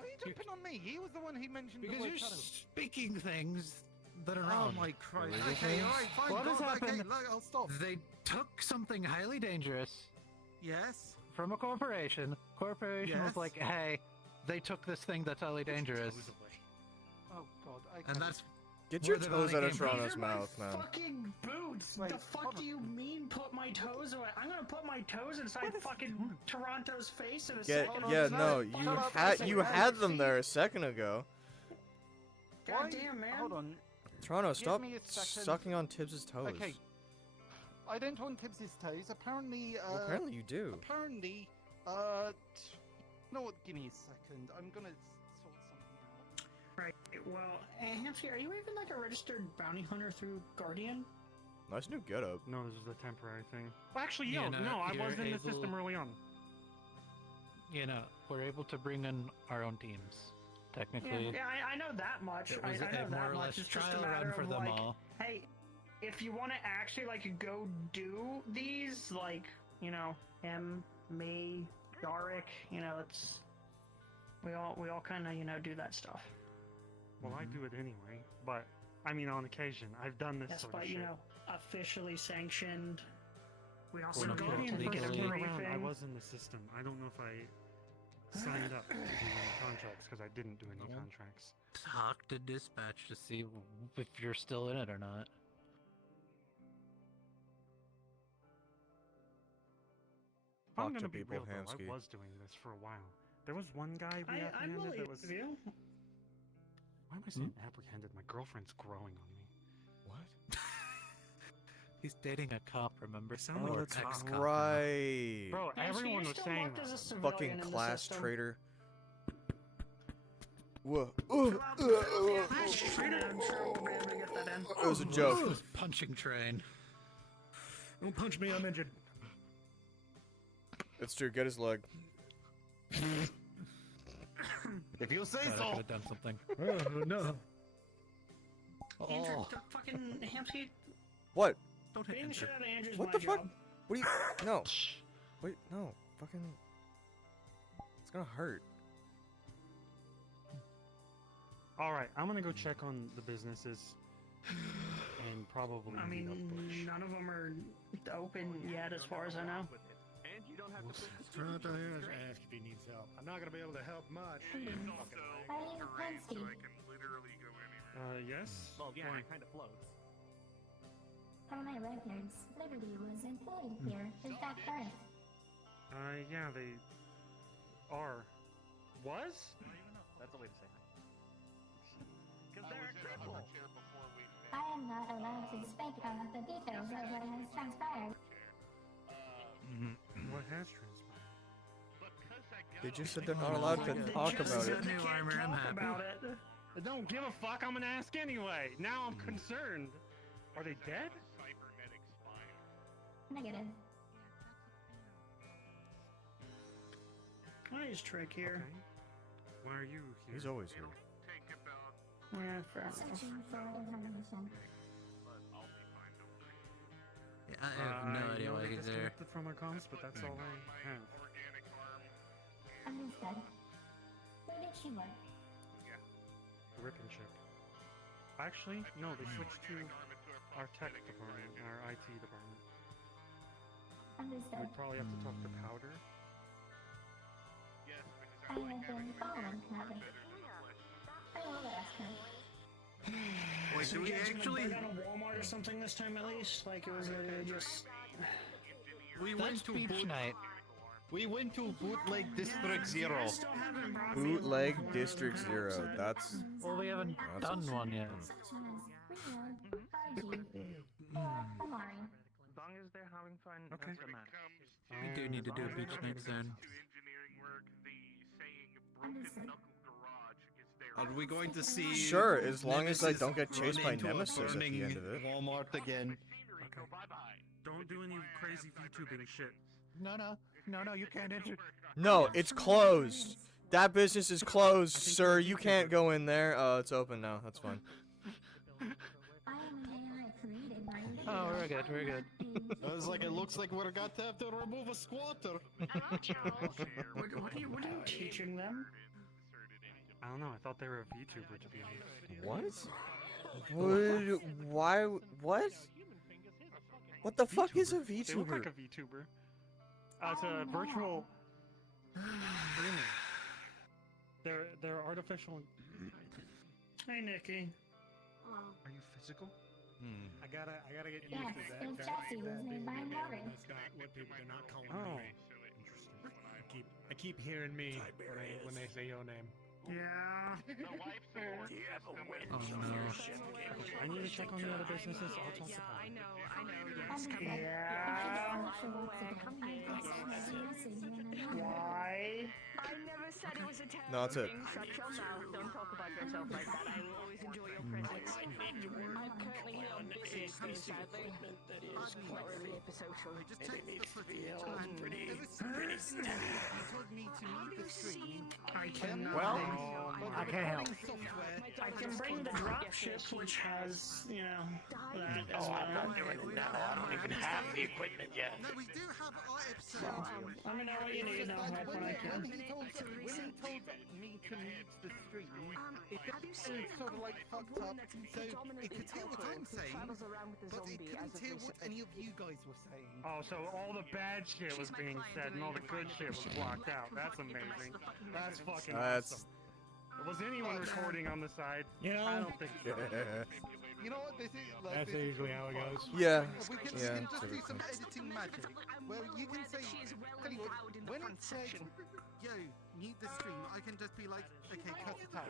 Why are you jumping on me? He was the one who mentioned Because the word you're shadow. speaking things that are Oh wrong. my Christ. Illegal Okay, things. alright, fine. What has God, okay, happened? look, I'll stop. They took something highly dangerous Yes. from a corporation. Corporation was Yes. like, hey, they took this thing that's highly dangerous. Oh God. Okay. And that's Get Where your the toes money out of came from. Toronto's These are my mouth, man. fucking boots. Wait, the fuck hold do you on. mean put my toes away? I'm gonna put my toes inside fucking Toronto's face in a Get second. yeah, no, no, shut you up, had I you said had no. them there a second ago. God Why- damn, man. Hold on. Toronto, stop me a second. sucking on Tibbs's toes. Okay. I don't want Tibbs's toes. Apparently, Well, apparently you do. Apparently, you know what? Give me a second. I'm gonna sort something out. Right. Well, Hampshire, are you even like a registered bounty hunter through Guardian? Nice new getup. No, this is a temporary thing. Well, actually, Yeah, no, no, I you're was in the able- system early on. you know, we're able to bring in our own teams. Technically, Yeah, I know that much. it I was know a more that or much. less It's just a trial matter run for of them like, all. hey, if you want to actually like go do these, like, you know, him, me, Yarick, you know, it's we all kind of, you know, do that stuff. Well, I do it anyway, but I mean, on occasion, I've done this Yes, sort but of you shit. know, officially sanctioned. We also Well, go no, in Guardian for first legally- came the around, I briefing. was in the system. I don't know if I signed up to do any contracts because I didn't do any No. contracts. Talk to dispatch to see if you're still in it or not. If I'm Talk to gonna be people, real, though, Hansky. I was doing this for a while. There was one guy we I apprehended believe that was. you. Why am I saying apprehended? My girlfriend's growing on me. What? He's dating a cop, remember? sound Oh, like that's ex-cop now. right. Bro, Hampshire, everyone you was still saying worked as a that. civilian Fucking in the class system. traitor. Whoa. Fill out the application, and I'm sure we'll be able to get that in. It was a joke. Punching train. Don't punch me, I'm injured. It's true. Get his leg. If you say Thought I could so. have done something. Oh, no. Andrew, Oh, the fucking Hampshire, What? don't hit beating the enter. shit out of Andrew's What my the fuck? job. What do you? No. Wait. No. Fucking. It's gonna hurt. Alright, I'm gonna go check on the businesses. And probably I meet up mean, Bush. none of them are open yet, as far as I know. And you don't have to put the Toronto here has asked if he needs help. I'm not gonna be able to help much. Yes? Well, yeah, Why? it kind of floats. For my records, Liberty was employed here. Is that correct? Yeah, they are. Was? That's a way to say hi. Because they're a cripple. I am not allowed to speak of the details of what has transpired. What has transpired? They just said they're not allowed to They talk just about said it. they New can't armor, I'm talk happy. about it. I don't give a fuck, I'm gonna ask anyway. Now I'm concerned. Are they dead? Negative. Nice trick here. Okay. Why are you here? He's always here. Yeah, fair enough. Searching for information. I have no I idea know why they he's there. disconnected from our comms, but that's all I have. Understood. Where did she work? Rip and chip. Actually, no, they switched to our tech department, our IT department. Understood. We'd probably have to talk to Powder. I have been following Natalie. I will ask her. Wait, So do we you guys actually? went down to Walmart or something this time at least? Like it was just. We That's went to beach night. We went to Bootleg District You Zero. guys still haven't brought me Bootleg one of District those Zero. maps. That's. Well, we haven't That's done one yet. Such as Rio, RG, or Amari. As long as they're having fun, Okay. that's what matters. We do need to do a As long as beach they're night soon. Understood. Are we going to see? Sure, as long as I Nemesis don't get chased run by into a Nemesis at the burning end of it. Walmart again. Okay. Don't do any crazy VTubing shit. No, you can't enter. No, it's closed. That business is closed, sir. You can't go in there. It's open now. That's fine. I am an AI created by Oh, we're good, we're good. I was like, it looks like we're going to have to remove a squatter. What are you teaching them? I don't know. I thought they were a VTuber, to be honest. What? Why? What? What the fuck is a VTuber? They look like a VTuber. It's a virtual streamer. They're artificial. Hey, Nikki. Are you physical? I gotta get used Yes, to that. and Jesse was named by Mother. That's not what people are not calling Oh. me. I keep hearing me when they say your name. Yeah. Oh no. I need to check on the other businesses. I'll talk to them. I know, And the Yeah. Why? Why? I never said it was a terrible No, that's it. thing. Shut your mouth. Don't talk about yourself like that. I will always enjoy your presence. I'm currently here on business, and sadly, not really antisocial. I can. Well, I can't help. I can bring the dropship, which has, you know, that as well. I'm not doing it now. I don't even have the equipment yet. No, we do have our episode. Let me know what you need, and I'll help when I can. When he told me to mute the stream, it seemed sort of like fucked up, so it could hear what I'm saying, but it couldn't hear what any of you guys were saying. Oh, so all the bad shit was being said and all the good shit was blocked out. That's amazing. That's fucking awesome. Was anyone recording on the side? You know? I don't think so. You know what? This is like That's this is usually how it goes. Yeah. We can Yeah, just do typically. some editing magic. Well, you can say, tell you what, when it says, yo, mute the stream, I can just be like, okay, cut it out.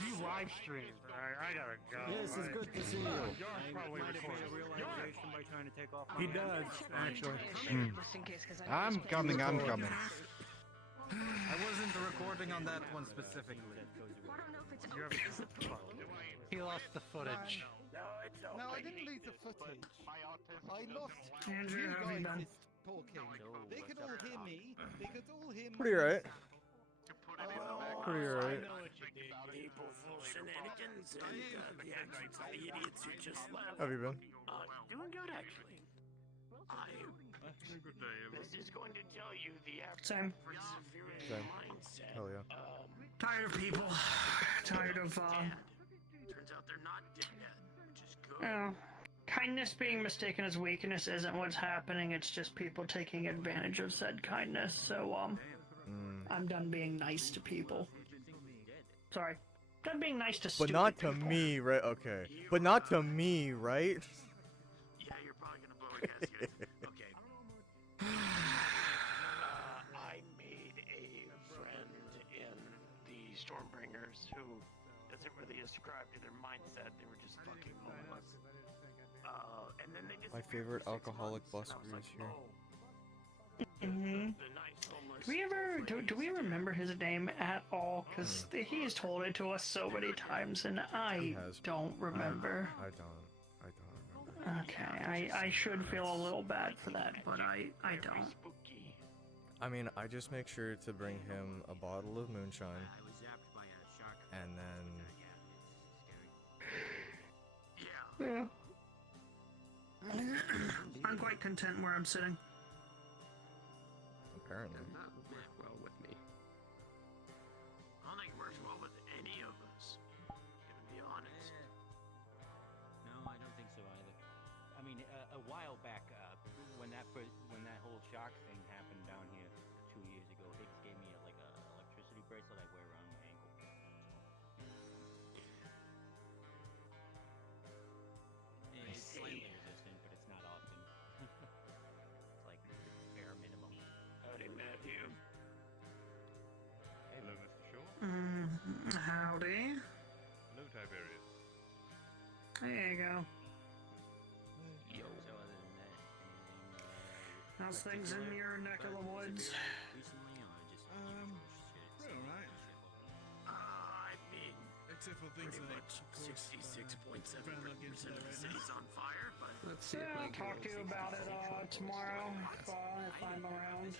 You live stream. Alright, I gotta go. Yes, it's good to see you. You're probably recording. by trying to take off. He does, actually. Just in case, 'cause I know I'm it's coming, I'm been- coming. I wasn't recording on that one specifically. I don't know if it's You have He lost the footage. No, I didn't lose the footage. I lost Andrew, you how have you guys been? talking. They could all hear me. They could all hear me. Pretty right. Oh, Pretty right. People full of shenanigans and the actions of the idiots who just left. How have you been? Doing good, actually. This is going to tell you the Same. perseverance Same. mindset. Hell yeah. Tired of people. Tired of, Turns out they're not dead, which is good. kindness being mistaken as weakness isn't what's happening. It's just people taking advantage of said kindness. So, I'm done being nice to people. Sorry. Done being nice to But stupid not to people. me, right? Okay. But not to me, right? Yeah, you're probably gonna blow a gasket. Okay. I made a friend in the Stormbringers who doesn't really ascribe to their mindset. They were just fucking homeless. And then they just My favorite alcoholic busker is here. Do we remember his name at all? Because he has told it to us so many times, and I don't remember. I don't remember. Okay, I should feel a little bad for that, but I don't. I mean, I just make sure to bring him a bottle of moonshine, and then Yeah. I'm quite content where I'm sitting. apparently. not well with me. I don't think it works well with any of us. Gonna be honest. No, I don't think so either. I mean, a while back, when that whole shark thing happened down here 2 years ago, Hicks gave me like a electricity bracelet I wear around my ankle. It's slightly resistant, but it's not often. It's like bare minimum. Howdy, Matthew. Hello, Mr. Shaw. Howdy. Hello, Tiberius. There you go. So other than that, anything, How's things in your neck of the woods? recently, or just We're alright. I mean, Except for pretty much 66.7% of the city's on fire, but Let's see. I'll talk to you about it tomorrow if I'm around.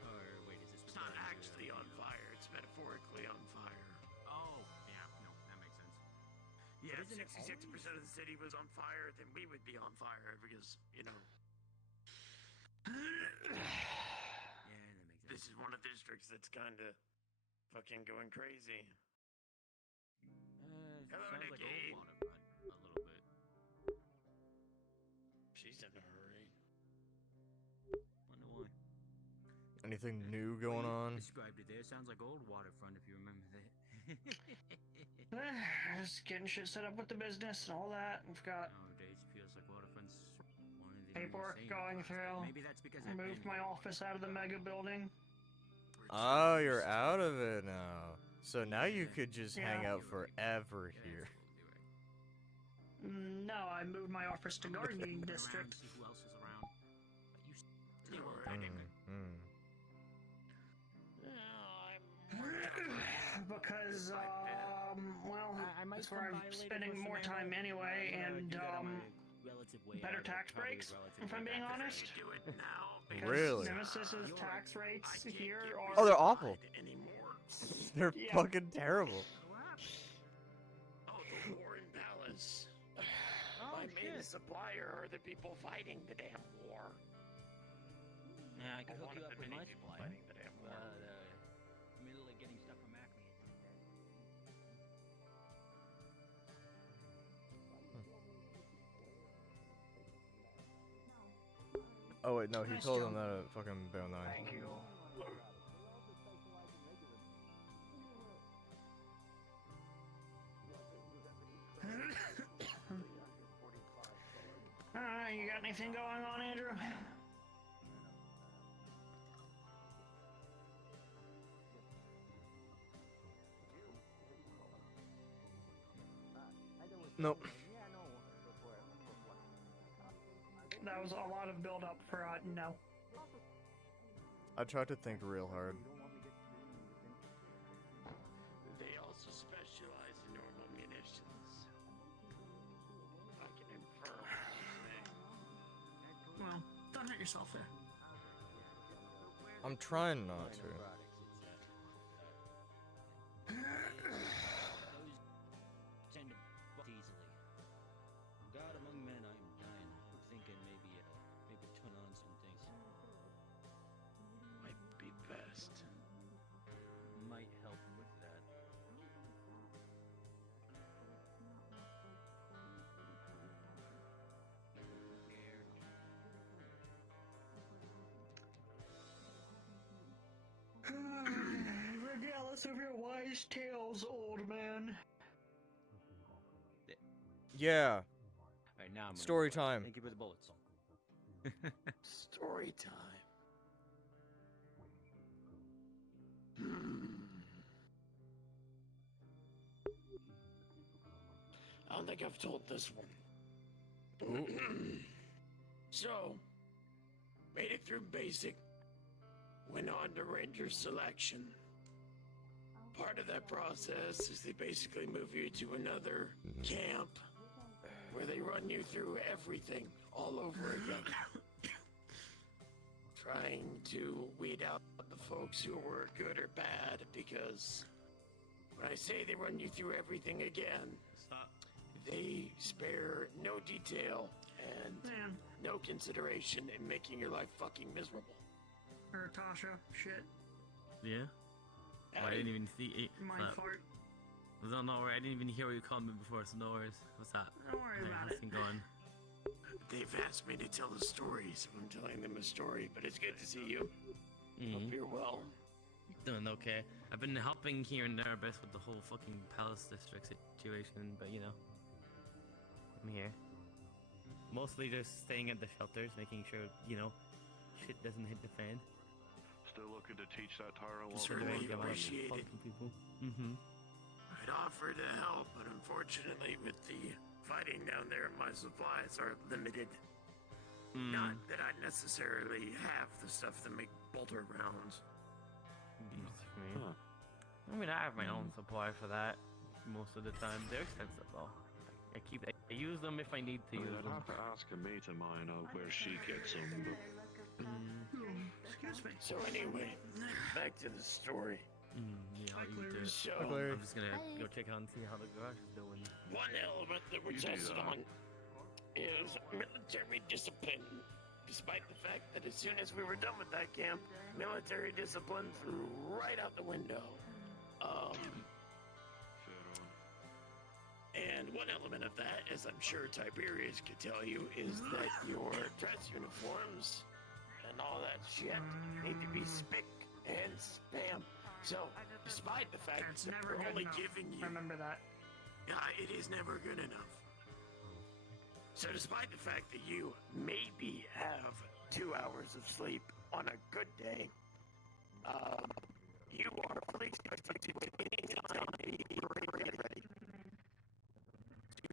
or wait, is this it's not actually on fire. It's metaphorically on fire. Oh, yeah, no, that makes sense. Yeah, But isn't it 66% of the city was on fire, then we would be on fire because, you know, Yeah, that makes sense. the this is one of the districts that's kind of fucking going crazy. Hello, sounds like Nikki. old waterfront a little bit. She's in a hurry. Wonder why. Anything new going on? Described it there. Sounds like old waterfront if you remember that. Just getting shit set up with the business and all that. We've got Nowadays feels like waterfront's one of the paperwork insane going parts, through. but maybe that's because I I've moved been my here. office out of the mega building. Oh, you're out of it now. So now you could just hang Yeah. out forever Yeah, here. absolutely right. No, I moved my office to Gardening Look around, District. see who else is around. But you stay well Because, well, I might that's where come I'm by later spending for more some time ammo. anyway, I and, can get on my relative way better out, tax probably breaks, relative if way I'm being back. honest. Do it now. Because Really? Nemesis's tax rates here are... Oh, they're awful. Anymore. They're Yeah. fucking terrible. Oh, the Warren Palace. Oh, My main supplier are the people fighting the damn war. Yeah, I could hook One you of up the with many my people supply. fighting the damn war. Middle of getting stuff from Acme. Oh wait, no, he Nice told job. him that at fucking Bale 9. Thank you. Alright, you got anything going on, Andrew? Nope. That was a lot of build up for, no. I tried to think real hard. They also specialize in normal munitions. I can infer what you're saying. Well, don't hurt yourself there. I'm trying not to. Those tend to bust easily. God among men, I am dying. I'm thinking maybe turn on some things. Might be best. Might help with that. Regale us of your wise tales, old man. Yeah. Alright, now I'm gonna Story go. time. Thank you for the bullets. Story time. I don't think I've told this one. So, made it through basic, went on to Ranger selection. Part of that process is they basically move you to another camp where they run you through everything all over again. Trying to weed out the folks who were good or bad, because when I say they run you through everything again, they spare no detail and Man, no consideration in making your life fucking miserable. or Tasha, shit. Yeah? Oh, I didn't even see it. Mind fart. No worries. I didn't even hear what you called me before, so no worries. What's that? Don't worry about how's it. it going? They've asked me to tell a story, so I'm telling them a story, but it's good to see you. Hope you're well. Doing okay. I've been helping here and there best with the whole fucking Palace District situation, but you know. I'm here. Mostly just staying at the shelters, making sure, you know, shit doesn't hit the fan. Still looking to teach that Tyrell well. Certainly appreciate it. People. Mm-hmm. I'd offer to help, but unfortunately with the fighting down there, my supplies are limited. Not that I necessarily have the stuff to make bolter rounds. I mean, I have my own supply for that most of the time. They're expensive though. I use them if I need to use You'd them. have to ask a mate of mine where she gets them, but... Excuse me. So anyway, back to the story. Yeah, I'll eat it. So, I'm just gonna go check out and see how the garage is doing. one element that we're You do tested that. on is military discipline despite the fact that as soon as we were done with that camp, military discipline threw right out the window. And one element of that, as I'm sure Tiberius could tell you, is that your dress uniforms and all that shit need to be spick and spam. So, despite the fact that we're only giving you... Remember that. It is never good enough. So despite the fact that you maybe have 2 hours of sleep on a good day, you are fully expected to be ready.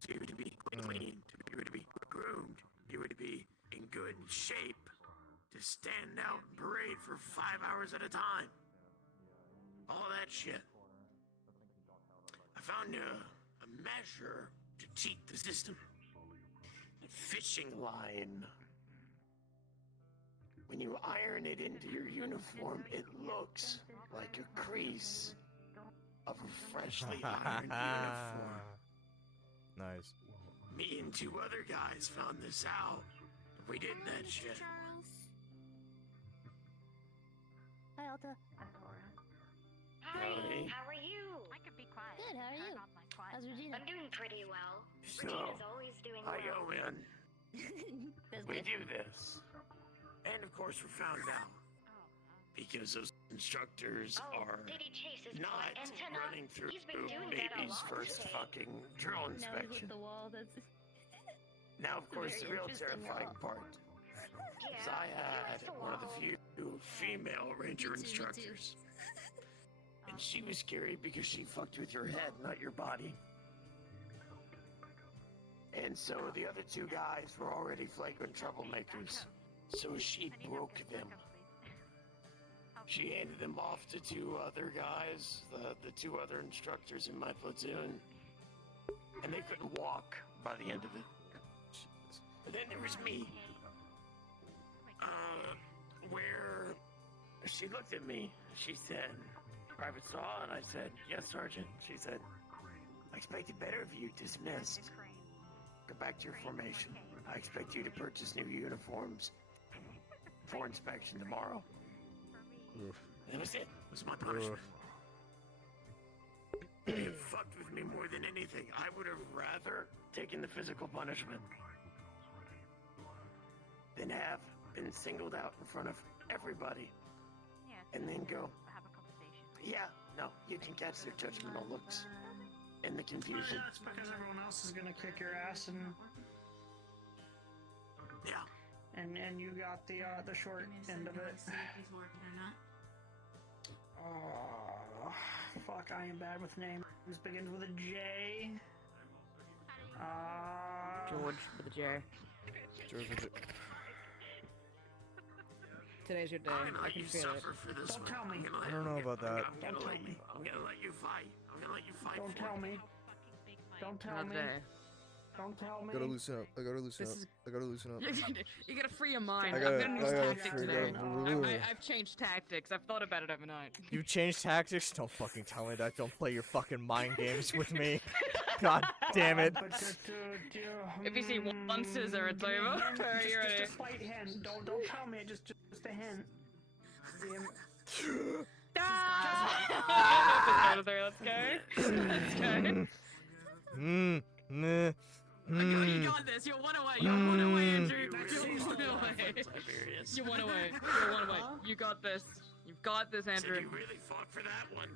You to be clean, you to be groomed, you to be in good shape to stand out and parade for 5 hours at a time. All that shit. I found a measure to cheat the system. A fishing line. When you iron it into your uniform, it looks like a crease of a freshly ironed uniform. Nice. Me and 2 other guys found this out. We did that shit. Hi, Alta. Hi, how are you? I could be quiet. Good, how are you? How's Regina? I'm doing pretty well. So, Regina's always doing I well. go in. We do this. And of course we're found out. Because those instructors are not running through baby's first fucking drill inspection. The wall, that's... Now, of course, the real terrifying part is I had one of the few female ranger instructors. And she was scary because she fucked with your head, not your body. And so the other 2 guys were already flagrant troublemakers. So she broke them. She handed them off to 2 other guys, the 2 other instructors in my platoon. And they couldn't walk by the end of it. But then there was me. Where she looked at me, she said, "Private Saw," and I said, "Yes, Sergeant." She said, "I expected better of you, dismissed. Go back to your formation. I expect you to purchase new uniforms for inspection tomorrow." Oof. That was it. It was my punishment. It fucked with me more than anything. I would have rather taken the physical punishment than have been singled out in front of everybody and then go, "Yeah, no, you can catch their judgmental looks and the confusion." That's because everyone else is gonna kick your ass and... Yeah. And you got the short end of it. Oh, fuck, I am bad with names. This begins with a J. George with a J. George with a J. Today's your day. I can feel it. Don't tell me. I don't know about that. I'm gonna let you fight. I'm gonna let you fight. Don't tell me. Don't tell Not me. today. Don't tell me. I gotta loosen up. I gotta loosen up. I gotta loosen up. You gotta free your mind. I I've gotta- got a new I gotta tactic free- today. gotta- I've changed tactics. I've thought about it overnight. You changed tactics? Don't fucking tell me that. Don't play your fucking mind games with me. God damn it. If you see one scissor, it's over. Are you ready? Just a slight hint. Don't tell me. Just a hint. Let's go. Let's go. Meh. You got this. You're 1 away. You're 1 away, Andrew. You're 1 away. You're 1 away. You're 1 away. You got this. You've got this, Andrew. You really fought for that one,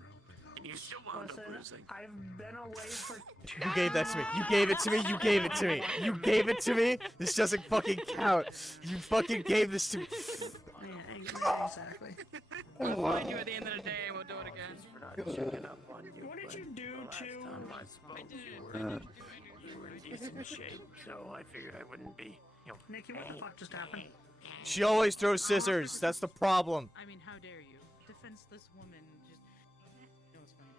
and you still wound up losing. I've been away for... You gave that to me. You gave it to me. You gave it to me. You gave it to me. This doesn't fucking count. You fucking gave this to me. Yeah, exactly. We'll find you at the end of the day and we'll do it again. What did you do to... You were in decent shape, so I figured I wouldn't be, you know... Nikki, what the fuck just happened? She always throws scissors. That's the problem. I mean, how dare you? Defenseless woman just... No, it's fine.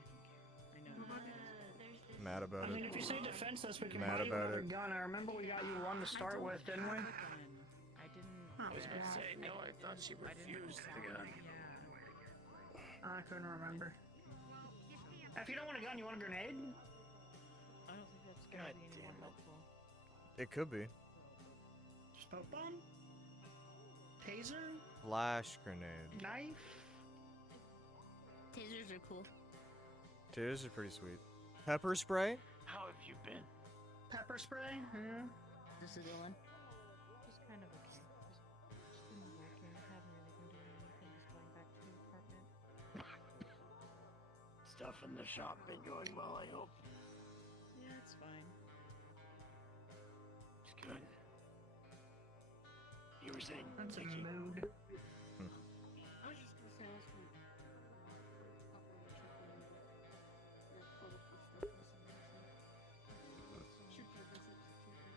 I don't care. I know. Mad about I mean, it. if you say defenseless, we can Mad buy you about another it. gun. I remember we got you one to start with, didn't we? I didn't... I was gonna say, no, I thought she refused the gun. I couldn't remember. If you don't want a gun, you want a grenade? I don't think that's gonna be any more helpful. It could be. Smoke bomb? Taser? Flash grenade. Knife? Tasers are cool. Tasers are pretty sweet. Pepper spray? How have you been? Pepper spray? Yeah. This is the one. Just kind of okay. Just been working. Haven't really been doing anything. Just going back to the apartment. Stuff in the shop been going well, I hope. Yeah, it's fine. It's good. You were saying, That's a Nikki? mood. I was just gonna say I was going to pop over check in and get caught up with stuff or something. So shoot your visit to check in.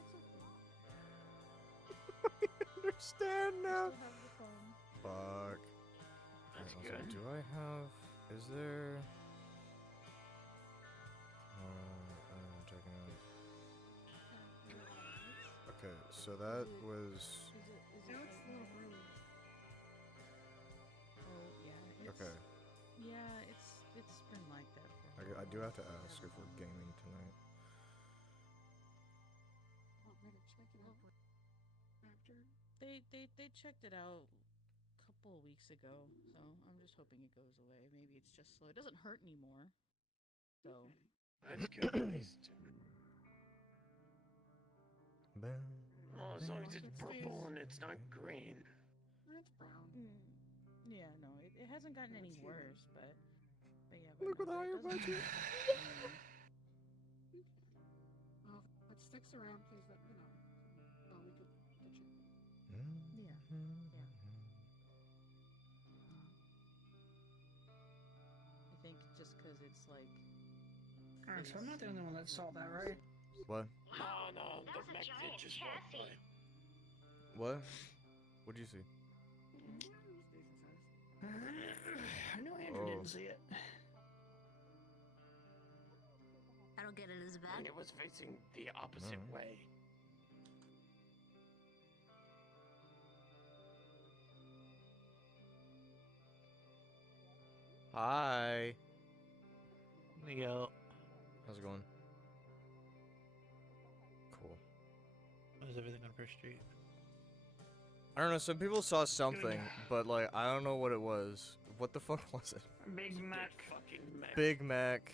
It's okay. I understand now. Still have the phone. Fuck. That's Also, good. do I have? Is there? I'm checking out. Okay, so that was. Is it like little bruise? Oh yeah. It's, Okay. Yeah, it's been like that for. I do have to ask if we're gaming tonight. Want me to check it out after? They checked it out a couple of weeks ago, so I'm just hoping it goes away. Maybe it's just slow. It doesn't hurt anymore. So. That's good, at least. Well, as long as it's purple and it's not green. It's brown. Yeah, no, it hasn't gotten any worse, but yeah. Look But with the higher budget. Well, if it sticks around, please let me know. Well, we could check it. Yeah. I think just because it's like. Alright, so I'm not the only one that saw that, right? What? No, the mech did just walk by. What? What did you see? I know Andrew didn't see it. I don't get it as bad. And it was facing the opposite way. Hi. Yo. How's it going? Cool. How's everything on First Street? I don't know. Some people saw something, but like I don't know what it was. What the fuck was it? Big Mac. Fucking mech. Big Mac.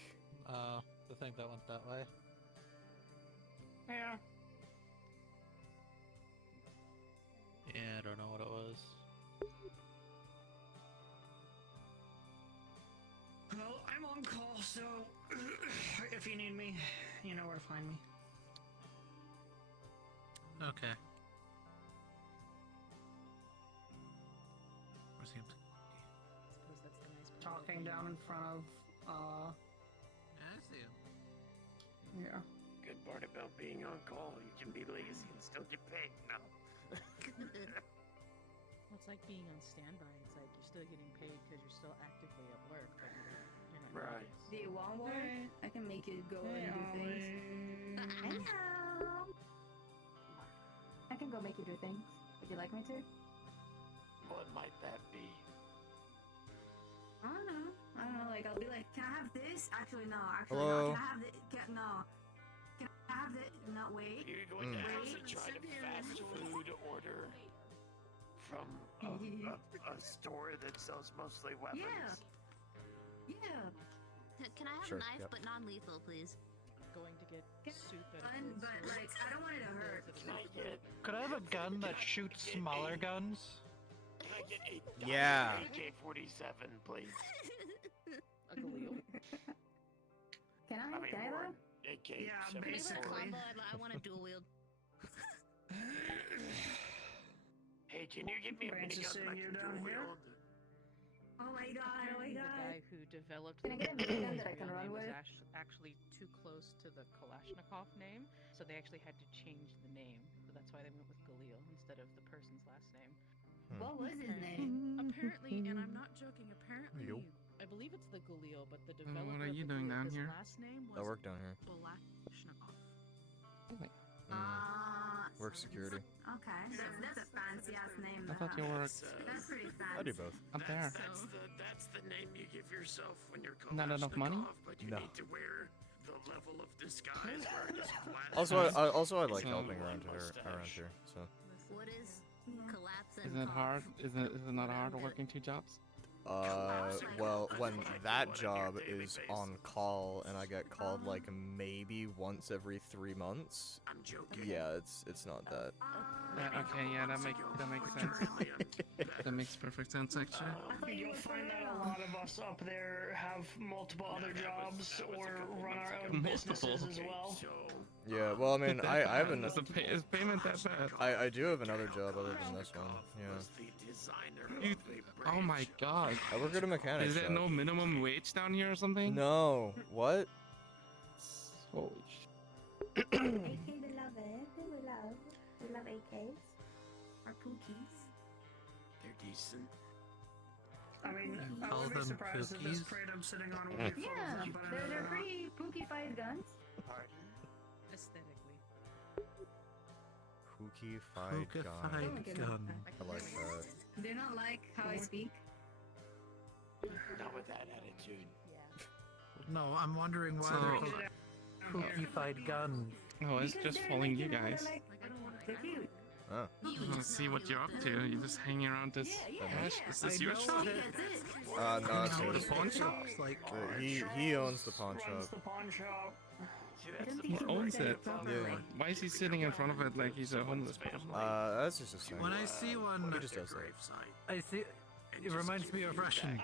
The thing that went that way. Yeah. Yeah, I don't know what it was. Well, I'm on call, so if you need me, you know where to find me. Okay. Where's he? Suppose that's the nice part. Talking down in front of, Yeah, I see him. yeah. Good part about being on call, you can be lazy and still get paid now. Well, it's like being on standby. It's like you're still getting paid because you're still actively at work, but you're not. Right. Do you want one? I can make you go and do things. Hello. I can go make you do things. Would you like me to? What might that be? I don't know. Like, I'll be like, can I have this? Actually, no. Hello? No. Can I have this? No. Can I have this? No, wait. You're going to actually try to fast food order from a store that sells mostly weapons. Yeah. Can I have Sure, a knife yep. but non-lethal, please? Going to get soup at a Fun, food but store. like, I don't want it to hurt. Can I get? Could I have a gun that shoots smaller guns? Can I get a Yeah. AK-47, please? A Galil. Can I? I mean, Can I more though? AK-74. Yeah, Mr. basically. Combo, I want to dual wield. Hey, can you give me a Francis, minigun I you can down dual here? wield? Oh my god, oh my The god. guy who developed Can I the get a minigun that I real can run name was with? actually too close to the Kalashnikov name, so they actually had to change the name. So that's why they went with Galil instead of the person's last name. What was his name? Apparently, and I'm not joking, apparently, Yo. I believe it's the Galil, but the What developer are of you the doing Galil, down his here? last name I was work down here. Kalashnikov. Work security. Okay, that's a fancy ass name. I thought you were. That's pretty fancy. I do both. Up there. That's the name you give yourself when you're Not enough money? Kalashnikov, but you No. need to wear the level of disguise where it is flat. Also, I like So- helping around here. So. What is collapse and Isn't it hard? Is it not hard working 2 jobs? Well, when that job is on call and I get called like maybe once every 3 months. I'm joking. Yeah, it's not that. Okay, yeah, that makes sense. That makes perfect sense, actually. You'll find that a lot of us up there have multiple other jobs or run our own businesses as well. Yeah, well, I mean, I have an. Is payment that bad? I do have another job other than this one. Yeah. Oh my god. I work at a mechanic Is there shop. no minimum wage down here or something? No. What? Holy AK, we love it. We love AKs. Or Pookies. They're decent. I mean, I Call wouldn't be them surprised if this cookies? crate I'm sitting on will be full Yeah, of them, but they're pretty Pookie-fied guns. Aesthetically. Pookie-fied gun. Pookie-fied gun. I like that. Do you not like how I speak? Not with that attitude. No, I'm wondering why they're called Pookie-fied gun. Oh, it's just following you guys. They're cute. Oh. Let's see what you're up to. You're just hanging around this. Is this your shop? No, it's The his. pawn shop? like He owns the pawn shop. runs the pawn shop. He owns it. Yeah. Why is he sitting in front of it like he's a homeless person? That's just a thing. when I see one, He just does that. I see. It reminds me of Russian.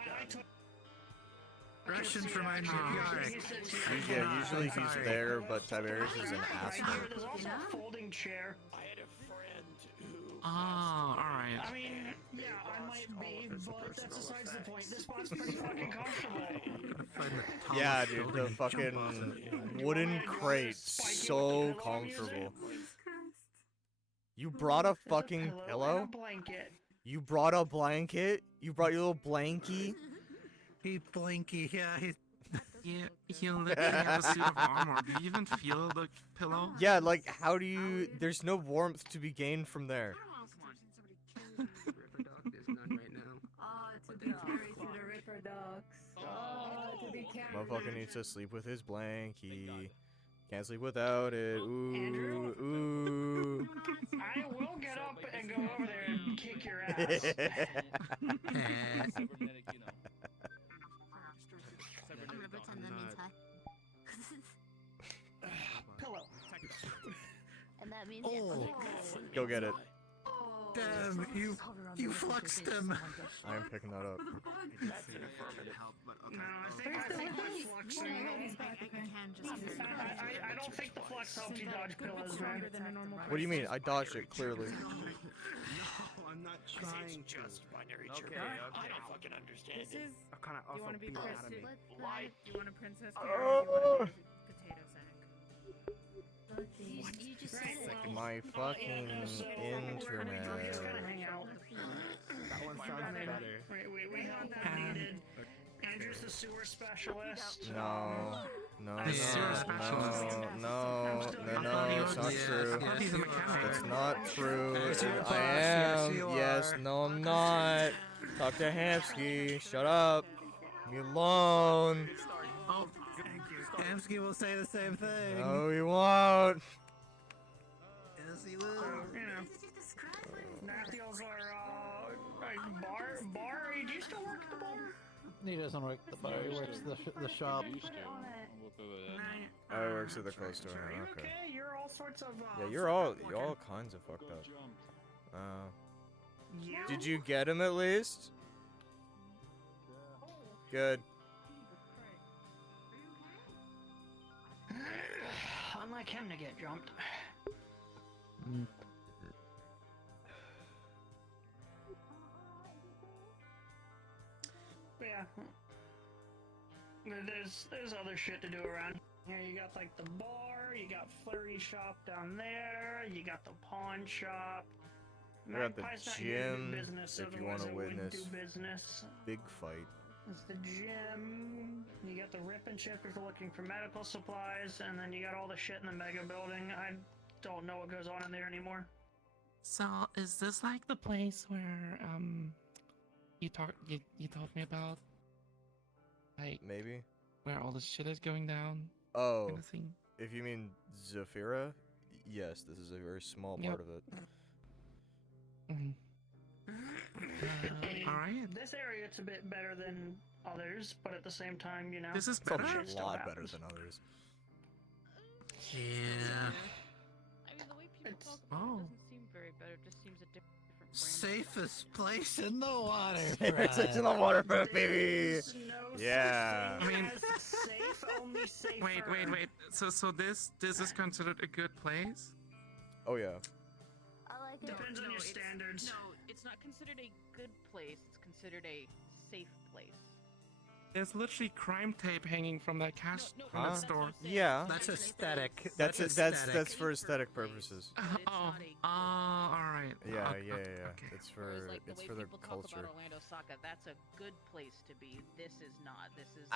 Russians remind me of Yarrick. Yeah, usually he's there, but Tiberius is an asshole. There's also a folding chair. I had a friend who. Oh, alright. I mean, yeah, I might be, but that's besides the point. This spot's pretty fucking comfortable. Yeah, dude, the fucking wooden crate, so comfortable. You brought a fucking pillow? Blanket. You brought a blanket? You brought your little blankie? He blinky, yeah, he's... Yeah, he literally has a suit of armor. Do you even feel the pillow? Yeah, like, how do you... There's no warmth to be gained from there. Oh, to be carried to the Ripper Ducks. Oh, to be carried. Motherfucker needs to sleep with his blankie. Can't sleep without it. Ooh, ooh. I will get up and go over there and kick your ass. Pillow. And that means Go get it. Damn, you fluxed him. I am picking that up. That's an affirmative. No, I think fluxing. I don't think the flux helped you dodge pillows, man. What do you mean? I dodged it, clearly. I'm not It's trying just binary Okay, chirp. okay. I don't fucking understand This it. is. kind of You want to be princess? Why? You want a princess or you want a potato sack? You just said it. My fucking internet. That one sounds better. We had that needed. Andrew's the sewer specialist. No. No, no, The sewer specialist. no, it's not true. I thought he's a mechanic. It's not true. Yes, you I are. am. Yes, you Yes, are. no, I'm not. Dr. Hamsky, shut up. Leave me alone. Oh, Hamsky will say the same thing. No, he won't. Yes, he will. You know, Matthews are, bar, do you still work at the bar? He doesn't work at the bar. He works the shop. Oh, he works at the clothes store. Are you Okay. okay? You're all sorts of, Yeah, you're all kinds of fucked up. Yeah. Did you get him at least? Good. Unlike him to get jumped. But yeah. There's other shit to do around here. You got like the bar, you got Flurry Shop down there, you got the pawn shop. We got the Magpie's not here to do gym, business, if you otherwise want to I wouldn't witness do business. big fight. It's the gym. You got the Rip and Chip if you're looking for medical supplies, and then you got all the shit in the mega building. I don't know what goes on in there anymore. So, is this like the place where, you told me about? Like, Maybe. where all this shit is going down? Oh, Kind of thing? if you mean Zafira, yes, this is a very small Yep. part of it. Alright. This area, it's a bit better than others, but at the same time, you know, This is It's a better? lot better than others. Yeah. I mean, the way people talk about it doesn't seem very better. It just seems a different brand. Safest place in the water. It's in the waterfront, baby. Yeah. I mean, safe, only safer. wait. So this is considered a good place? Oh yeah. I like it. Depends on your it's- standards. No, it's not considered a good place. It's considered a safe place. There's literally crime tape hanging from that cash No, from Huh? that store. Yeah. That's aesthetic. That's for aesthetic purposes. Oh, alright. Yeah, Okay, yeah. okay. It's Whereas, for like, the way their people talk culture. about Orlando Soccer, that's a good place to be. This is not. This is.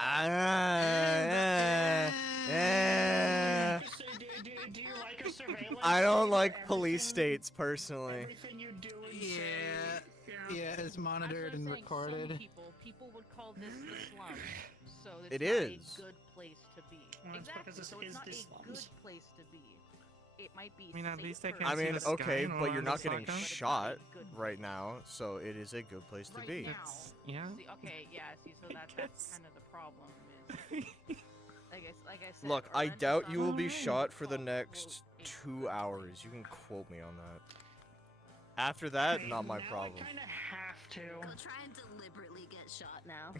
Do you like a surveillance? I don't state like where police states personally. everything you do and Yeah. say, Yeah, it's monitored That's and what I'm saying. Some recorded. people would call this the slums. So it's It not is. a good place to be. Well, it's Exactly. because this So it's is not the a slums. good place to be. It might be. I mean, at least they safer. can I see mean, the sky okay, in but you're Orlando not getting Soccer. shot right now, so it is a good place to Right be. now. Yeah. See, okay, yeah. See, so that's kind of the problem. Is like I said. Look, I Orlando doubt you will Soccer be is shot for the quote, next unquote, 2 hours. You can quote me on that. After that, "Hey, not my now problem. I kind of have to. Go try and deliberately get shot now.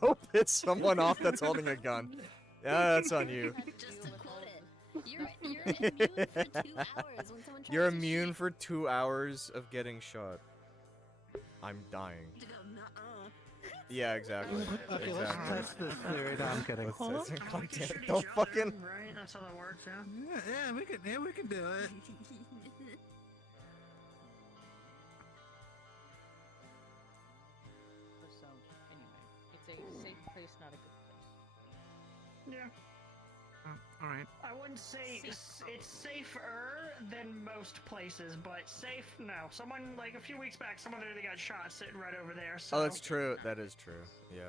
Go piss someone off that's holding a gun. Yeah, that's on you. Just to quote it. You're immune for 2 hours when someone tries You're to immune shoot for 2 hours of getting shot. I'm dying. you. To go, nuh-uh. Yeah, exactly. Okay, let's Exactly. test this theory. No, I'm kidding. Let's test it. We God can damn it. shoot Don't each fucking. other, right? That's how that works, yeah. Yeah, we can do it. So anyway, it's a safe place, not a good place. Yeah. Alright. I wouldn't say it's safer than most places, but safe, no. Someone, like, a few weeks back, someone literally got shot sitting right over there, so... Oh, that's true. That is true. Yeah.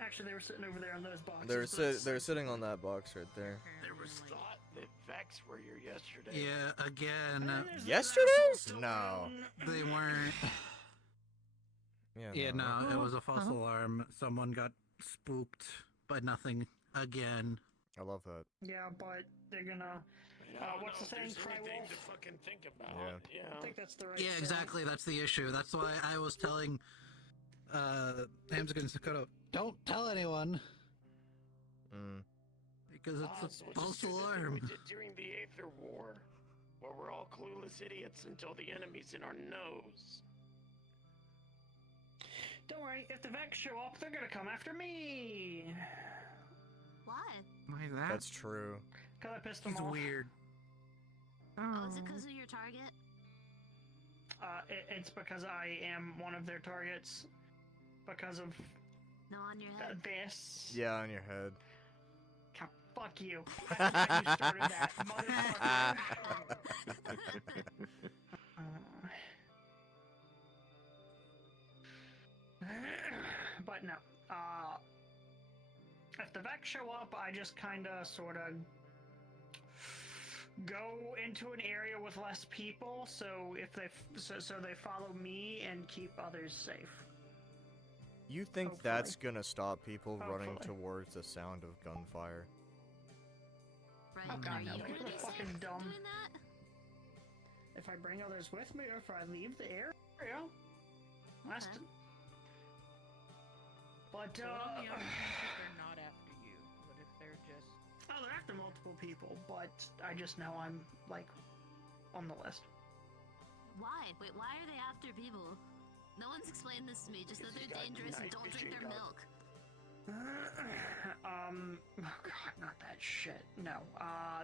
Actually, they were sitting over there on those boxes. They're sitting on that box right there. There was thought that Vex were here yesterday. Yeah, again. Yesterday? No. They weren't. Yeah, no, it was a false alarm. Someone got spooked by nothing again. I love that. Yeah, but they're gonna... what's the saying? Cry wolf? To fucking think about. Yeah. I think that's the right Yeah, saying. exactly. That's the issue. That's why I was telling Hamza and Sakura, don't tell anyone. Because it's a false alarm. We did during the Aether War, where we're all clueless idiots until the enemy's in our nose. Don't worry, if the Vex show up, they're gonna come after me. Why? Why is that? That's true. Cause I pissed them He's off. weird. Oh, is it because of your target? It's because I am one of their targets. Because of No, on your head. this. Yeah, on your head. God, fuck you. That's why you started that, motherfucker. But no. If the Vex show up, I just kinda sorta go into an area with less people, so if they so they follow me and keep others safe. You think Hopefully. that's gonna stop people running Hopefully. towards the sound of gunfire? Right? Oh god, Are no, you people gonna are be fucking safe dumb. doing that? If I bring others with me or if I leave the area, last. Okay. But So what on the other hand if they're not after you? What if they're just? oh, they're after multiple people, but I just know I'm like on the list. Why? Wait, why are they after people? No one's explained this to me, just that they're dangerous and don't drink their milk. Oh god, not that shit. No.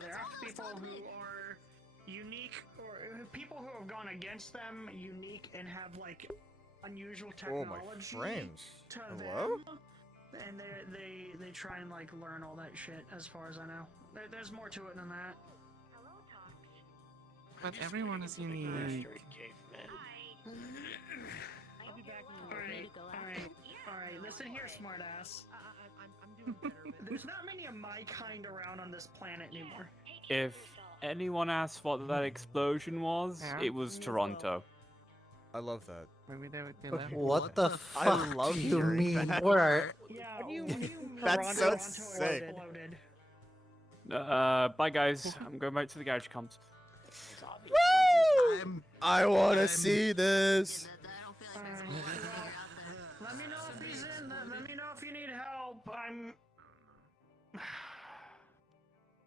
They're after people who are unique, or people who have gone against them, unique, and have like unusual Oh, technology. my frames. To Hello? them. And they try and like learn all that shit, as far as I know. There's more to it than that. But everyone is unique. I'll be back in Alright, listen here, smartass. I'm doing better. There's not many of my kind around on this planet anymore. If anyone asked what that explosion was, Yeah? it was Toronto. I love that. Maybe they would do that. What the I fuck love do you hearing mean? that. Where? Yeah, That's so sick. Bye guys. I'm going back to the garage comps. Woo! I wanna see this. Let me know if he's in. Let me know if you need help. I'm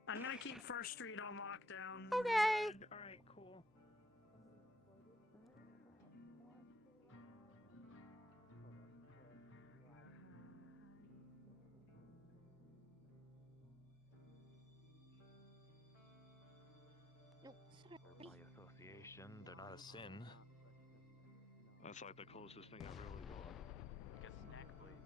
gonna keep First Street on lockdown. Okay. All right, cool. By association, they're not a sin. That's like the closest thing I've really got. Get snack, please.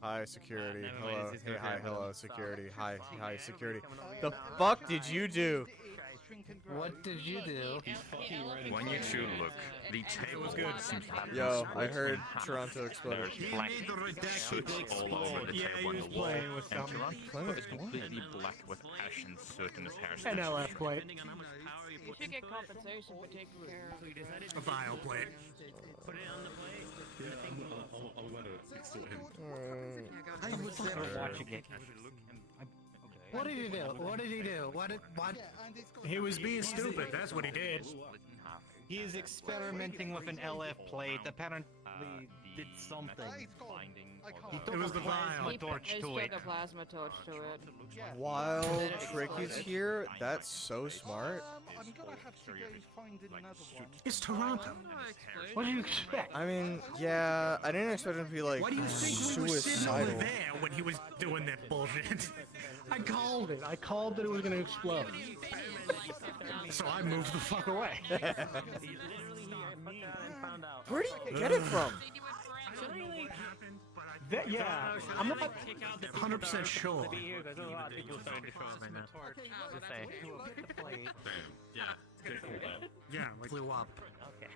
Hi, security. never mind, Hello. it's Hey, gonna hi, be hello, another- security. Hi, Sorry. hi, Okay, security. everybody The coming over. fuck did you do? What did you do? When you two look, the table seems to have Yo, been I split heard in half. Toronto exploded. There's black soot all over the table and the wall, and Toronto is completely black with ash and soot in his hairstyle. An LF plate. You should get compensation for taking care of A vial plate. Put it on the plate. I'll let it extort him. I was never watching it. What did he do? What did he do? What? He was being stupid. That's what he did. He is experimenting with an LF plate. Apparently, did something. He took It was a the plasma vial. torch He to stuck it. a plasma torch to it. While Tricky's here, that's so smart. I'm gonna have to go find another one. It's Toronto. What do you expect? I mean, yeah, I didn't expect him to be like Why do you think we were sitting over suicidal. there when he was doing that bullshit? I called it. I called that it was going to explode. So I moved the fuck away. Where do you get it from? Yeah, I'm not 100% sure. There's a lot of people starting to show up right now. Just saying. Yeah, like Flew up. Okay.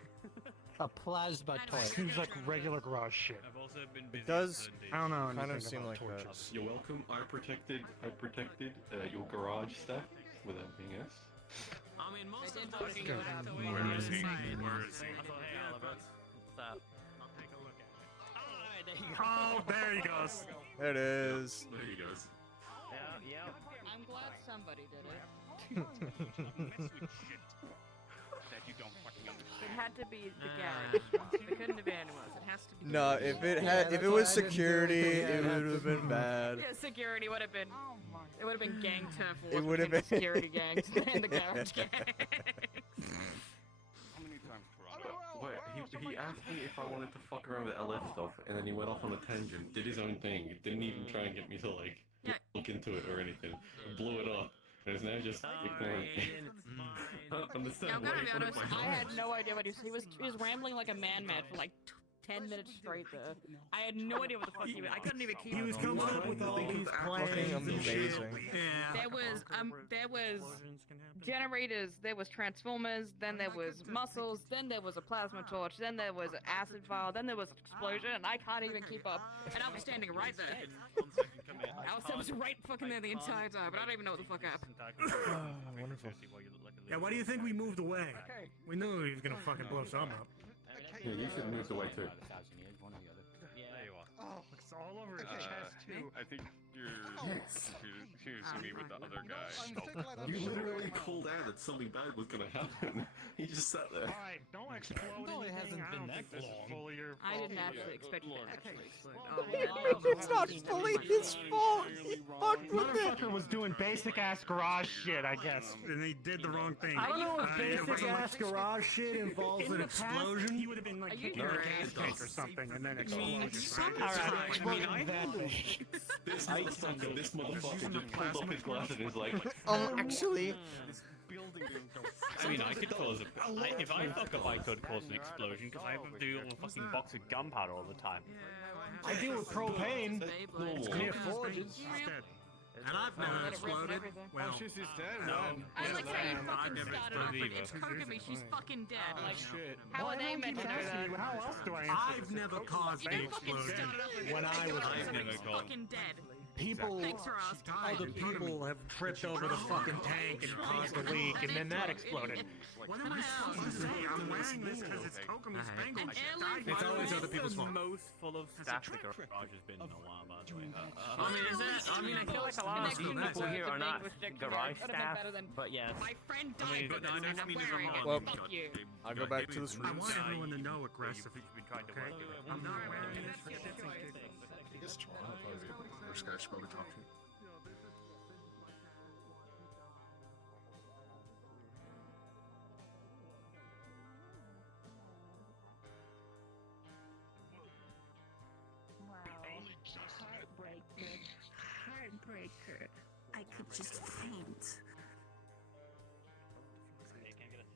a plasma torch. seems like regular garage shit. I've also been busy. It does I don't know kind of anything seem about like that. torches. You're welcome. I protected your garage stuff with everything else. I mean, most of the fucking Where is he? Where is he? Hey, Oliver. Stop. I'll take a look at it. Alright, there you go. Oh, there he goes. There it is. There he goes. Yeah. I'm glad somebody did it. That you don't fucking understand. It had to be the garage. It couldn't have been anyone else. It has to be. No, if it had, if it was security, it would have been bad. Yeah, security would have been. It would have been gang turf wars. It would have between been the security gangs and the garage gang. How many times, Toronto? Wait, he asked me if I wanted to fuck around with LF stuff, and then he went off on a tangent, did his own thing, didn't even try and get me to like look into it or anything, blew it off, and is now just ignoring me. I don't understand. Yeah, I'm gonna why be he wanted honest. my I had knowledge. no idea what he was. He was rambling like a man for like 10 minutes straight there. I had no idea what the fuck he was. I couldn't even keep. He was coming up with all these plans Fucking and shit. amazing. Yeah. There was generators, there was transformers, then there was muscles, then there was a plasma torch, then there was an acid vial, then there was an explosion, and I can't even keep up. And I was standing right there. I was right fucking there the entire time, but I don't even know what the fuck happened. Wonderful. Yeah, why do you think we moved away? We knew he was gonna fucking blow some up. Yeah, you should have moved away too. There you are. Oh, it's all over his chest too. I think you're confusing me with the other guy. You literally called out that something bad was gonna happen. He just sat there. Alright, don't explode No, it anything. hasn't I been don't that think this is long. fully your I didn't fault. actually expect it to actually explode. It's not fully his fault. He fucked with it. Motherfucker was doing basic ass garage shit, I guess. And he did the wrong thing. I don't know if it basic wasn't- ass garage shit involves In an the past, explosion. he would have been like kicking a gas tank or something and then exploded. Alright, This motherfucker just pulled up his glass and is like, Actually, I mean, I could cause if I fuck up, I could cause an explosion because I have to do a fucking box of gunpowder all the time. I deal with propane. It's near forges. And I've never exploded. Well, No. I like how you fucking never started off with, exploded it's either. Kirkby, she's fucking dead. Like, Shit. how are they meant to know that? How else do I answer I've this? never caused You an fucking explosion started off with, when I was I've never she's called. fucking dead. people, Thanks for asking. other people have tripped over the fucking tank and caused a leak, and then that exploded. What am I supposed to say? I'm wearing this because it's Kokomi Spangled. It's always other people's fault. Most full of staff the garage has been in a while, by the way. I mean, is it? I mean, I feel like a lot of these people here are not garage staff, but yes. My friend I mean, died with this and I'm wearing it. Well, Fuck you. I'll go back to the streets. I want everyone to know aggressively. Okay? I'm not wearing this for shits and giggles. I guess Toronto would probably be the worst guy I should probably talk to. Heartbreaker. Heartbreaker. I could just faint.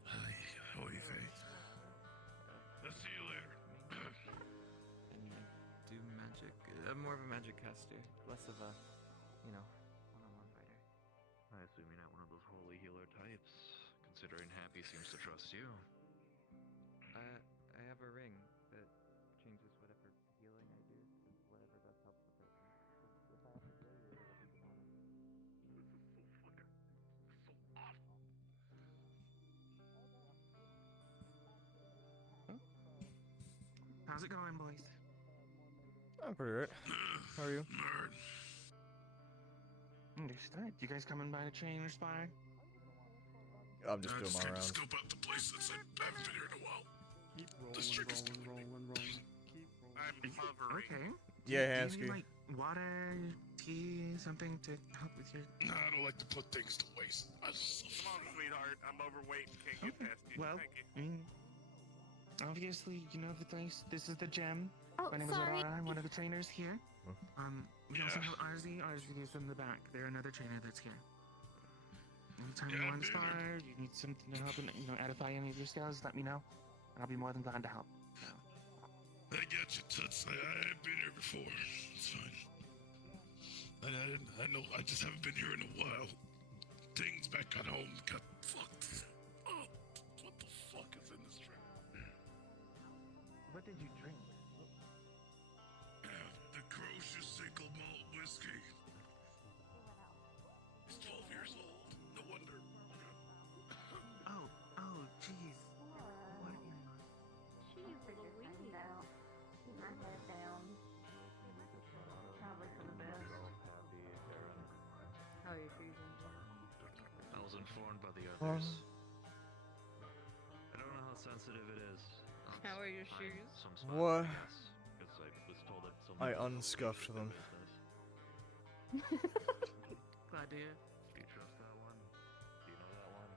Hi, how are you, Faye? I'll see you later. Do magic. I'm more of a magic caster, less of a, one-on-one fighter. I assume you're not one of those holy healer types, considering Happy seems to trust you. I have a ring that changes whatever healing I do, whatever best helps the person. If I have to kill you, it'll be demonic. This is so fucking, so awful. How's it going, boys? I'm pretty right. How are you? Understood. You guys coming by to train or spar? I'm just doing my came to rounds. scope out the place since I haven't been here in a while. This trick is rolling. I'm hovering. Okay. Yeah, Do you Hansky. need, water, tea, something to help with your... No, I don't like to put things to waste. Come on, sweetheart. I'm overweight and can't get past you. Well, Thank you. Obviously, you know the place. This is the gym. Oh, My name is sorry. Aurora. I'm one of the trainers here. We also Yeah. have Arzy. Arzy is in the back. They're another trainer that's here. Anytime you Yeah, want to I've been spar, you need something to help, edify any of your skills, let me know. And I'll be more than glad to help. I get you, Toots. I've been here before. It's fine. I know. I just haven't been here in a while. Things back at home got fucked. Oh, what the fuck is in this drink? What did you drink? The Crozier single malt whiskey. It's 12 years old. No wonder. Oh, jeez. What in Jeez Louise. Keep my head down. Probably for the best. How are you feeling? I was informed by the others. I don't know how sensitive it is. How are your shoes? Some What? Because I was told that I unscuffed them. Glad to hear. Do you trust that one? Do you know that one?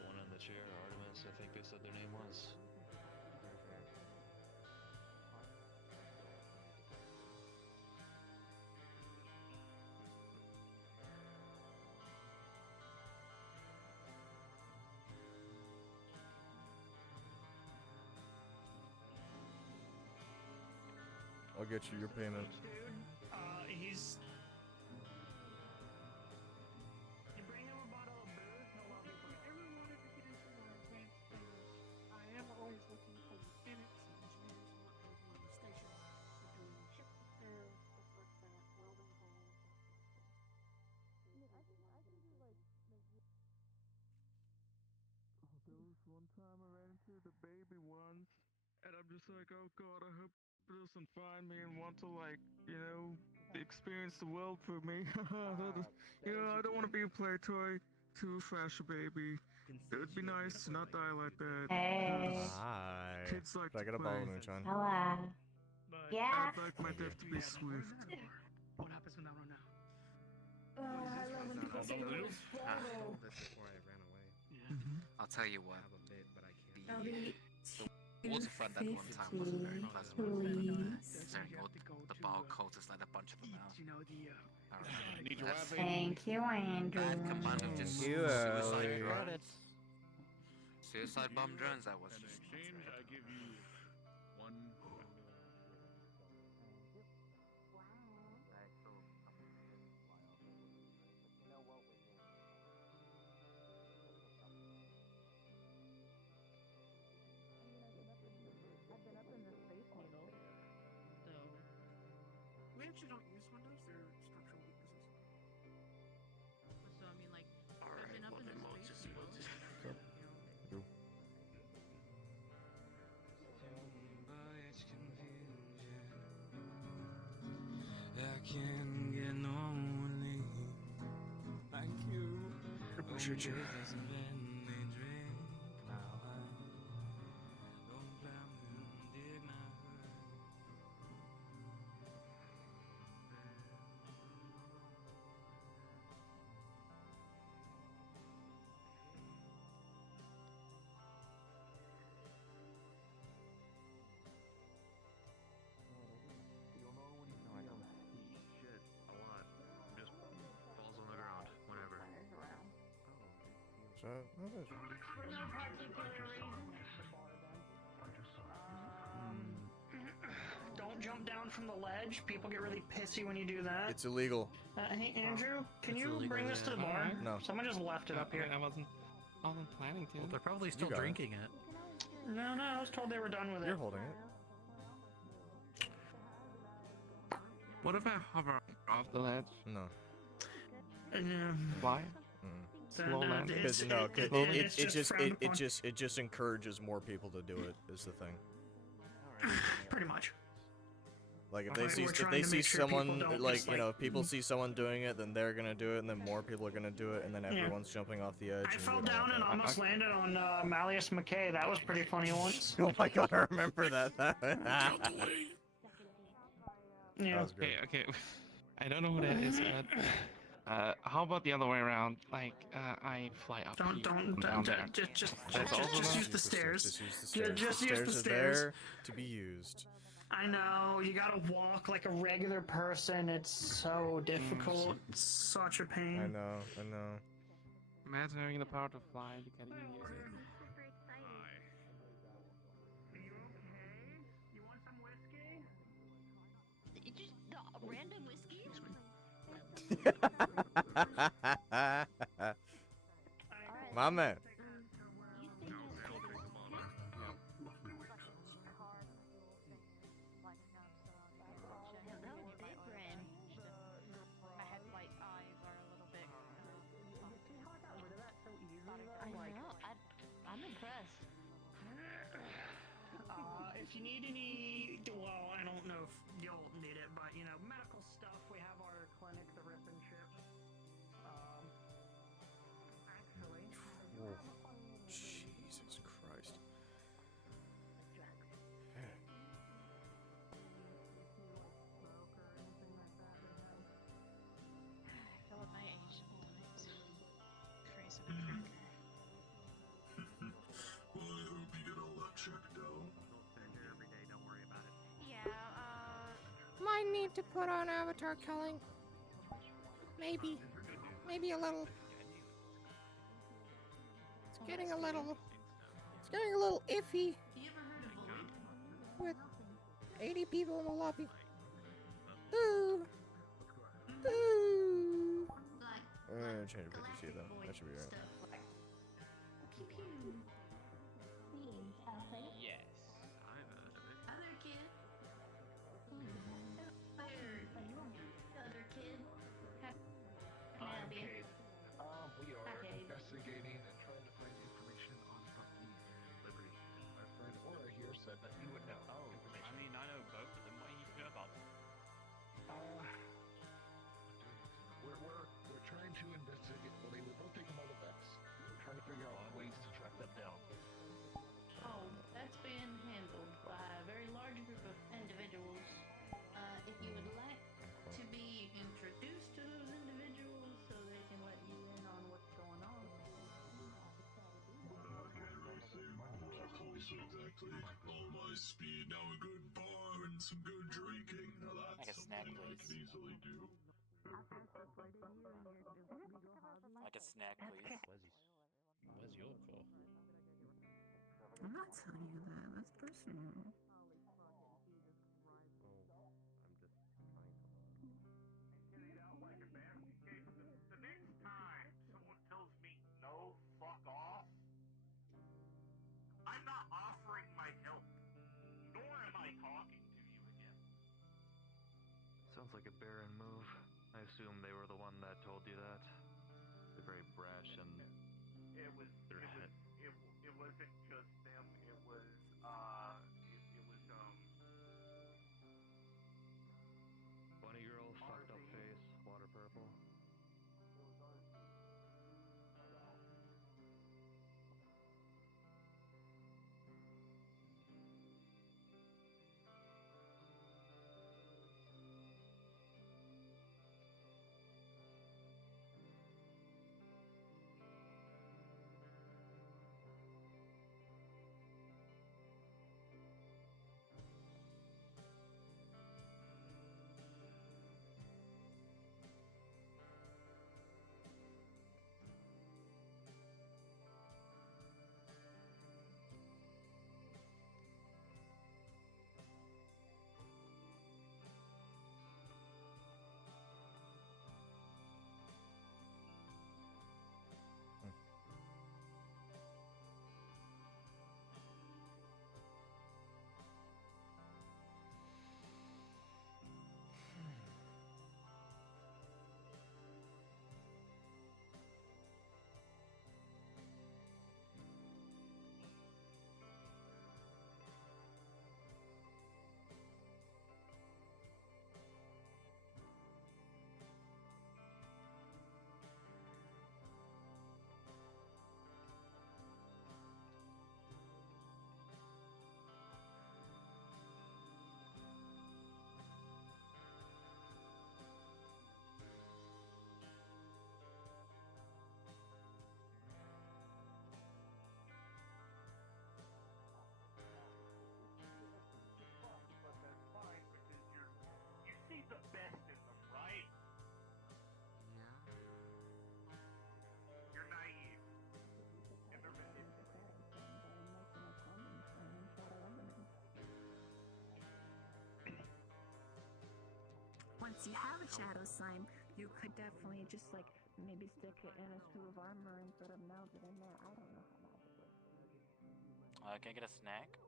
The one in the chair, Artemis, I think they said their name was. I'll get you your payment. He's. I am always looking for mechanics and engineers who work over on the station to do ship repair, stuff like that, welding hall. There was one time I ran into the baby ones, and I'm just like, oh god, I hope it doesn't find me and want to, like, experience the world for me. I don't want to be a play toy to Fasher Baby. It would be nice to not die like that. Hey. Hi. Kids like Can I to get a ball, play. Moonshine? Hello. Yeah. I'd like my death to be swift. What happens when I run out? I love when people say This swallow. before I ran away. Yeah. I'll tell you what. I have a bit, but I I'll be the waterfront that one time wasn't very pleasant. please. The ball cultists let a bunch of them out. Need your wife, Thank you, Andrew. That combined with just Thank you, suicide Ellie. drones. Suicide bomb drones, that was just... exchange, I give you one. I've been up in the Space Needle, so actually don't use windows. They're structural weaknesses. So I mean, like, I've been up in this space as well. I can't get no relief like you. Appreciate you. Shit, a lot. Just falls on the ground whenever. So, no, that's Don't jump down from the ledge. People get really pissy when you do that. It's illegal. Hey, Andrew, can It's you illegal, bring this to the yeah. bar? No. Someone just left it up here. I wasn't planning to. Well, they're probably still got it. drinking it. No, I was told they were done with it. You're holding it. What if I hover off the ledge? No. Why? Slow land. Because no, it just encourages more people to do it. Is the thing. Pretty much. Like if We're they trying to see make sure people someone don't like just, you know if people see someone doing it, then they're gonna do it, and then more people are gonna do it, and then everyone's jumping off the edge. I and fell we don't down want and that. almost landed on Malleus McKay. That was pretty funny once. Oh my god, I remember that. Yeah. That was great. Okay. I don't know who that is, but how about the other way around? Like, I fly up here and down there. Just That's also not- use the stairs. Just use the stairs. Just the use stairs the are stairs. there to be used. I know, you gotta walk like a regular person. It's so difficult. It's such a pain. I know. Imagine having the power to fly. You can't even use it. You want some whiskey? Just random whiskey? My man. I'm impressed. If you need any, well, I don't know if you'll need it, but you know, medical stuff. We have our clinic, the Rip and Chip. Actually, Jesus Christ. I feel like my age sometimes. Crazy drinker. Well, I hope you get all that checked out. Every day, don't worry about it. Yeah, Might need to put on avatar culling. Maybe a little. It's getting a little iffy. You ever heard of Void? With 80 people in the lobby. Ooh. Ooh. Like, Change the picture though. That should be right. stuff like. Pew pew. Yes. Other kid. Other kid. Okay. We are Okay. investigating and trying to find information on Bucky and Liberty. Our friend Aura here said that you would know information. I mean, I know both of them. What do you know about them? We're trying to investigate. Well, they were both taking multivets. We're trying to figure out ways to track them down. Oh, that's been handled by a very large group of individuals. If you would like to be introduced to those individuals so they can let you in on what's going on. Exactly. All my speed, now a good bar and some good drinking. Now that's Like a snack something I place. could easily do. Like a snack, please. Where's your car? I'm not telling you that. That's personal. The next time someone tells me no, fuck off, I'm not offering my help, nor am I talking to you again. So Sounds like a barren move. I assume they were the one that told you that. They're very brash and It was. They're It was. ahead. It wasn't just them. It was. Bunny girl, fucked up face, water purple. But that's fine because you see the best in them, right? Yeah. You're naive. And they're Once you have a shadow slime, you could definitely just like maybe stick it in a suit of armor and sort of melt it in there. I don't know how magic works. Can I get a snack?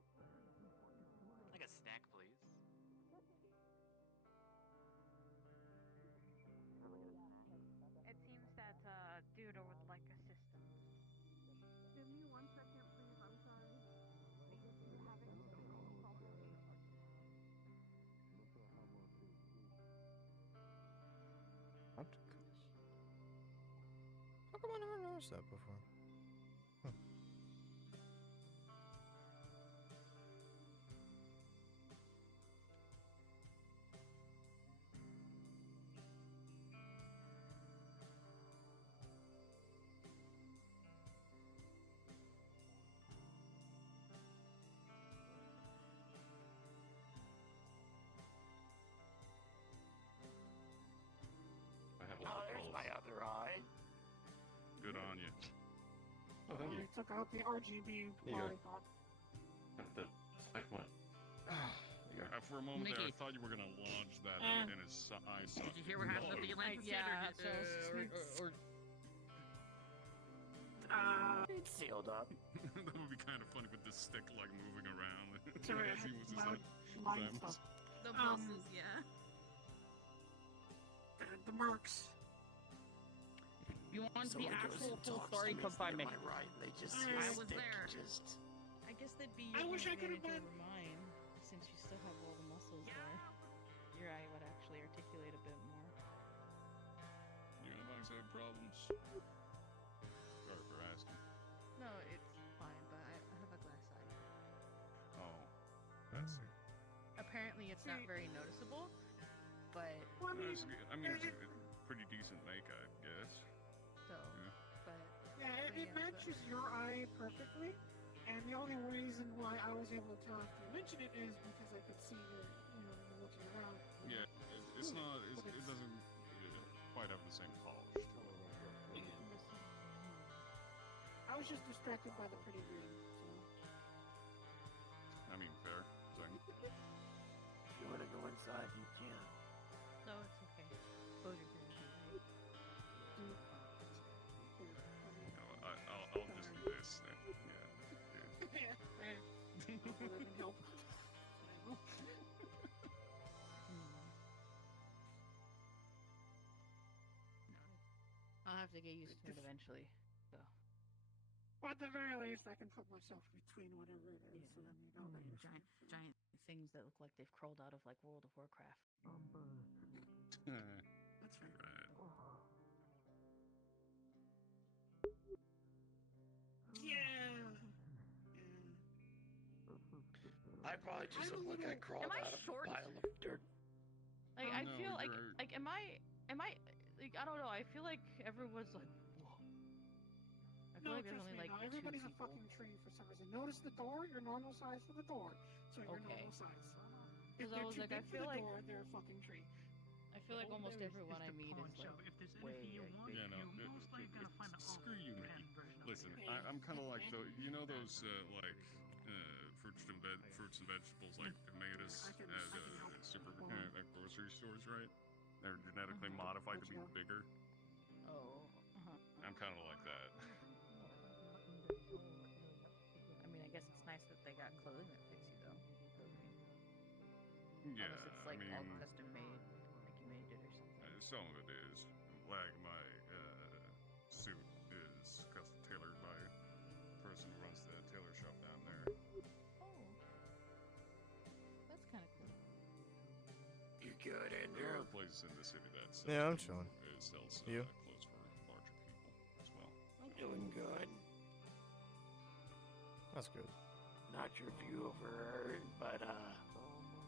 Like a snack, please. It seems that dude would like a system. Give me 1 second, please. I'm sorry. We're having a technical problem. What? How come I never noticed that before? Huh. I have a lot of there's calls. my other eye. Good on you. Oh, thank you. Took out the RGB lollipop. The spike went. For a moment there, I Mickey. thought you were gonna launch that in his eye socket. Did you hear what happened to the Atlantis yeah, It's sealed up. That would be kind of funny with this stick like moving around. Sorry, I See had what's his loud name? line Zamus. stuff. The muscles, yeah. The mercs. If you want the actual full story, come find me. They just I was there. I guess they'd be I your wish I could have advantage been. over mine, since you still have all the muscles there. Your eye would actually articulate a bit more. You and Max have problems. Sorry for asking. No, it's fine, but I have a glass eye. Oh, that's it. Apparently, it's not very noticeable, but Well, It's pretty decent make, I guess. so, Yeah. but yeah, it matches your eye perfectly. And the only reason why I was able to mention it is because I could see you, looking around. Yeah, it's not. It doesn't quite have the same polish. I was just distracted by the pretty green. So. I mean, fair thing. If you want to go inside, you can. no, it's okay. Close your ears, right? I'll just do this. Yeah. have to get used to it eventually. So. But at the very least, I can put myself between whatever it is, so then you know that you're giant things that look like they've crawled out of like World of Warcraft. That's fair. Yeah. I probably just look like I crawled out of a pile of dirt. Like I feel like am I like I don't know. I feel like everyone's like. I feel like there's only like everybody's two a fucking tree for some reason. Notice the door, you're normal size for the door. So you're normal size. If they're too big for the door, they're a fucking tree. I feel like almost everyone I meet is like way big. Yeah, no, screw you, Mickey. Listen, I'm kind of like those fruits and vegetables like tomatoes at grocery stores, right? They're genetically modified to be bigger. Oh. I'm kind of like that. I mean, I guess it's nice that they got clothing that fits you, though. Yeah, unless it's like all custom made, like you made it or something. Some of it is. Like my suit is custom tailored by a person who runs the tailor shop down there. Oh, that's kind of cool. You good, Andrew? There are places in the city that sells Yeah, I'm chilling. Sells You? clothes for larger people as well. I'm doing good. That's good. Not sure if you overheard, but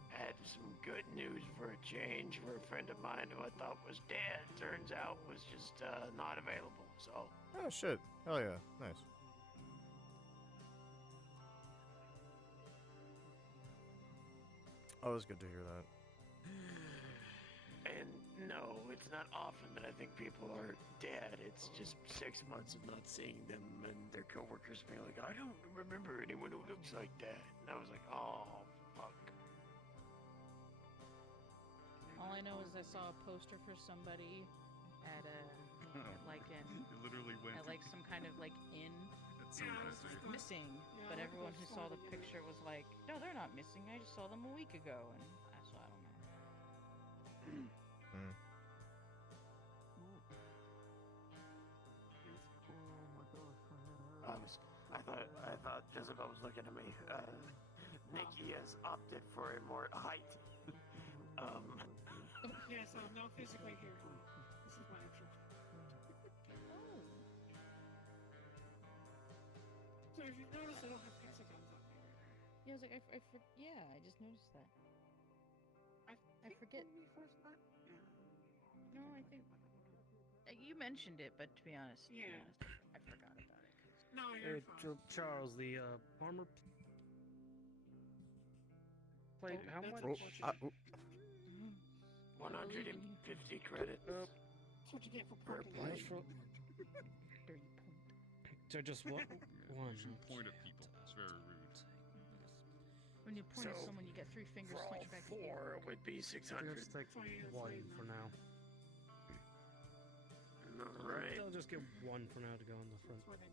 had some good news for a change for a friend of mine who I thought was dead. Turns out was just not available. So. Oh shit! Hell yeah! Nice. Always good to hear that. And no, it's not often that I think people are dead. It's just 6 months of not seeing them and their coworkers being like, I don't remember anyone who looks like that. And I was like, oh, fuck. All I know is I saw a poster for somebody at a You literally went at like some kind of like inn. Missing, but everyone who saw the picture was like, no, they're not missing. I just saw them a week ago, and so I don't know. I thought Jezebel was looking at me. Nikki has opted for a more height. Yes, I'm not physically here. This is my actual. So if you notice, I don't have hexagons on there. Yeah, I was like, I just noticed that. I forget. When we first met? Yeah. No, I think you mentioned it, but to be honest, I forgot about it. No, you're fine. Charles, the armor plate. How much? 150 credits. That's what you get for per plate. So just one. You shouldn't point at people. It's very rude. When you point at someone, you get 3 fingers For all pointed back at 4, you. it would be 600. Just take one for now. Right. I'll just get one for now to go on the front pumps.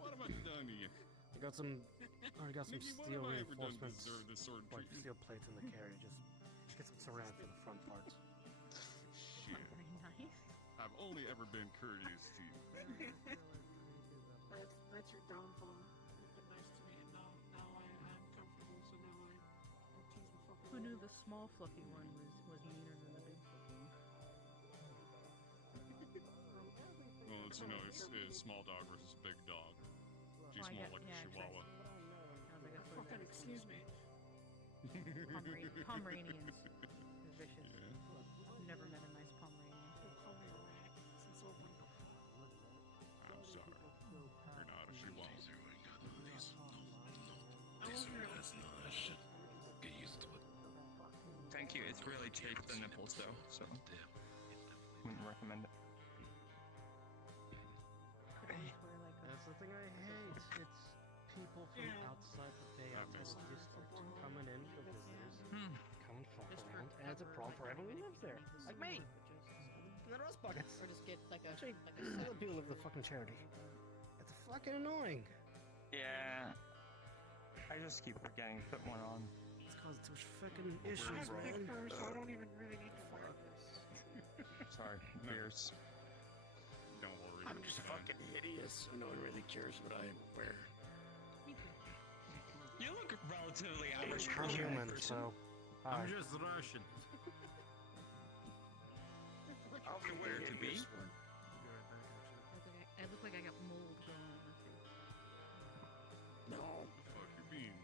What have I done to you? I got some steel reinforcements, this sort of like steel plates in the carrier. Just get some surround for the front parts. Shit. Very nice. I've only ever been courteous to you. That's your downfall. You've been nice to me, and now I'm comfortable, so now I tease the fuck out. Who knew the small fluffy one was meaner than the big fluffy one? Well, it's small dog versus big dog. She's more like a Chihuahua. Fucking excuse me. Pomeranians. They're vicious. I've never met a nice Pomeranian. Call me a rat since open. I'm sorry. You're not a Chihuahua. Get used to it. Thank you. It's really cheap, the nipples, though, so wouldn't recommend it. That's the thing I hate. It's people from outside the Bay, outside the district, coming in for visitors, coming fuck around, and it's a problem for everyone who lives there. Like me! And the rust buckets! Or just get like a... Other people live the fucking charity. It's fucking annoying. Yeah. I just keep forgetting to put one on. It's caused too much fucking issues, I have man. pictures, so I don't even really need to fire. car. Beers. Don't worry. I'm just fucking hideous, so no one really cares what I wear. You look relatively I'm average. human, so. I'm just Russian. I'll You wear to be? I look like I got mold growing on my face. No. Fuck you mean?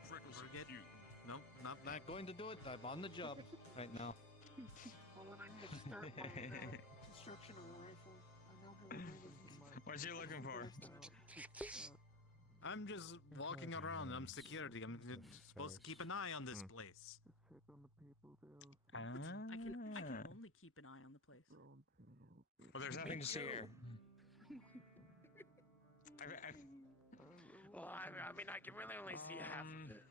The freckles are Forget- cute. Nope, not going to do it. I'm on the job right now. Well, when I need to start my construction rifle, I know how to do this. What you looking for? I'm just walking around. I'm security. I'm supposed to keep an eye on this place. I can only keep an eye on the place. Well, there's nothing to see here. Well, I mean, I can really only see half of it.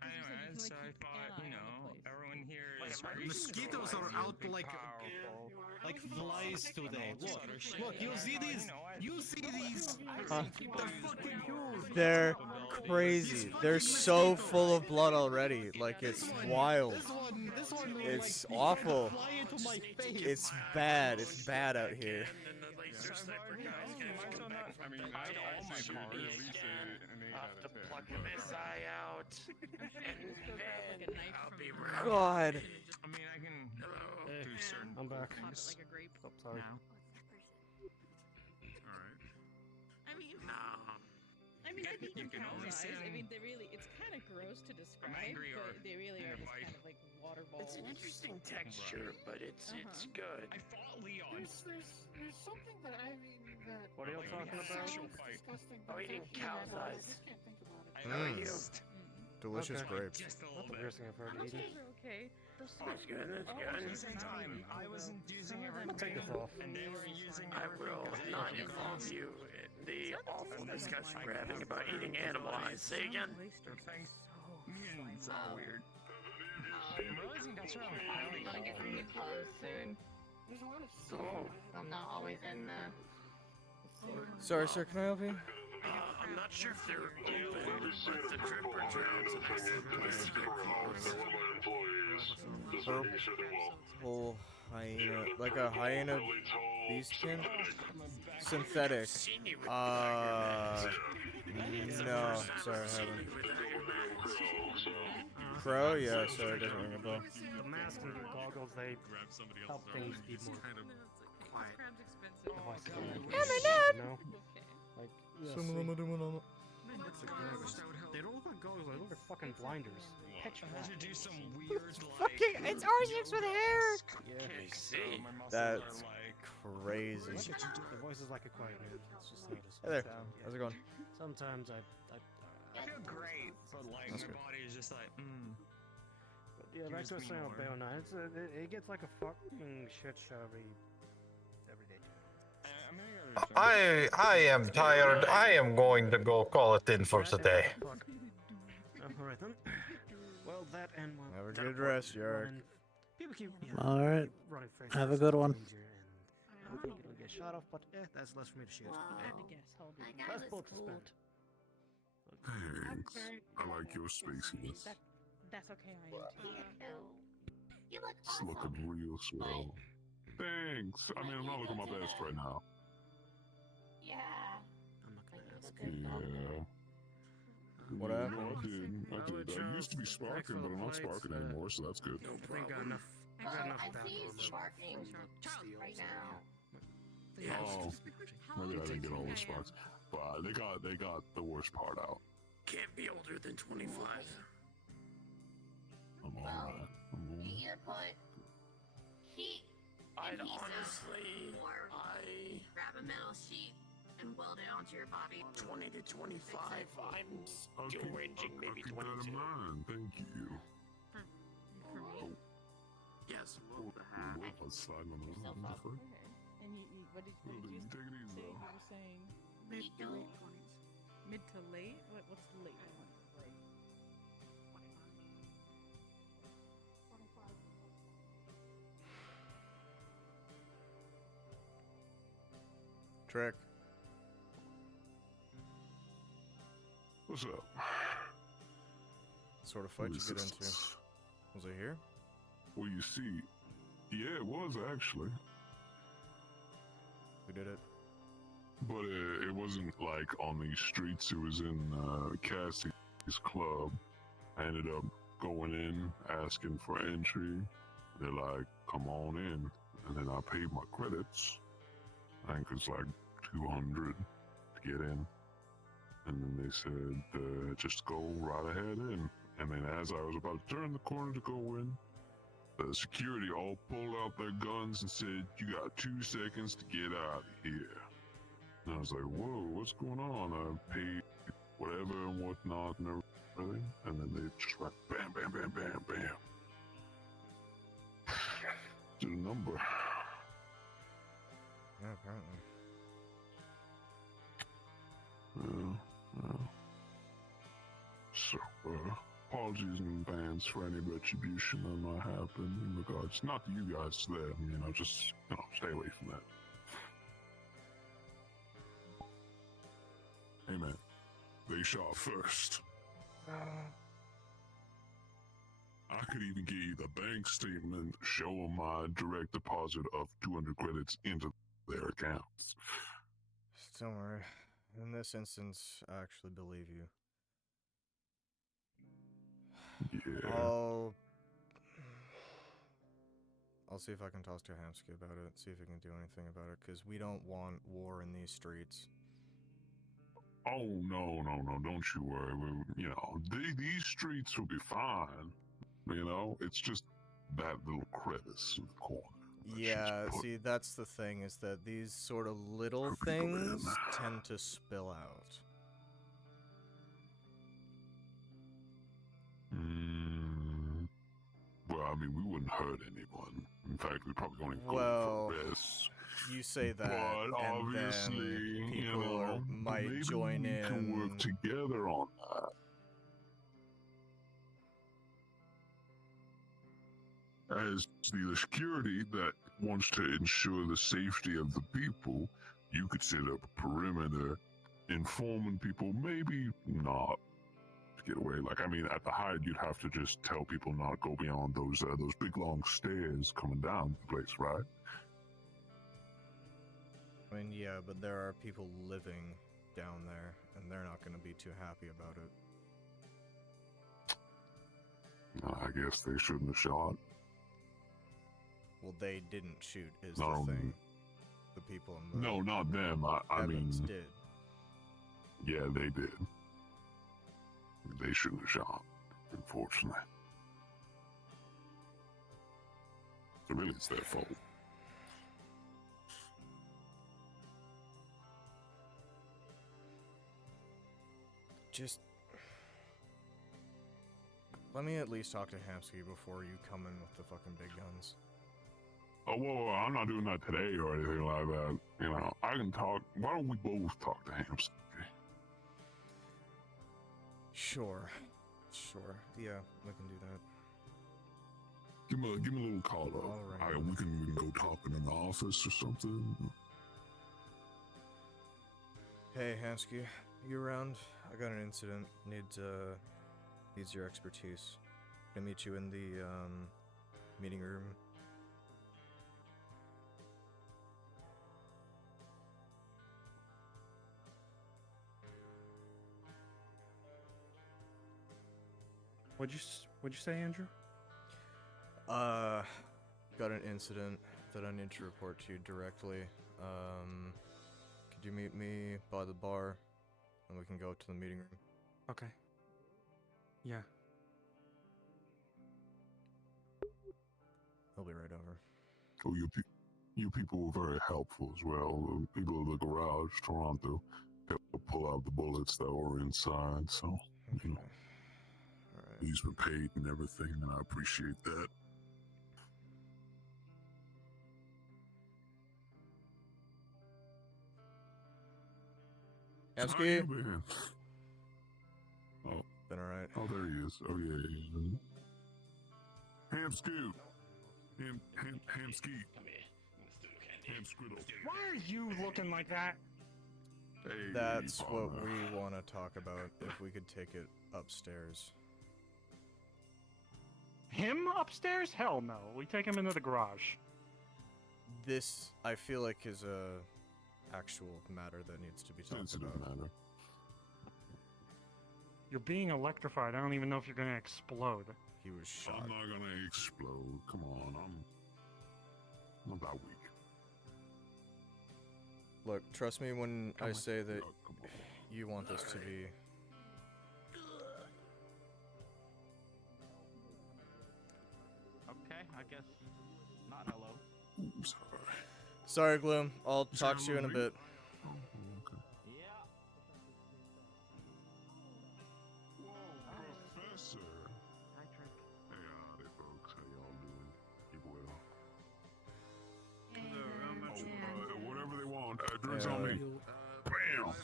Anyways, I thought, you know, everyone here is Mosquitoes are out like flies today. Look, you see these? You see these? Huh? They're fucking huge. They're crazy. They're so full of blood already. Like, it's wild. This one It's like, awful. Fly into my face. It's bad. It's bad out here. I mean, I had all my cars. At least an 8 I'll out have to of 10. pluck this eye out, and then I'll be God. I mean, I can do certain I'm back. things. Like a grape. Oh, sorry. Alright. I mean, You can only eyes. send. I mean, they really, it's kind of gross to describe, angry or but they really in are a just fight. kind of like water balls. It's an interesting texture, but it's good. I fought Leon. There's something that I mean that. What are you talking about? Sounds disgusting, Oh, but eating it's actually cow's not. I eyes. just can't think about it. I know you. Delicious Okay. grapes. Just a Not little the bit. weirdest thing I've heard eaten. Those are okay. Those That's good. That's At good. the same time, I wasn't using everything, Take this off. and they were using I everything. will not involve you in the awful discussion we're having about eating animal eyes. Say again. Thanks. Mutants are weird. I'm realizing that's what I'm I'm gonna get some new clothes soon. There's a lot of Oh. I'm not always in the. Sorry, sir. Can I help you? I'm not sure if they're open, but the dripper drowns and I said, please keep your clothes. Purple hyena, like a hyena beastkin? Synthetic. No, sorry, I haven't. Crow? Yeah, sorry, it doesn't ring a bell. The mask and the goggles, they Grab somebody help else's things arm be and just more kind of quiet. Crab's expensive. Devices Oh, on God. that. You know? Like, yeah, see, they don't look like goggles, they look like fucking blinders. Pitch I had to black. do some weird, like. Fucking, it's orange with hair. Yeah. See? My muscles That's are like. crazy. The voice is like a quiet man. It's just not just Hey there. sound. How's it going? Sometimes I I feel great, but like That's my good. body is just like, But yeah, back Gives to me saying more. about Bayonetta. It gets like a fucking shit show every day. I'm gonna go. I am tired. I am going to go call it in for today. Alright then. Well, that and one. Have a good rest, Yark. People keep Alright. running face Have a masks good is one. easier, and I think it'll get shot off, but that's less for me to shoot. I had to guess. How old are you? Less bullets to spend. Thanks. I like your spaciness. That's okay. I am too. You look It's looking real swell. Thanks. I mean, I'm not looking my best right now. Yeah. I'm not gonna ask. Yeah. What Yeah, happened? I did. I used to be sparking, but I'm not sparking anymore, so that's good. No I think got problem. enough. I got enough I bad see you ones. sparking right now. Oh, maybe I didn't get all the sparks, but they got the worst part out. Can't be older than 25. I'm alright. You either put heat I'd adhesive honestly, or grab a metal sheet and weld it onto your body. 20 to 25. I'm still ranging maybe I'll keep that 22. in mind. Thank you. For me? Yes. We'll outside on the Okay. And what did Well, you then take it easy, say? though. You were saying Mid to late 20s. mid to late? What's late? Like, Trick. What's up? What sort of fight Who you is get this? into? Was it here? Well, you see, Yeah, it was actually. Who did it? But it wasn't like on these streets. It was in Cassie's club. I ended up going in, asking for entry. They're like, "Come on in," and then I paid my credits. I think it's like 200 to get in. And then they said, "Just go right ahead in." And then as I was about to turn the corner to go in, the security all pulled out their guns and said, "You got 2 seconds to get out of here." And I was like, "Whoa, what's going on?" I paid whatever and whatnot and everything. And then they just went bam, bam, bam, bam, bam. To the number. Yeah, apparently. Yeah. So, apologies in advance for any retribution that might happen in regards, not to you guys, to them, just, stay away from that. Hey man, they shot first. I could even get you the bank statement showing my direct deposit of 200 credits into their accounts. Don't worry. In this instance, I actually believe you. Yeah. I'll see if I can talk to Hamsky about it, see if he can do anything about it, because we don't want war in these streets. Oh, no, don't you worry. These streets will be fine. It's just that little crevice in the corner. Yeah, see, that's the thing, is that these sort of little things tend to spill out. Well, I mean, we wouldn't hurt anyone. In fact, we probably only go for this. You say that, but and obviously, then people might maybe join we in. can work together on that. As the security that wants to ensure the safety of the people, you could set up a perimeter, informing people, maybe not to get away. Like, I mean, at the height, you'd have to just tell people not go beyond those big long stairs coming down the place, right? I mean, yeah, but there are people living down there, and they're not going to be too happy about it. I guess they shouldn't have shot. Well, they didn't shoot, is No. the thing. The people in the... No, not them. I mean... did. Yeah, they did. They shouldn't have shot, unfortunately. So really, it's their fault. Just... let me at least talk to Hamsky before you come in with the fucking big guns. Oh, well, I'm not doing that today or anything like that. I can talk. Why don't we both talk to Hamsky? Sure. Yeah, we can do that. Give me a little call up. All right. We can go talking in the office or something. Hey, Hamsky, you around? I got an incident. Needs your expertise. Can I meet you in the meeting room? What'd you say, Andrew? Got an incident that I need to report to you directly. Could you meet me by the bar, and we can go to the meeting room? Okay. Yeah. I'll be right over. Oh, you people were very helpful as well. The people at the garage, Toronto, helped pull out the bullets that were inside. So, Okay. he's been paid and everything, and I appreciate that. Hamsky? Man. Oh. Been alright. Oh, there he is. Oh, yeah. Hamsky. Hamsky. Hamsquiddle. Why are you looking like that? Hey, That's what we want to talk about, if we could take it upstairs. Him upstairs? Hell no. We take him into the garage. This, I feel like, is a actual matter that needs to be talked about. Matter. You're being electrified. I don't even know if you're gonna explode. He was shot. I'm not gonna explode. Come on, I'm not that weak. Look, trust me when I say that you want this to be... Okay, I guess not hello. I'm sorry. Sorry, Gloom. I'll talk to you in a bit. Professor. Hi, Trick. Hey, howdy, folks. How y'all doing? Keep well. Whatever they want. Drinks on me. Bam!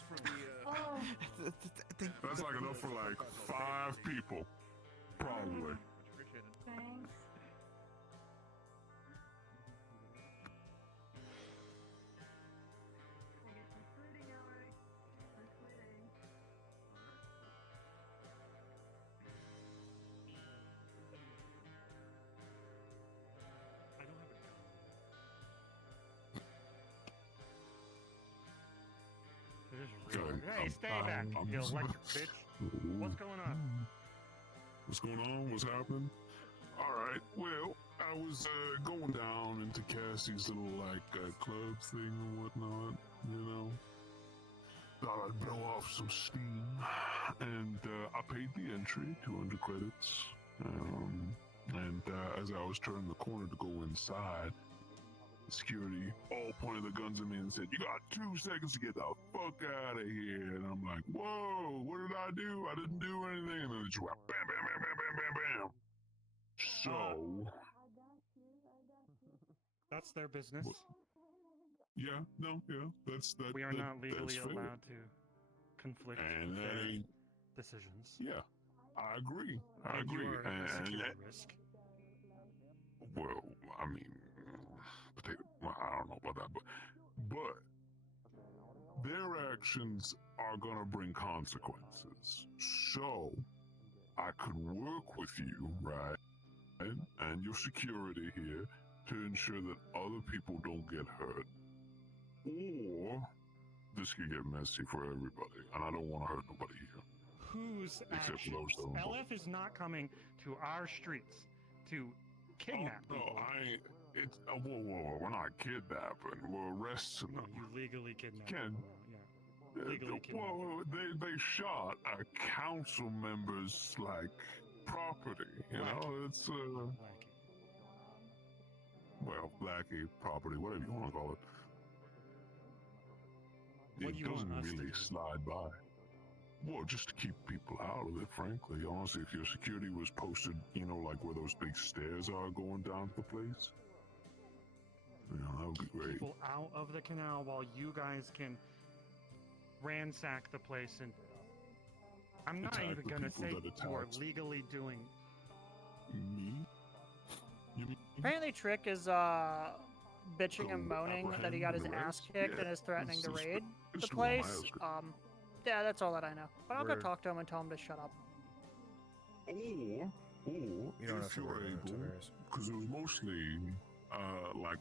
That's like enough for like 5 people. Probably. Thanks. Hey, stay back, you electric bitch. What's going on? What's going on? What's happening? Alright, well, I was going down into Cassie's little, like, club thing and whatnot, you know? Thought I'd blow off some steam. And I paid the entry, 200 credits. And as I was turning the corner to go inside, security all pointed the guns at me and said, "You got 2 seconds to get the fuck out of here." And I'm like, "Whoa, what did I do? I didn't do anything." And then it just went bam, bam, bam, bam, bam, bam, bam. So, that's their business. yeah, no, yeah, that's that. We are not legally that's fair. allowed to conflict And with that their ain't. decisions. Yeah, I agree. I And agree. you are a And security that, risk. well, I mean, well, I don't know about that, but their actions are gonna bring consequences. So I could work with you, right, and your security here to ensure that other people don't get hurt, or this could get messy for everybody, and I don't want to hurt nobody here. Whose Except for those actions? that are LF is not coming to our streets to kidnap no, people. it's whoa, we're not kidnapping. We're arresting them. You legally kidnapped Can people. Yeah. Legally kidnapped. well, they shot a council member's like property. You know, it's well, lackey property, whatever you want to call it. What It do you want doesn't us to really do? slide by. Well, just to keep people out of it, frankly. Honestly, if your security was posted, you know, like where those big stairs are going down to the place, you know, that would be great. People out of the canal while you guys can ransack the place, and I'm not Attack even the gonna people say that you are attacked legally doing. Me? You mean? Apparently, Trick is bitching and moaning that he got his ass kicked and is threatening to raid the place. Yeah, that's all that I know. But I'll go talk to him and tell him to shut up. Or You don't have if to you're worry about it, able, Tavares. because it was mostly like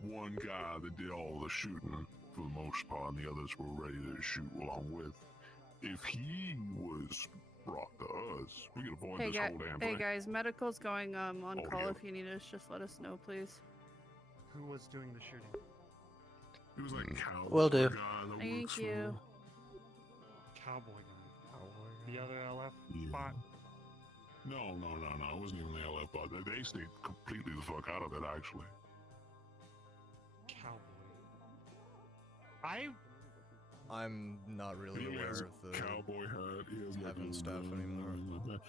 one guy that did all the shooting for the most part, and the others were ready to shoot along with. If he was brought to us, we could avoid this whole damn Hey thing. guys, medical's going on call. yeah. If you need us, just let us know, please. Who was doing the shooting? He was like cowboy Will do. guy that Thank works you. Cowboy guy. The other LF Yeah. bot. No, it wasn't even the LF bot. They stayed completely the fuck out of it, actually. Cowboy. I'm not really He aware has of the cowboy hat. He has like heaven a stuff gun and anymore. everything like that.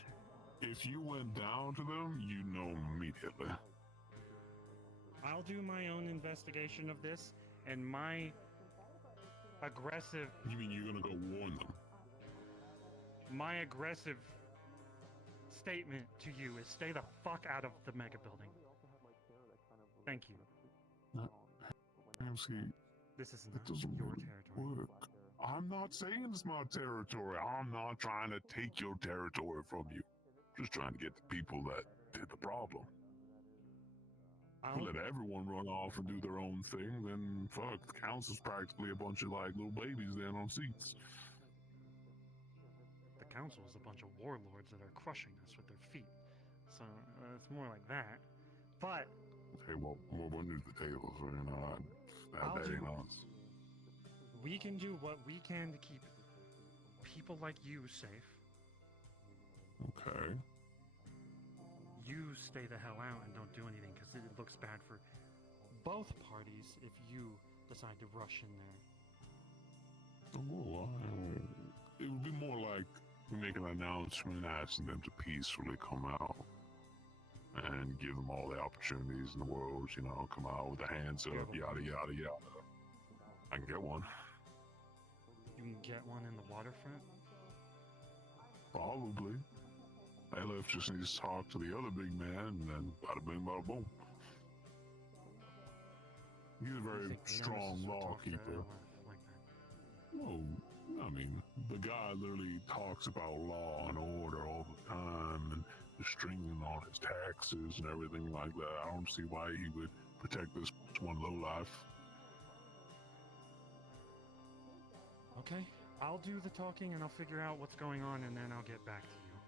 If you went down to them, you know immediately. I'll do my own investigation of this, and my aggressive. You mean you're gonna go warn them? My aggressive statement to you is stay the fuck out of the mega building. Thank you. Hamsky, This is it not doesn't your really territory. work. I'm not saying it's my territory. I'm not trying to take your territory from you. Just trying to get the people that did the problem. I'll- Let everyone run off and do their own thing, then fuck, the council's practically a bunch of like little babies then on seats. The council is a bunch of warlords that are crushing us with their feet. So it's more like that. But Hey, well, we'll use the tables, you know, that ain't us. we can do what we can to keep people like you safe. Okay. You stay the hell out and don't do anything because it looks bad for both parties if you decide to rush in there. Oh, it would be more like we make an announcement asking them to peacefully come out and give them all the opportunities in the world, you know, come out with their hands up, yada, yada, yada. I can get one. You can get one in the waterfront? Probably. Elif just needs to talk to the other big man, and then bada bing, bada boom. He's a very strong law keeper. Well, I mean, the guy literally talks about law and order all the time, and stringing on his taxes and everything like that. I don't see why he would protect this one lowlife. Okay, I'll do the talking and I'll figure out what's going on and then I'll get back to you.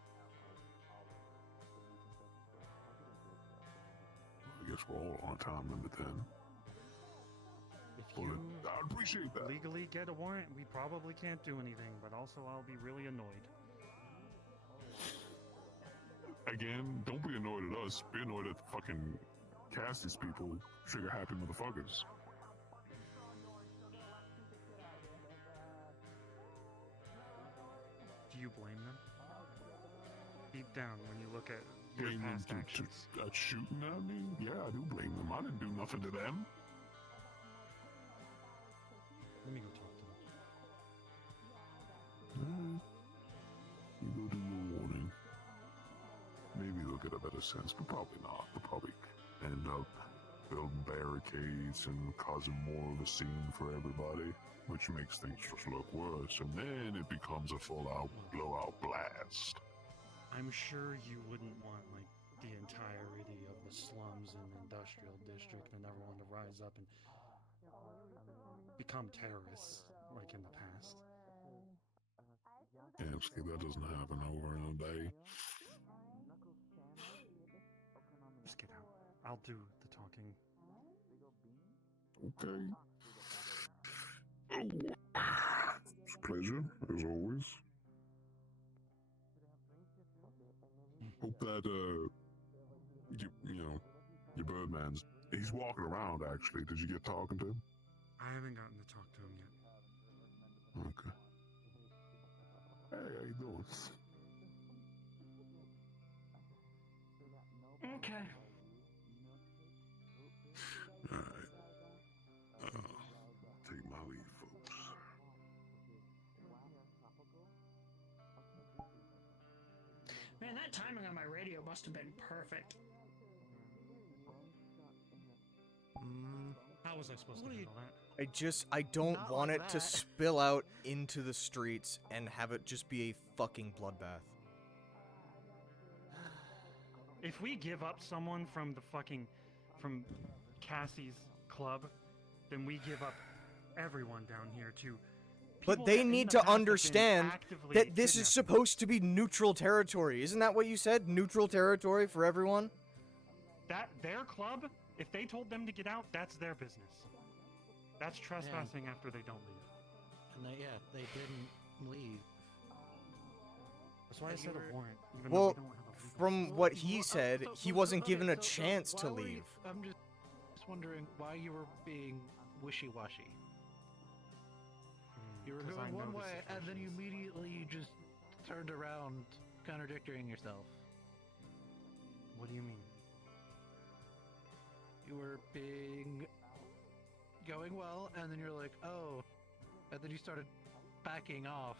I guess we're all on a time limit then. If you I appreciate that. legally get a warrant, we probably can't do anything, but also I'll be really annoyed. Again, don't be annoyed at us. Be annoyed at the fucking Cassie's people, trigger happy motherfuckers. Do you blame them? Deep down, when you look at your Blame them past actions. at shooting at me? Yeah, I do blame them. I didn't do nothing to them. Let me go talk to them. Alright. You go do your warning. Maybe they'll get a better sense, but probably not. They'll probably end up building barricades and causing more of a scene for everybody, which makes things just look worse, and then it becomes a full-out, blowout blast. I'm sure you wouldn't want, like, the entirety of the slums and industrial district and everyone to rise up and become terrorists, like in the past. Yeah, that doesn't happen over in a day. Just get out. I'll do the talking. Okay. Oh. It's a pleasure, as always. Hope that, you know, your Birdman's, he's walking around, actually. Did you get talking to him? I haven't gotten to talk to him yet. Okay. Hey, how you doing? Okay. Alright. Take my leave, folks. Man, that timing on my radio must have been perfect. How was I supposed to handle that? I don't Not want like it to that. spill out into the streets and have it just be a fucking bloodbath. If we give up someone from Cassie's club, then we give up everyone down here too. But they need to understand that this is supposed to be neutral territory. Isn't that what you said? Neutral territory for everyone? That their club, if they told them to get out, that's their business. That's trespassing after they don't leave. And they didn't leave. That's why I said a warrant. Even Well, though we don't have a legal from what he said, he wasn't given a chance to why were you- leave. I'm just wondering why you were being wishy-washy. You were 'cause I going one know the way, and then you immediately just turned around, contradicting yourself. What do you mean? You were going well, and then you're like, oh, and then you started backing off,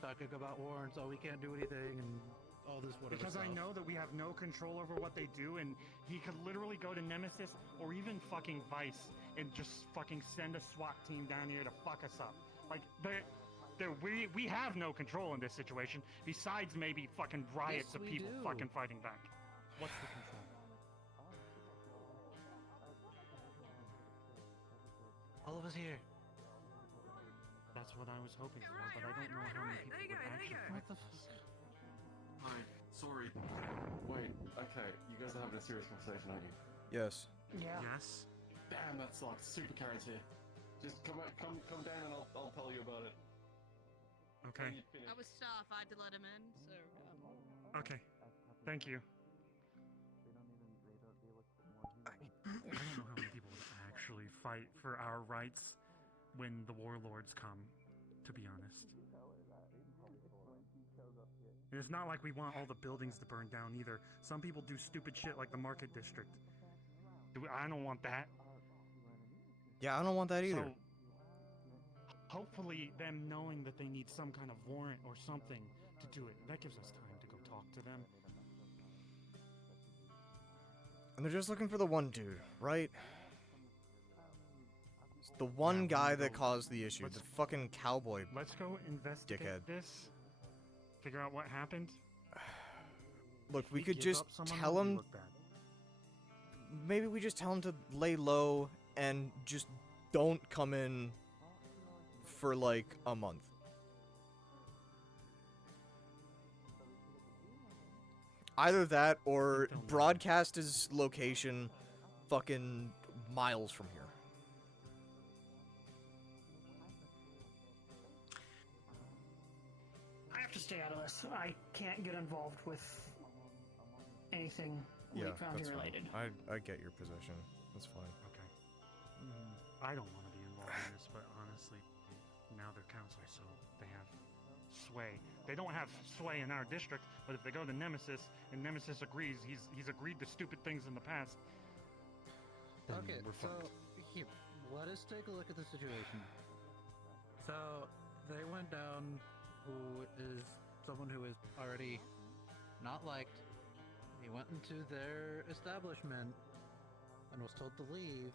talking about warrants, oh, we can't do anything, and all this whatever Because I stuff. know that we have no control over what they do, and he could literally go to Nemesis or even fucking Vice and just fucking send a SWAT team down here to fuck us up. Like, we have no control in this situation, besides maybe fucking riots Yes, of we people do. fucking fighting back. What's the concern? All of us here. That's what I was hoping for, but I don't know how many people would actually fight for this. Hi, sorry. Wait, okay, you guys are having a serious conversation, aren't you? Yes. Yeah. Yes. Damn, that sucks. Super carrots here. Just come down and I'll tell you about it. Okay. I was staff. I had to let him in, so. Okay. Thank you. I don't know how many people would actually fight for our rights when the warlords come, to be honest. And it's not like we want all the buildings to burn down either. Some people do stupid shit like the market district. I don't want that. Yeah, I don't want that either. So, hopefully them knowing that they need some kind of warrant or something to do it, that gives us time to go talk to them. And they're just looking for the one dude, right? It's the one guy that caused the issue, the fucking cowboy. Let's go investigate dickhead. this. Figure out what happened. Look, If we could give just up someone, tell we him. look bad. Maybe we just tell him to lay low and just don't come in for like a month. Either that or broadcast his location fucking miles from here. I have to stay out of this. I can't get involved with anything Yeah, Lake Fountain that's related. fine. I get your position. That's fine. Okay. I don't want to be involved in this, but honestly, now they're council, so they have sway. They don't have sway in our district, but if they go to Nemesis and Nemesis agrees, he's agreed to stupid things in the past. Then Okay, we're so fucked. here, let us take a look at the situation. So they went down who is someone who is already not liked. He went into their establishment and was told to leave.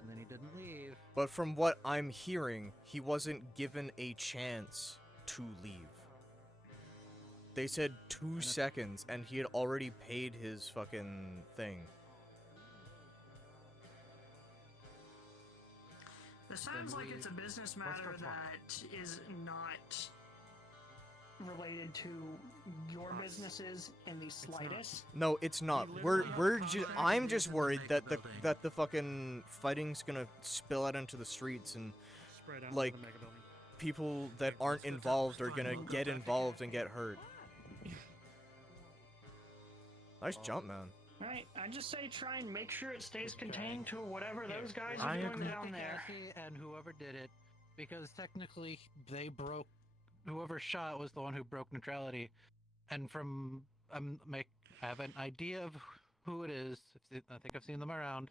And then he didn't leave. But from what I'm hearing, he wasn't given a chance to leave. They said 2 seconds, and he had already paid his fucking thing. This sounds like it's a business matter that is not related to your businesses in the slightest. No, it's not. I'm just worried that the fucking fighting's gonna spill out into the streets and Spread out like to the mega building. people that aren't involved are gonna get involved and get hurt. Nice jump, man. Right, I just say try and make sure it stays contained to whatever those guys are doing down there. And whoever did it, because technically they broke. Whoever shot was the one who broke neutrality, and from I have an idea of who it is. I think I've seen them around,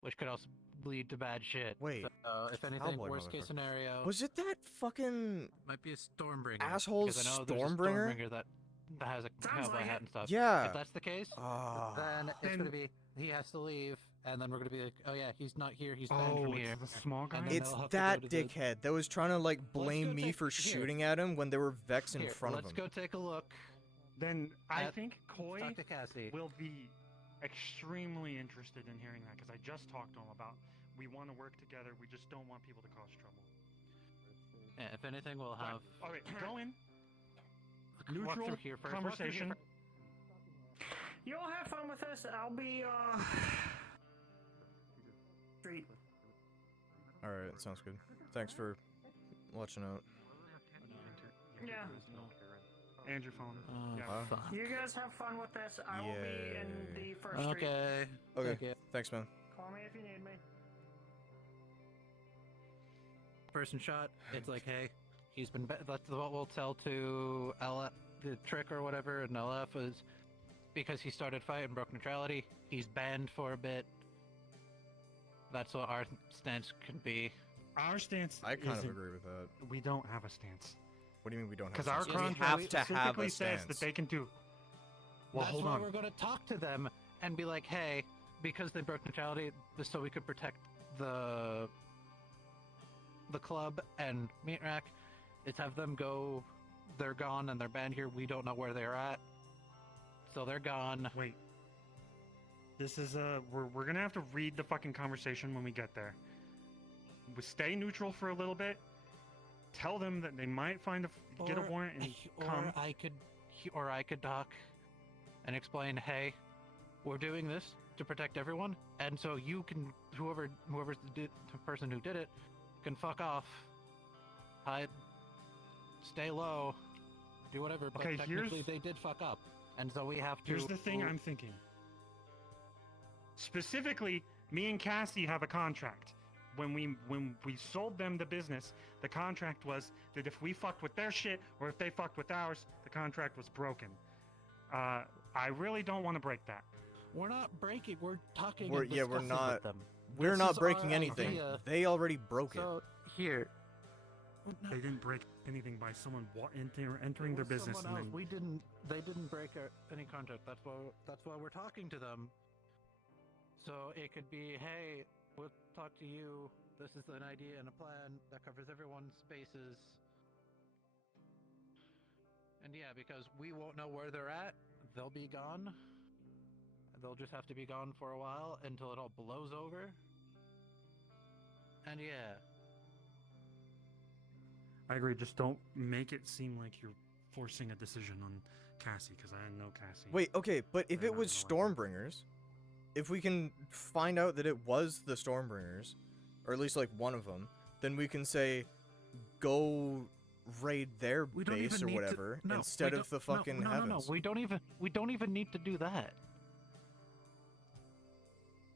which could also lead to bad shit. Wait, so, if anything, cowboy worst case motherfucker. scenario. Was it that fucking Might be a Stormbringer. asshole because I know there's a Stormbringer? Stormbringer that has a Sounds cowboy like hat it. and stuff. Yeah. If that's the case, then it's gonna be he has to leave, and then we're gonna be like, oh yeah, he's not here. He's banned from here. The small guy. And then It's they'll have to that go to the- dickhead that was trying to like blame me for shooting at him when there were Vex in Here, front of let's him. go take a look. Then I at think Coy Dr. Cassie. will be extremely interested in hearing that because I just talked to him about we want to work together. We just don't want people to cause trouble. Yeah, if anything, we'll have All right, go in. walk Neutral through here first. Walk through here conversation. first. You all have fun with this. I'll be street. All right, sounds good. Thanks for watching out. Yeah. And your phone. Oh, fuck. You guys have fun with this. I will be in the first street. Okay. Okay. Thank you. Thanks, man. Call me if you need me. Person shot. It's like, hey, he's been. That's what we'll tell to LF, the trick or whatever, and LF is because he started fighting, broke neutrality. He's banned for a bit. That's what our stance can be. Our stance. I kind of isn't- agree with that. We don't have a stance. What do you mean we don't have? Because a our stance? contract We have to have specifically a says stance. that they can do. Well, That's hold why on. we're going to talk to them and be like, hey, because they broke neutrality, just so we could protect the club and Meat Rack, is have them go. They're gone and they're banned here. We don't know where they're at. so they're gone. Wait. This is we're gonna have to read the fucking conversation when we get there. We stay neutral for a little bit. Tell them that they might get a warrant and come. Or I could talk and explain, hey, we're doing this to protect everyone, and so you can, whoever's the person who did it, can fuck off, hide, stay low, do whatever. But Okay, technically they did fuck up, and so we have to. Here's the thing I'm thinking. Specifically, me and Cassie have a contract. When we sold them the business, the contract was that if we fucked with their shit or if they fucked with ours, the contract was broken. I really don't want to break that. We're not breaking. We're talking. We're discussing not. With them. We're This not is breaking our anything. idea. They already broke it. So here. They didn't break anything by someone entering their business. Someone And else. then... They didn't break any contract. That's why we're talking to them. So it could be, hey, we'll talk to you. This is an idea and a plan that covers everyone's bases. And yeah, because we won't know where they're at, they'll be gone. They'll just have to be gone for a while until it all blows over. And yeah. I agree. Just don't make it seem like you're forcing a decision on Cassie, because I know Cassie. Wait, okay, but if it was Stormbringers, if we can find out that it was the Stormbringers, or at least like one of them, then we can say, go raid their base or whatever instead of the fucking heavens. No. We don't even need to do that.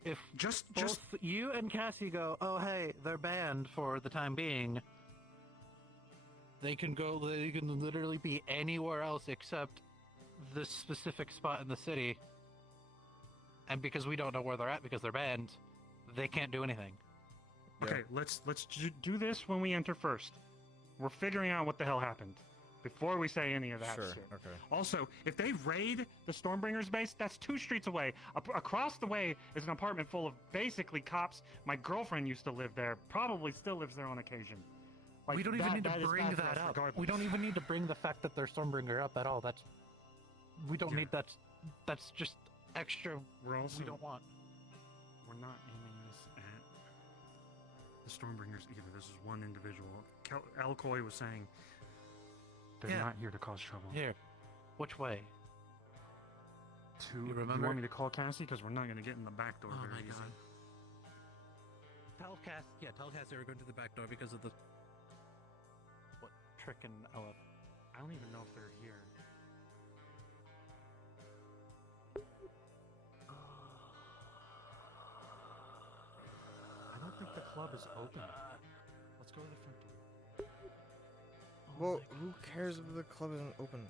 If just you and Cassie go, oh hey, they're banned for the time being. They can go. They can literally be anywhere else except this specific spot in the city. And because we don't know where they're at because they're banned, they can't do anything. Okay, let's do this when we enter first. We're figuring out what the hell happened before we say any of that shit. Okay. Also, if they raid the Stormbringers base, that's 2 streets away. Across the way is an apartment full of basically cops. My girlfriend used to live there. Probably still lives there on occasion. Like, we don't even need to is bring bad for that us up. regardless. We don't even need to bring the fact that they're Stormbringer up at all. We don't need that. That's just extra. We don't want. We're not aiming this at the Stormbringers either. This is one individual. Alcoy was saying they're not here to cause trouble. Here, which way? You want me to call Cassie? Because we're not going to get in the back door very easy. Tell Cassie we're going to the back door because of the trick and LF. I don't even know if they're here. I don't think the club is open. Let's go to the front door. Well, who cares if the club isn't open?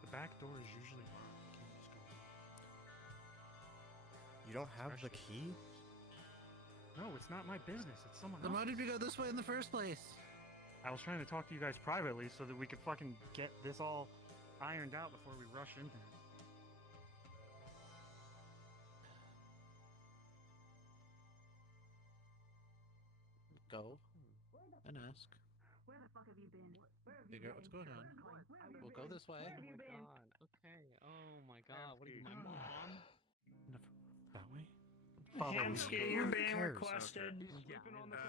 The back door is usually locked. You can't just go in. You don't have the key? No, it's not my business. It's someone Then else's. why did we go this way in the first place? I was trying to talk to you guys privately so that we could fucking get this all ironed out before we rush in there. Go and ask. Where the fuck have you been? Figure out what's going on. We'll go this way. Okay. Oh my god. What are you, my mom? That way? Hamsky, you're being cares? requested.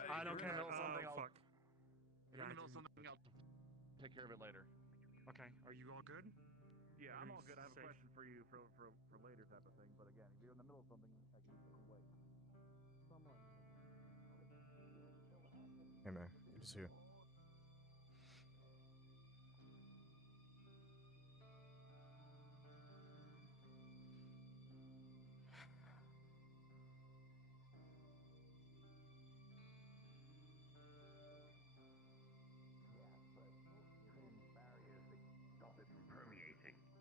I don't care. Fuck. Fuck. In the middle of something else. Take care of it later. Okay. Are you all good? Yeah, I'm all good. I have a Safe. question for you for later type of thing. But again, if you're in the middle of something, I can wait. Hey man, good to see you.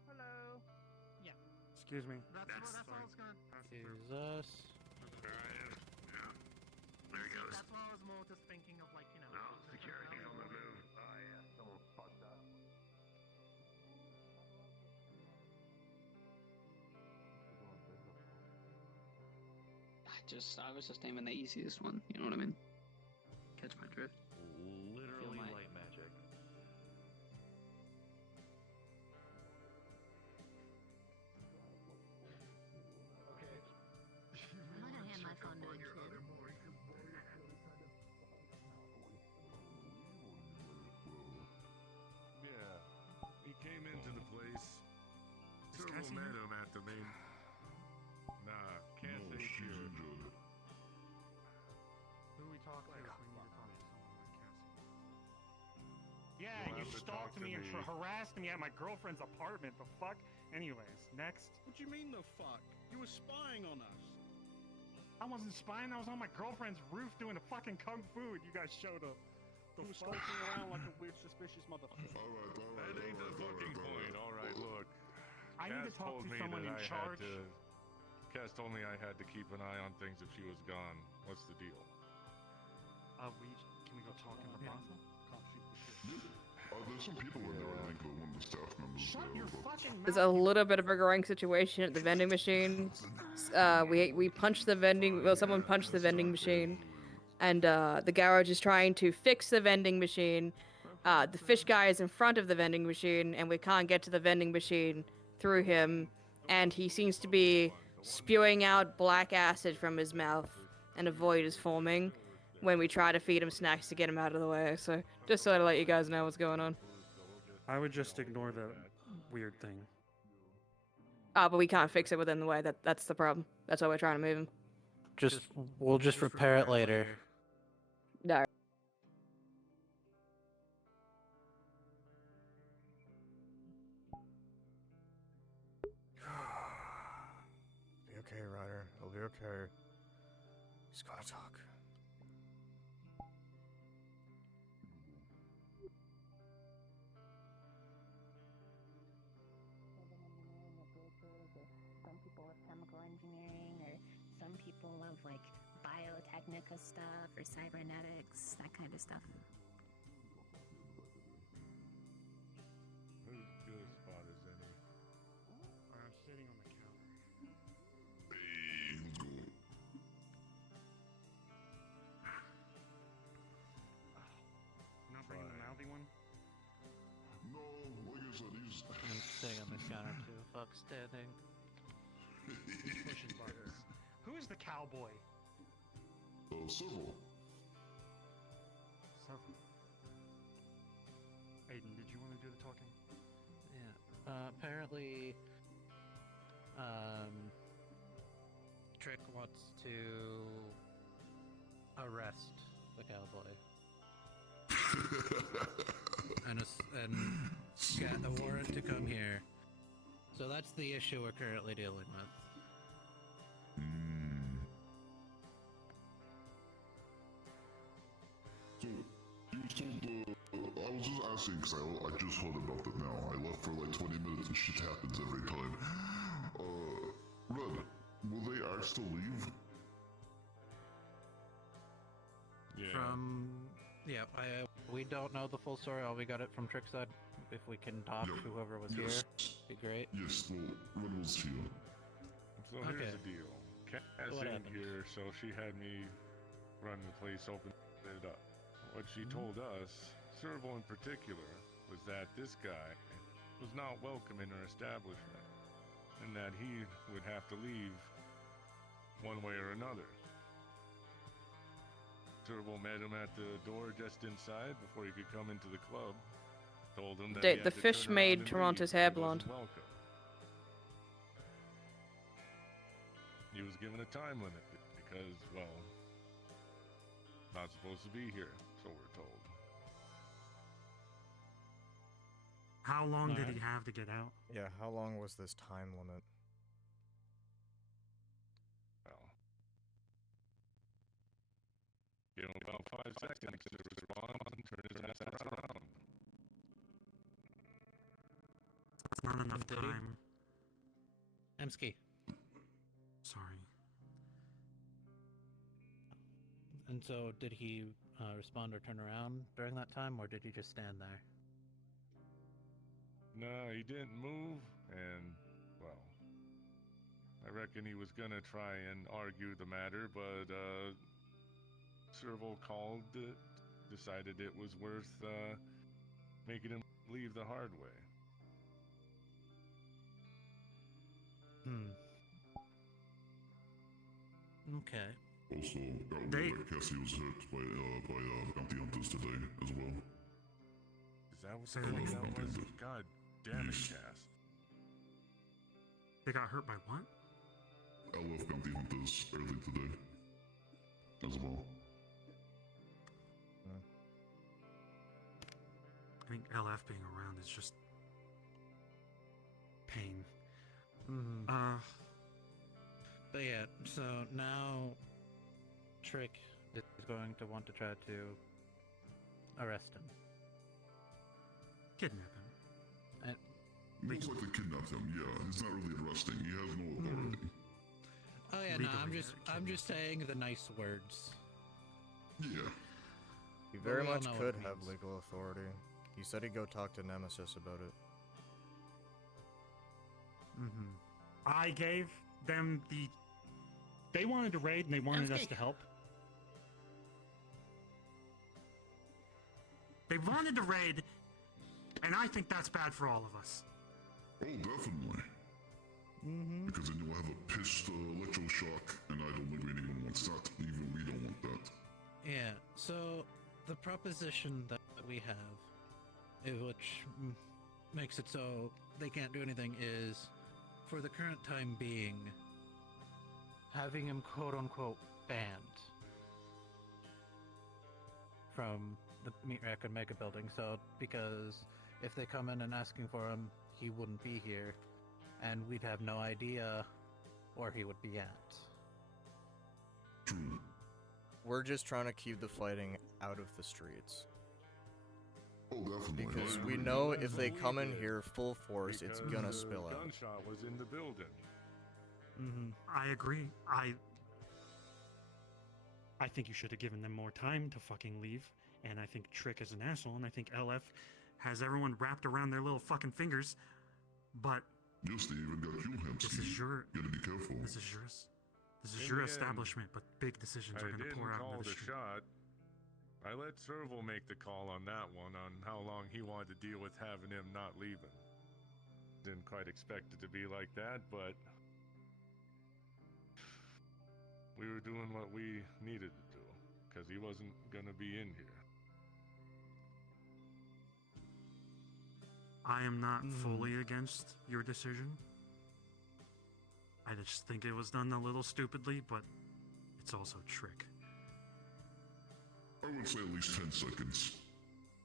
Hello. Yeah. Excuse me. That's what I was gonna. Jesus. There he goes. That's why I was more just thinking of like, you know. No, security's on the move. Oh yeah, someone fucked up. I was just naming the easiest one. You know what I mean? Catch my drift. Literally my- light magic. Okay. I'm not gonna hand my phone to a kid. Yeah, he came into the place. This Turbo guy's met here? him at the main. Nah, can't say she's sure. Who we talk to if we need to talk to someone like Cassie? Yeah, You'll you have to stalked talk to me and me. harassed me at my girlfriend's apartment. The fuck? Anyways, next. What do you mean the fuck? You were spying on us. I wasn't spying. I was on my girlfriend's roof doing a fucking kung fu, and you guys showed up. You were skulking around like a weird, suspicious motherfucker. That ain't the fucking point. All right, look. I need to Cass talk told to me someone that in I charge. Had to, Cass told me I had to keep an eye on things if she was gone. What's the deal? Can we go talk in the brothel? There's some people in there, I think, that one of the staff members. Shut your fucking There's a little bit of a growing situation at the vending machine. We punched the vending. Well, someone punched the vending machine, and the garage is trying to fix the vending machine. The fish guy is in front of the vending machine, and we can't get to the vending machine through him. And he seems to be spewing out black acid from his mouth, and a void is forming when we try to feed him snacks to get him out of the way. So just so to let you guys know what's going on. I would just ignore the weird thing. But we can't fix it within the way. That's the problem. That's why we're trying to move him. We'll just repair it later. No. Be okay, Ryder. It'll be okay. He's gotta talk. Some people love chemical engineering, or some people love like biotechnica stuff or cybernetics, that kind of stuff. Whose good spot is any? I'm sitting on the counter. Not bringing the mouthy one? No, like I said, he's. I'm staying on the counter too. Fuck standing. He's pushing buttons. Who is the cowboy? Civil. Several. Aiden, did you want to do the talking? Yeah. Apparently, Trick wants to arrest the cowboy. and get a warrant to come here. So that's the issue we're currently dealing with. So, you was told, I was just asking because I just heard about that now. I left for like 20 minutes and shit happens every time. Red, will they ask to leave? Yeah. We don't know the full story. All we got it from Trick's side. If we can talk to whoever was here, be great. Yes, well, Red was here. So here's the deal. Cass What in happened? here, so she had me run the place, open it up. What she told us, Serval in particular, was that this guy was not welcome in her establishment, and that he would have to leave one way or another. Serval met him at the door just inside before he could come into the club. Told him that he had The to fish turn around made and Toronto's leave. hair He wasn't blonde. welcome. He was given a time limit because, well, not supposed to be here, so we're told. How long did Alright. he have to get out? Yeah, how long was this time limit? Well, give him about 5 seconds to respond and turn his ass around. That's not enough Did he? time. Emski. Sorry. And so, did he respond or turn around during that time, or did he just stand there? No, he didn't move, and, well, I reckon he was gonna try and argue the matter, but Serval called it, decided it was worth making him leave the hard way. Okay. Also, that Cassie was hurt by bounty hunters today as well. Is that what that was? God damn it, Cass. They got hurt by what? LF bounty hunters early today as well. I think LF being around is just pain. But yeah, so now Trick is going to want to try to arrest him. Kidnap him. Most likely kidnapped him, yeah. He's not really arresting. He has no authority. Oh yeah, no, I'm just saying the nice words. Yeah. He very we all much know what could it have means. legal authority. He said he'd go talk to Nemesis about it. I gave them the... They wanted to raid and they wanted us to help. They wanted to raid, and I think that's bad for all of us. Oh, definitely. Because then you'll have a pissed electroshock, and I don't think anyone wants that. Even we don't want that. Yeah, so the proposition that we have, which makes it so they can't do anything, is for the current time being, having him quote-unquote banned from the meat rack and mega building. So because if they come in and asking for him, he wouldn't be here, and we'd have no idea where he would be at. True. We're just trying to keep the fighting out of the streets. Oh, definitely. Because we know if they come in here full force, it's gonna spill out. Gunshot was in the building. I agree. I think you should have given them more time to fucking leave, and I think Trick is an asshole, and I think LF has everyone wrapped around their little fucking fingers, but... Yes, they even got you, Hamsky. This is your... You gotta be careful. This is yours. This is In your the end, establishment, but big decisions are going to pour out I into didn't call the the street. shot. I let Serval make the call on that one, on how long he wanted to deal with having him not leaving. Didn't quite expect it to be like that, but... we were doing what we needed to do, because he wasn't going to be in here. I am not fully against your decision. I just think it was done a little stupidly, but it's also Trick. I would say at least 10 seconds.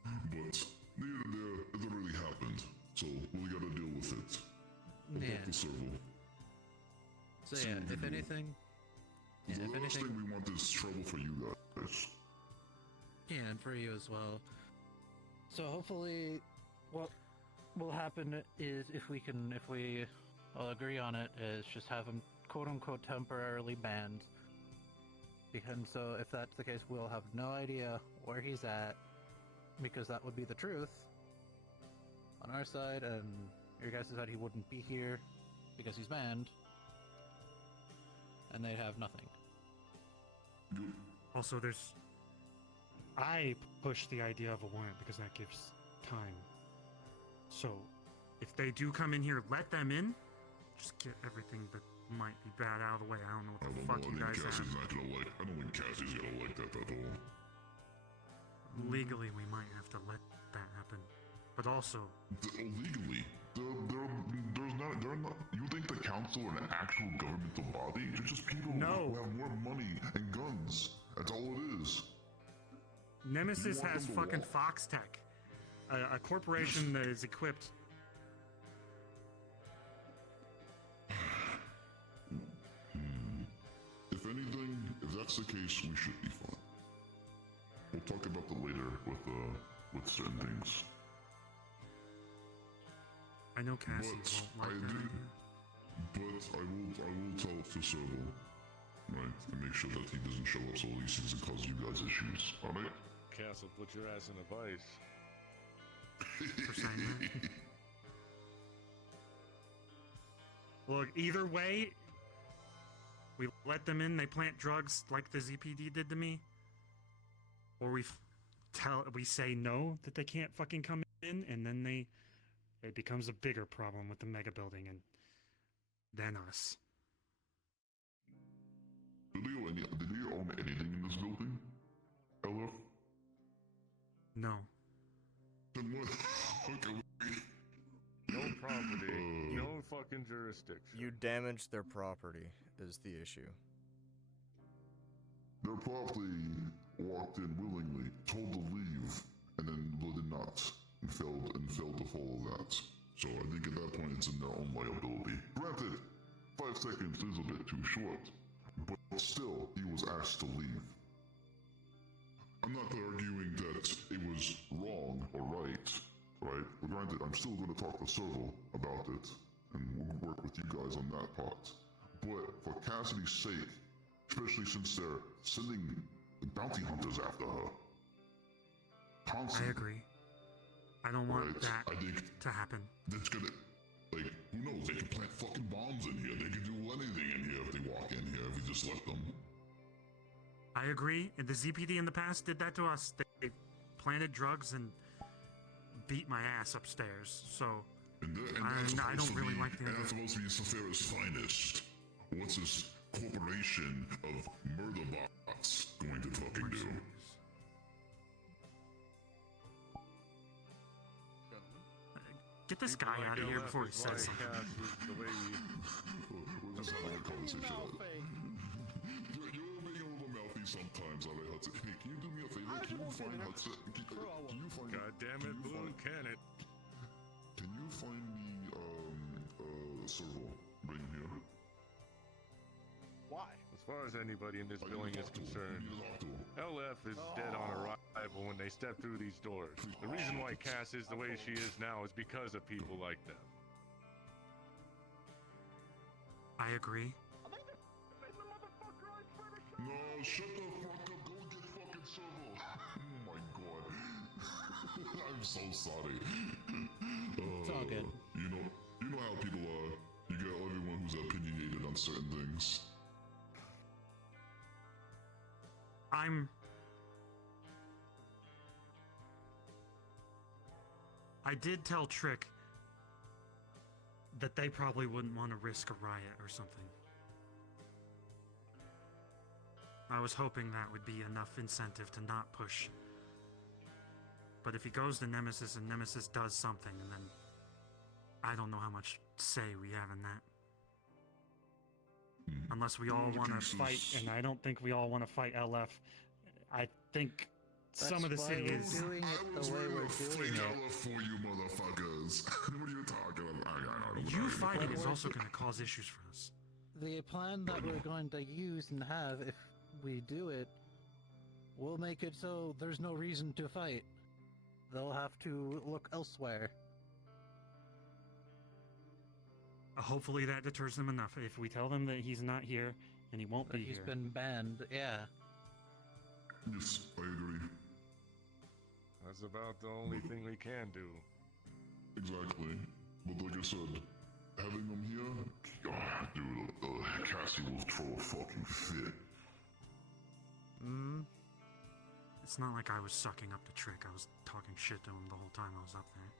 But neither there, it already happened. So we gotta deal with it. We'll Yeah. talk to Serval. So See yeah, what we if do. anything... Yeah, The if last anything... thing we want is trouble for you guys. Yeah, and for you as well. So hopefully, what will happen is if we all agree on it, is just have him quote-unquote temporarily banned. And so if that's the case, we'll have no idea where he's at, because that would be the truth on our side, and your guys' side he wouldn't be here because he's banned, and they'd have nothing. Also, I push the idea of a warrant because that gives time. So, if they do come in here, let them in. Just get everything that might be bad out of the way. I don't know what the fuck you guys have. Cassie's not gonna like. I don't think Cassie's gonna like that at all. Legally, we might have to let that happen. But also... Legally? They're not. You think the council are an actual governmental body? They're just people who have more money and guns. That's all it is. Nemesis want has them to fucking walk? Foxtech. A corporation that is equipped... If anything, if that's the case, we should be fine. We'll talk about that later with certain things. I know Cassie But won't like that idea. But I will tell to Serval, right, and make sure that he doesn't show up so at least he doesn't cause you guys issues. Alright? Castle, put your ass in a vice. For saying that. Look, either way, We let them in, they plant drugs like the ZPD did to me. Or we say no, that they can't fucking come in, and then it becomes a bigger problem with the mega building and then us. Did they own anything in this building? LF? No. Then what? No property, no fucking jurisdiction. You damaged their property is the issue. Their property walked in willingly, told to leave, and then did not, and failed to follow that. So I think at that point it's in their own liability. Granted, 5 seconds is a bit too short, but still, he was asked to leave. I'm not arguing that it was wrong or right? But granted, I'm still going to talk to Serval about it, and we'll work with you guys on that part. But for Cassidy's sake, especially since they're sending bounty hunters after her. Constantly. I agree. I don't want that to happen. That's gonna, who knows, they could plant fucking bombs in here, they could do anything in here if they walk in here, if we just let them. I agree, and the ZPD in the past did that to us. They planted drugs and beat my ass upstairs, so I don't really like the idea. And that's supposed to be Safira's finest. What's this corporation of murder bots going to fucking do? Get this guy out of here before he says something. We're just having a conversation. You're being a little mouthy sometimes, alright, Hudson. Hey, can you do me a favor? Can you find Hudson? Can you find... God damn it, Boone, can it? Can you find me, Serval? Bring him here. Why? As far as anybody in this building is concerned, LF is dead on arrival when they step through these doors. The reason why Cass is the way she is now is because of people like them. I agree. No, shut the fuck up. Go get fucking Serval. Oh my god. I'm so sorry. It's all good. You know how people are. You get everyone who's opinionated on certain things. I did tell Trick that they probably wouldn't want to risk a riot or something. I was hoping that would be enough incentive to not push. But if he goes to Nemesis and Nemesis does something, and then I don't know how much say we have in that. Unless we all want to fight, and I don't think we all want to fight LF. I think some of the city is doing it the way we're doing it. For you motherfuckers. What are you talking about? You fighting is also going to cause issues for us. The plan that we're going to use and have, if we do it, will make it so there's no reason to fight. They'll have to look elsewhere. Hopefully that deters them enough. If we tell them that he's not here and he won't be here. He's been banned, yeah. Yes, I agree. That's about the only thing we can do. Exactly. But like I said, having them here, dude, Cassie will throw a fucking fit. It's not like I was sucking up to Trick. I was talking shit to him the whole time I was up there.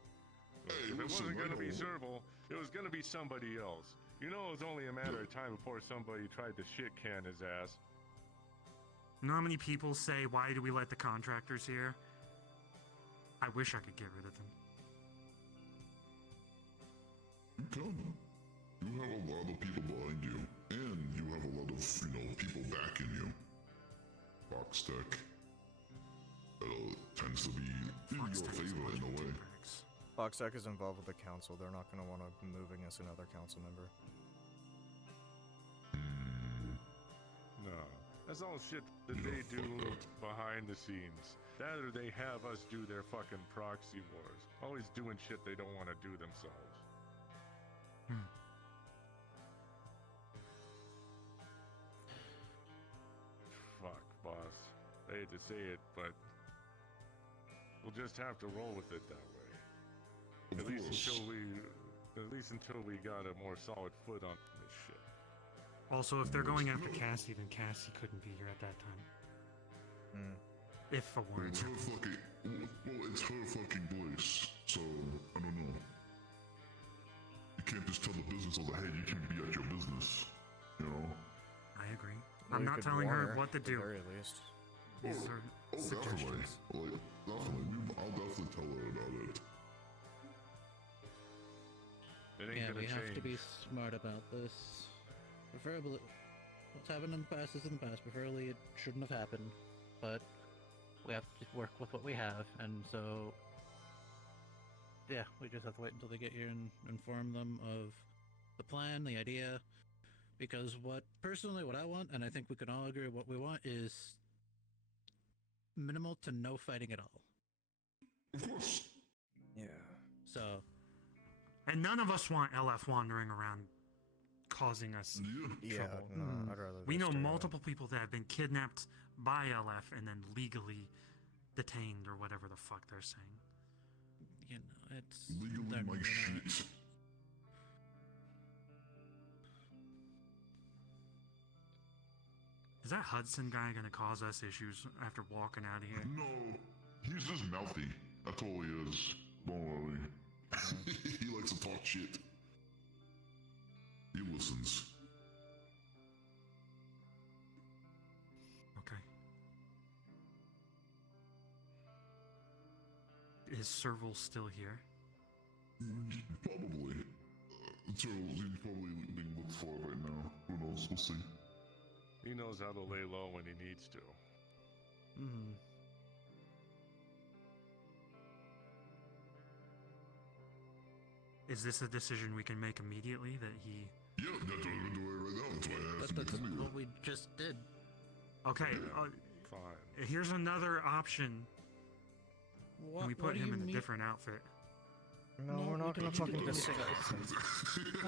Hey, if it wasn't gonna be Serval, it was gonna be somebody else. You know it was only a matter of time before somebody tried to shit can his ass. You know how many people say, why do we let the contractors here? I wish I could get rid of them. You can. You have a lot of people behind you, and you have a lot of, people backing you. Foxtech tends to be in your favor in a way. Foxtech is involved with the council. They're not going to want to be moving us another council member. No, that's all shit that they do behind the scenes. That or they have us do their fucking proxy wars. Always doing shit they don't want to do themselves. Fuck, boss. I hate to say it, but we'll just have to roll with it that way. At least until we got a more solid foot on this shit. Also, if they're going after Cassie, then Cassie couldn't be here at that time. If a Well, warrant. it's her fucking. Well, it's her fucking place. So I don't know. You can't just tell the business owner, hey, you can be at your business. You know. I agree. Well, I'm you not could telling warn her what to at the do. very least. These are Definitely. suggestions. Like, definitely. I'll definitely tell her about it. It ain't Yeah, gonna we have to change. be smart about this. Preferably, what's happened in the past is in the past. Preferably, it shouldn't have happened, but we have to work with what we have, and so yeah, we just have to wait until they get here and inform them of the plan, the idea. Because what I want, and I think we can all agree what we want, is minimal to no fighting at all. Of course. Yeah. So. And none of us want LF wandering around causing us trouble. No, I'd rather. We they know stay multiple people that have been kidnapped by LF and then legally detained or whatever the fuck they're saying. You know, it's Legally my shit. Is that Hudson guy gonna cause us issues after walking out of here? No, he's just mouthy. That's all he is. Don't worry. He likes to talk shit. He listens. Okay. Is Serval still here? Probably. So he's probably being looked for right now. Who knows? We'll see. He knows how to lay low when he needs to. Hmm. Is this a decision we can make immediately that he... Yeah, that's what I'm doing right now. That's why I asked him to That's come here. what we just did. Okay, Fine. here's another option. What, Can we put do him you in a mean? different outfit? No, we're not gonna fucking discuss.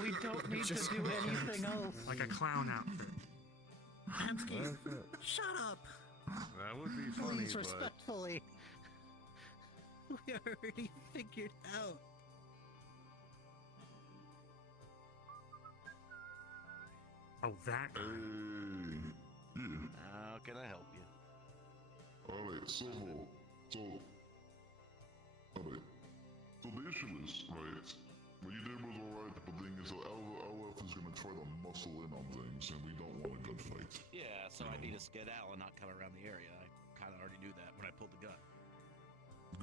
We don't need to do anything else. Like a clown outfit. Hamsky, shut up! That would be funny, Please, but respectfully. We already figured out. Oh, that guy. Yeah. How can I help you? Alright, so alright. So the issue is, right, what you did was alright, but the thing is, LF is gonna try to muscle in on things, and we don't want a gunfight. Yeah, so I need to skedaddle and not come around the area. I kind of already knew that when I pulled the gun.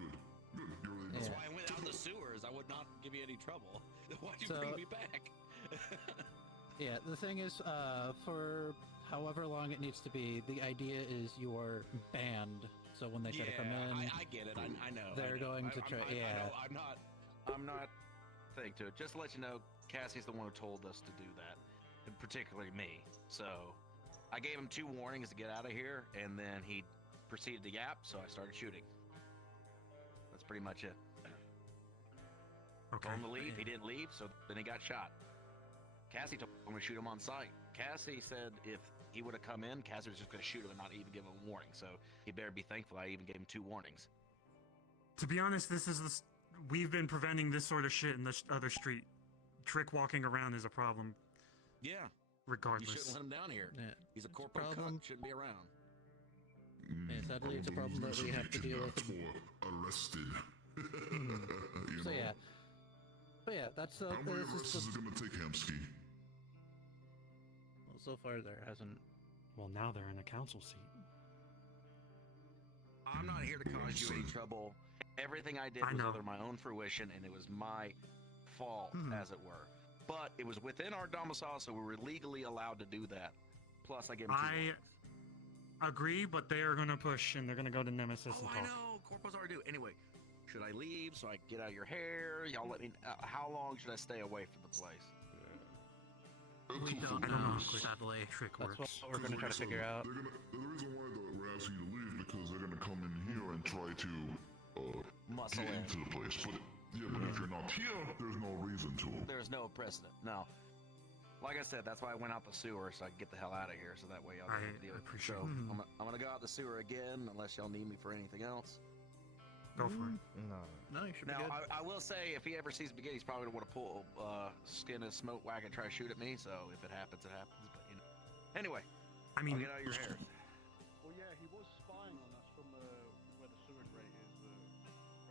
Good. You already That's know. why I went out in the sewers. I would not give you any trouble. Why'd you So- bring me back? Yeah, the thing is, for however long it needs to be, the idea is you're banned. So when they try to come in, I get it. I know. they're going to try. Yeah. I'm not thing to it. Just to let you know, Cassie's the one who told us to do that, and particularly me. So I gave him 2 warnings to get out of here, and then he proceeded to yap. So I started shooting. That's pretty much it. Okay. Told him to leave. He didn't leave, so then he got shot. Cassie told him to shoot him on sight. Cassie said if he would have come in, Cassie was just going to shoot him and not even give him a warning. So he better be thankful I even gave him 2 warnings. To be honest, this is we've been preventing this sort of shit in the other street. Trick walking around is a problem. Yeah. Regardless. You shouldn't let him down here. Yeah. He's a corporal problem. cunt. Shouldn't be around. Yeah, sadly, it's a problem that we have to deal with. For arrested. You So know? yeah. But yeah, that's How many this arrests is is it gonna take, Hamsky? well, so far there hasn't. Well, now they're in a council seat. I'm not here to cause you any trouble. Everything I did I was know. under my own fruition, and it was my fault, as it were. But it was within our domicile, so we were legally allowed to do that. Plus, I gave him 2 warnings. Agree, but they are going to push and they're going to go to Nemesis and Oh, talk. I know. Corporals already do. Anyway, should I leave so I can get out of your hair? Y'all let me. How long should I stay away from the place? We don't I don't know know, how quick sadly. Trick That's works. what we're going to try to figure out. The reason why we're asking you to leave because they're gonna come in here and try to Muscle get in. into the place. But if you're not here, there's no reason to. There's no precedent. No. Like I said, that's why I went out the sewer so I could get the hell out of here. So that way y'all I don't have to deal with it. appreciate So it. I'm gonna go out the sewer again unless y'all need me for anything else. Go for it. No. No, you should Now, be good. I will say, if he ever sees me again, he's probably gonna want to pull skin his smoke wagon and try to shoot at me. So if it happens, it happens. But you know. Anyway, I mean, I'll get out your hair. Well, yeah, he was spying on us from where the sewer grate is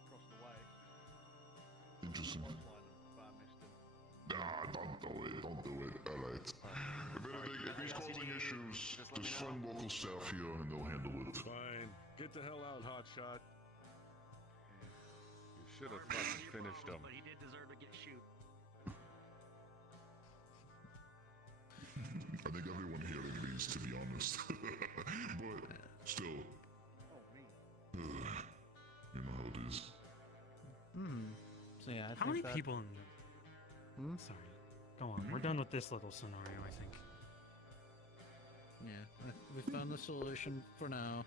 across the way. Interesting. But I missed him. Nah, don't do it. Don't do it. Alright. If he's causing issues, just find local staff here and they'll handle it. Fine. Get the hell out, hotshot. You should have fucking finished him. But he did deserve to get shoot. I think everyone here agrees, to be honest. But still, you know how it is. So yeah, How many people in the... Sorry. Go on. We're done with this little scenario, I think. Yeah, we found the solution for now.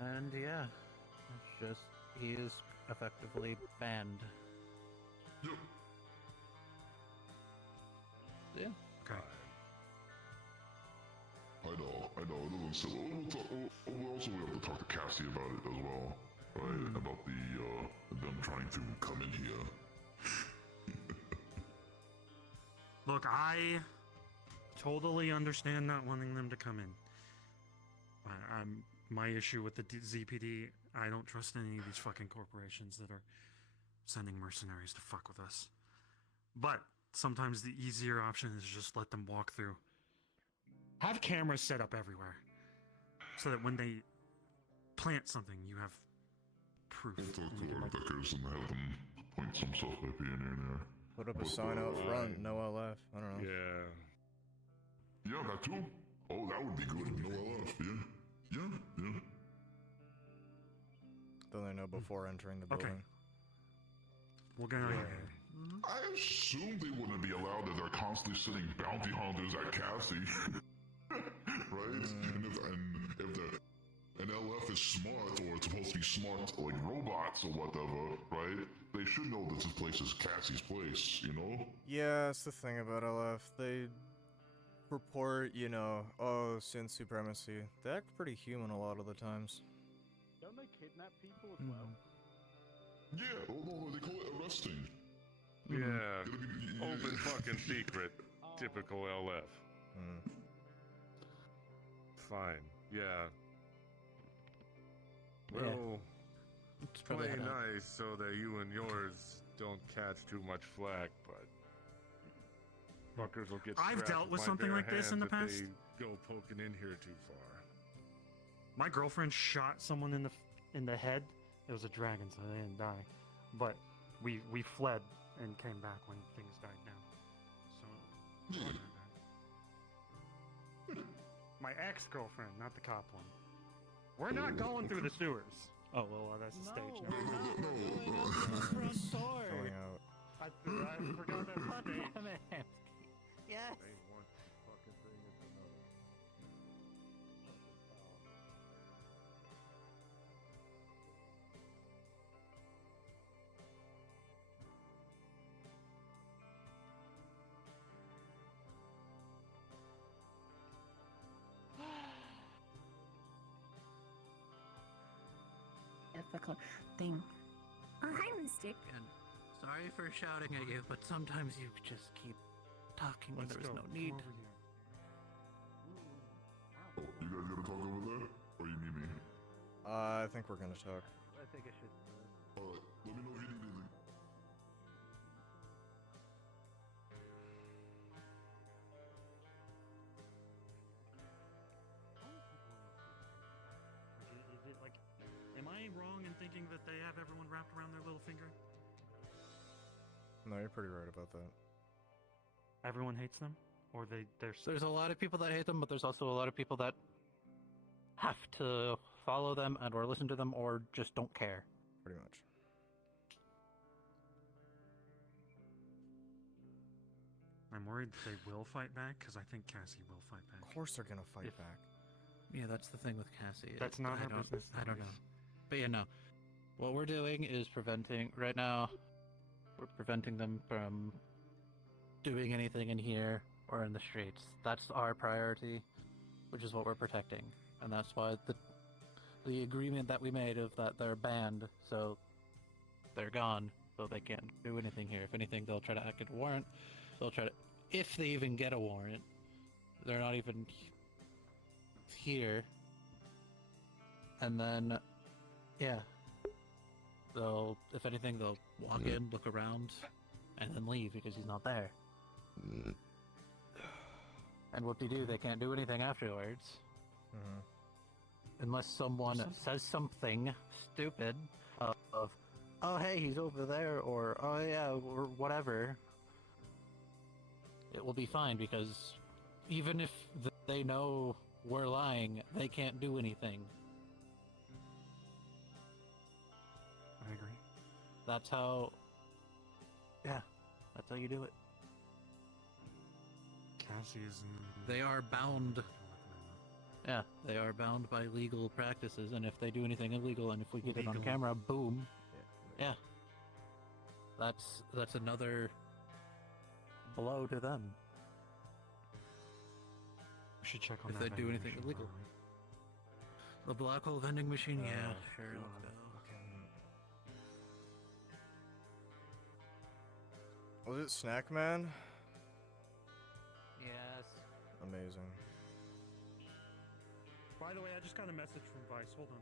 And yeah, it's just he is effectively banned. Yep. Yeah. Okay. I know, it doesn't sell. We'll also have to talk to Cassie about it as well, right? About them trying to come in here. Look, I totally understand not wanting them to come in. I'm my issue with the ZPD, I don't trust any of these fucking corporations that are sending mercenaries to fuck with us. But sometimes the easier option is just let them walk through. Have cameras set up everywhere, so that when they plant something, you have proof. We'll talk to our Beckers and have them point some stuff maybe in here and there. Put up a sign out front, no LF. I don't know. Yeah. Yeah, that too. Oh, that would be good. No LF, yeah. Then they know before entering the building. Okay. We'll get out of here. I assume they wouldn't be allowed if they're constantly sending bounty hunters at Cassie. Right? And if an LF is smart, or it's supposed to be smart like robots or whatever, right? They should know that this place is Cassie's place, you know? Yeah, that's the thing about LF. They report, oh, sin supremacy. They act pretty human a lot of the times. Don't they kidnap people as well? Yeah, oh no, they call it arresting. Yeah. Open fucking secret. Typical LF. Fine. Yeah. Well, play nice so that you and yours don't catch too much flack, but fuckers will get I've dealt with something like this in the past. They go poking in here too far. My girlfriend shot someone in the head. It was a dragon, so they didn't die. But we fled and came back when things died down. So my ex-girlfriend, not the cop one. We're not going through the sewers. Oh well, that's the stage. Going out. I forgot that was the stage. Yes. Difficult thing. Oh, hi, Mystic. And sorry for shouting at you, but sometimes you just keep talking when there's no need. Oh, you guys gonna talk over there? Or you need me? I think we're gonna talk. I think I should. Alright, let me know if you need anything. Is it like, am I wrong in thinking that they have everyone wrapped around their little finger? No, you're pretty right about that. Everyone hates them, or There's a lot of people that hate them, but there's also a lot of people that have to follow them and or listen to them or just don't care. Pretty much. I'm worried they will fight back, because I think Cassie will fight back. Of course they're gonna fight back. Yeah, that's the thing with Cassie. That's not her business. I don't know. But yeah, no. What we're doing is right now, we're preventing them from doing anything in here or in the streets. That's our priority, which is what we're protecting. And that's why the agreement that we made of that they're banned, so they're gone, so they can't do anything here. If anything, they'll try to act a warrant. They'll try to, if they even get a warrant, They're not even here. And then, yeah. If anything, they'll walk in, look around, and then leave because he's not there. And whoop-de-doo, they can't do anything afterwards. Unless someone says something stupid of, oh hey, he's over there, or oh yeah, or whatever. It will be fine because even if they know we're lying, they can't do anything. I agree. That's how you do it. Cassie is. They are bound. Yeah, they are bound by legal practices, and if they do anything illegal, and if we get it on camera, boom. Yeah. That's another blow to them. We should check on if that. If they do anything illegal. The black hole vending machine, yeah, sure, let's go. Was it Snack Man? Yes. Amazing. By the way, I just got a message from Vice. Hold on.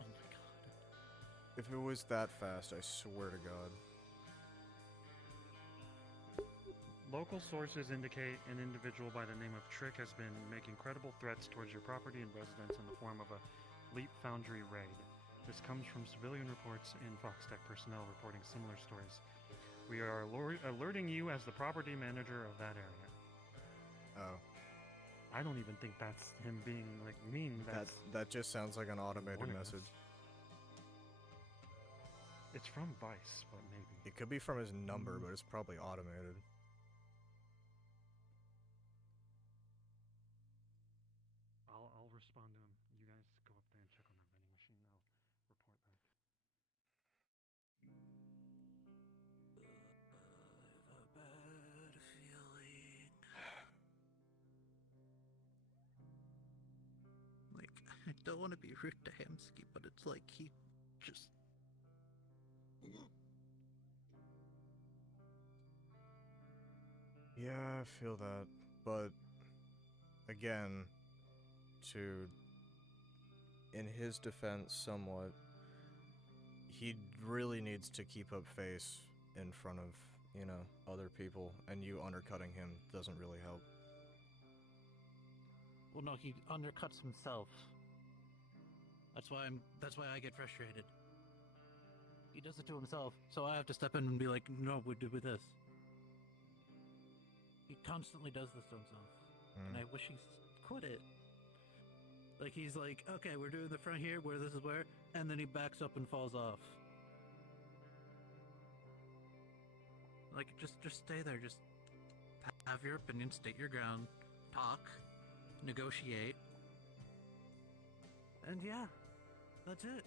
Oh my god. If it was that fast, I swear to God. Local sources indicate an individual by the name of Trick has been making credible threats towards your property and residence in the form of a Leap Foundry raid. This comes from civilian reports and Foxtech personnel reporting similar stories. We are alerting you as the property manager of that area. Oh. I don't even think that's him being like mean. That just sounds like an automated message. It's from Vice, but maybe. It could be from his number, but it's probably automated. I'll respond to him. You guys go up there and check on that vending machine. I'll report back. Like, I don't want to be rude to Hamsky, but it's like he just... Yeah, I feel that, but again, in his defense somewhat, he really needs to keep up face in front of, other people, and you undercutting him doesn't really help. Well, no, he undercuts himself. That's why I get frustrated. He does it to himself, so I have to step in and be like, no, we do with this. He constantly does this to himself, and I wish he quit it. Like, he's like, okay, we're doing the front here, where this is where, and then he backs up and falls off. Like, just stay there, just have your opinion, state your ground, talk, negotiate, and yeah, that's it.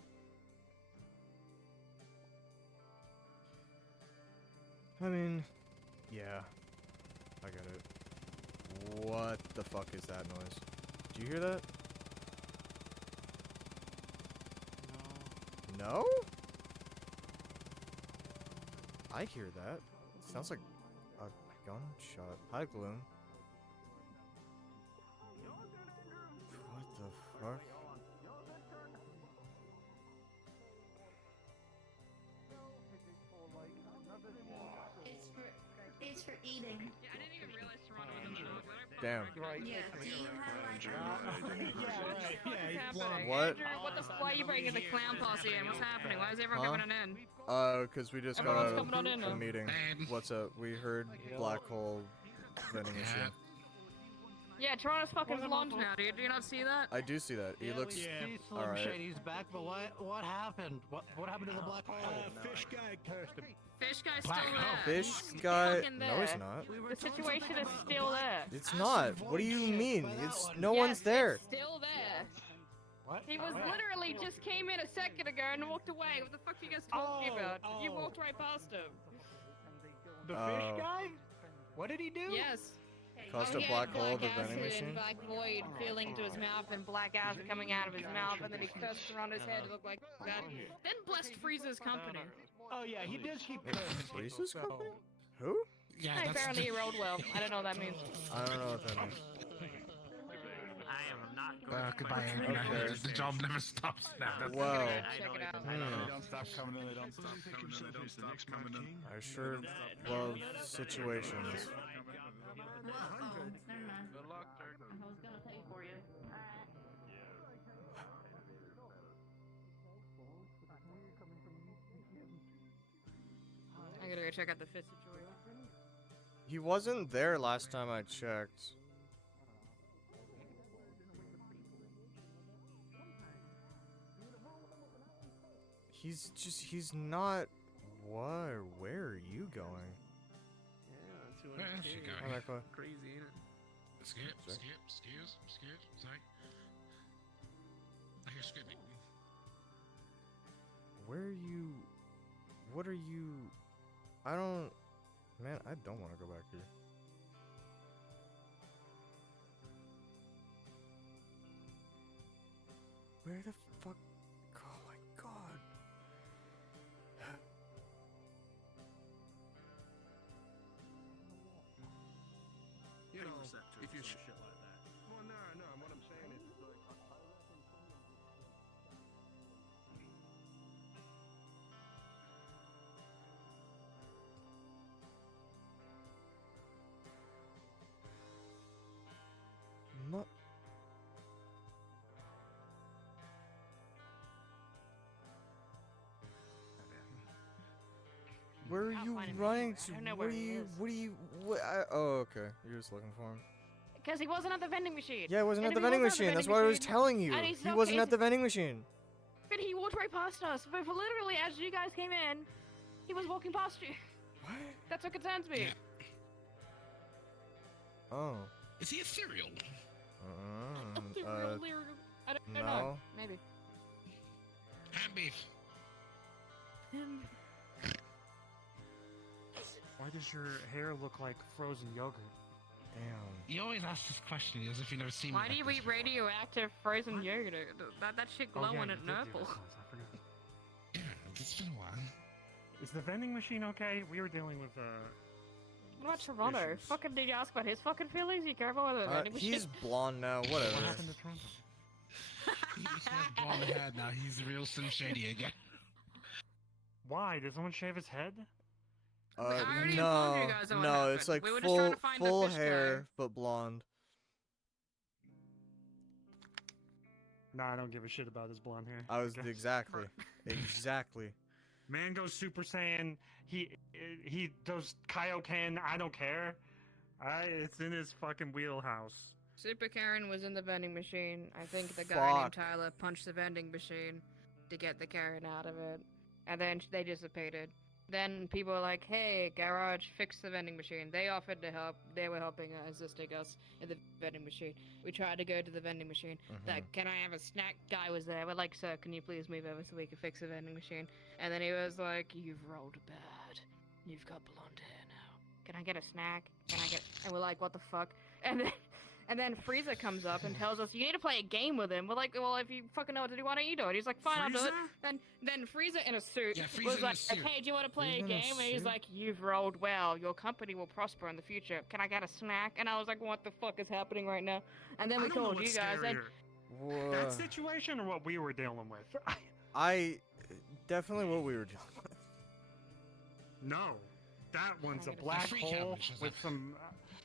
I mean, yeah, I get it. What the fuck is that noise? Do you hear that? No. No? I hear that. It sounds like a gunshot. Hi, Gloom. What the fuck? It's for eating. Yeah, I didn't even realize Toronto was in the middle. Damn. Yeah, do you have like What's happening? What? Andrew, why are you bringing the clown posse in? What's happening? Why is everyone coming in? Cause we just Everyone's got coming on in out of now. a meeting. What's up? We heard black hole vending machine. Yeah, Toronto's fucking blonde now, dude. Do you not see that? I do see that. He looks Slim alright. Shady's back, but what happened? What happened to the black hole? Fish guy cursed him. Fish guy's still there. Fish He's guy? fucking No, he's there. not. The situation is still there. It's not. What do you mean? It's no one's there. It's still there. What? He was literally just came in a second ago and walked away. What the fuck are you guys talking about? You walked right past him. The fish guy? What did he do? Yes. Caused Oh, a he black had hole, the black vending acid machine? and black void filling into his mouth and black acid coming out of his mouth, and then he cursed around his head to look like that. Then blessed Frieza's company. Oh yeah, he does keep Reese's company? Who? Yeah, apparently he rolled well. I don't know what that means. I don't know what that means. Goodbye. Okay. The job never stops now. Wow. Check it out. They don't stop coming in. They don't stop coming in. They don't stop coming in. I sure love situations. Never mind. Good luck, Turk. I was gonna pay for you. Alright. I gotta go check out the fifth situation. He wasn't there last time I checked. He's not. What? Where are you going? Where else you Hi, going? Michael. Crazy, ain't it? Excuse. Sorry. I hear screaming. Where are you? What are you? I don't. Man, I don't want to go back here. Where the fuck? Oh my god. You know, if you shit like that. Well, no. What I'm saying is, like, Mu- Where are you find him running anywhere. to? I don't know What where are he you? is. What are you? What? Oh, okay. You're just looking for him. Because he wasn't at the vending machine. Yeah, it wasn't And at the if he vending wasn't machine. at That's the what I was vending telling you. and he's He so wasn't at crazy- the vending machine. But he walked right past us. But literally, as you guys came in, he was walking past you. What? That's what concerns me. Oh. Is he ethereal? I don't know. no. Maybe. Ham beef. Why does your hair look like frozen yogurt? Damn. You always ask this question as if you've never seen Why me. do you eat radioactive frozen yogurt? That shit Oh, yeah, glowing you at did do nurple. this once, I forgot. Yeah, it's been a while. Is the vending machine okay? We were dealing with What about Toronto? Issues. Fucking did you ask about his fucking feelings? You careful with the vending machine. He's blonde now. what Whatever. happened to Toronto? He just has blonde hair now. He's real Slim Shady again. Why? Did someone shave his head? I already informed No, you guys on what no, it's happened. like We were just trying to find the full fish hair but blonde. Nah, I don't give a shit about his blonde hair. I was guess. exactly. Man goes Super Saiyan. He does Kaioken. I don't care. It's in his fucking wheelhouse. Super Karen was in the vending machine. I think the guy named Fuck. Tyler punched the vending machine to get the Karen out of it. And then they dissipated. Then people were like, hey, garage, fix the vending machine. They offered to help. They were helping assisting us in the vending machine. We tried to go to the vending machine. Like, can I have a snack? Guy was there. We're like, sir, can you please move over so we can fix the vending machine? And then he was like, you've rolled bad. You've got blonde hair now. Can I get a snack? Can I get... And we're like, what the fuck? And then Frieza comes up and tells us, you need to play a game with him. We're like, well, if you fucking know what to do, why don't you do it? He's like, fine, I'll do it. Then Frieza in a suit was like, hey, do you want to play a game? And he's like, you've rolled well. Your company will prosper in the future. Can I get a snack? And I was like, what the fuck is happening right now? And then we told you guys. And That situation or what we were dealing with? I definitely what we were dealing with. No. That one's a black hole with some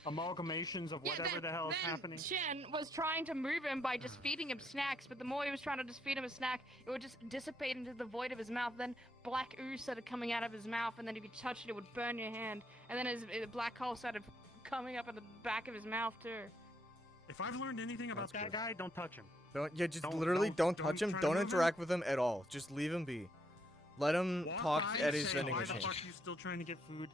amalgamations of whatever the hell is happening. Shen was trying to move him by just feeding him snacks, but the more he was trying to just feed him a snack, it would just dissipate into the void of his mouth. Then black ooze started coming out of his mouth, and then if you touched it, it would burn your hand. And then his black hole started coming up in the back of his mouth too. If I've learned anything about that guy, don't touch him. Just literally don't touch him. try to Don't move him. interact with him at all. Just leave him be. Let him Walk talk by at and his say, vending why machine. the fuck are you still trying to get food?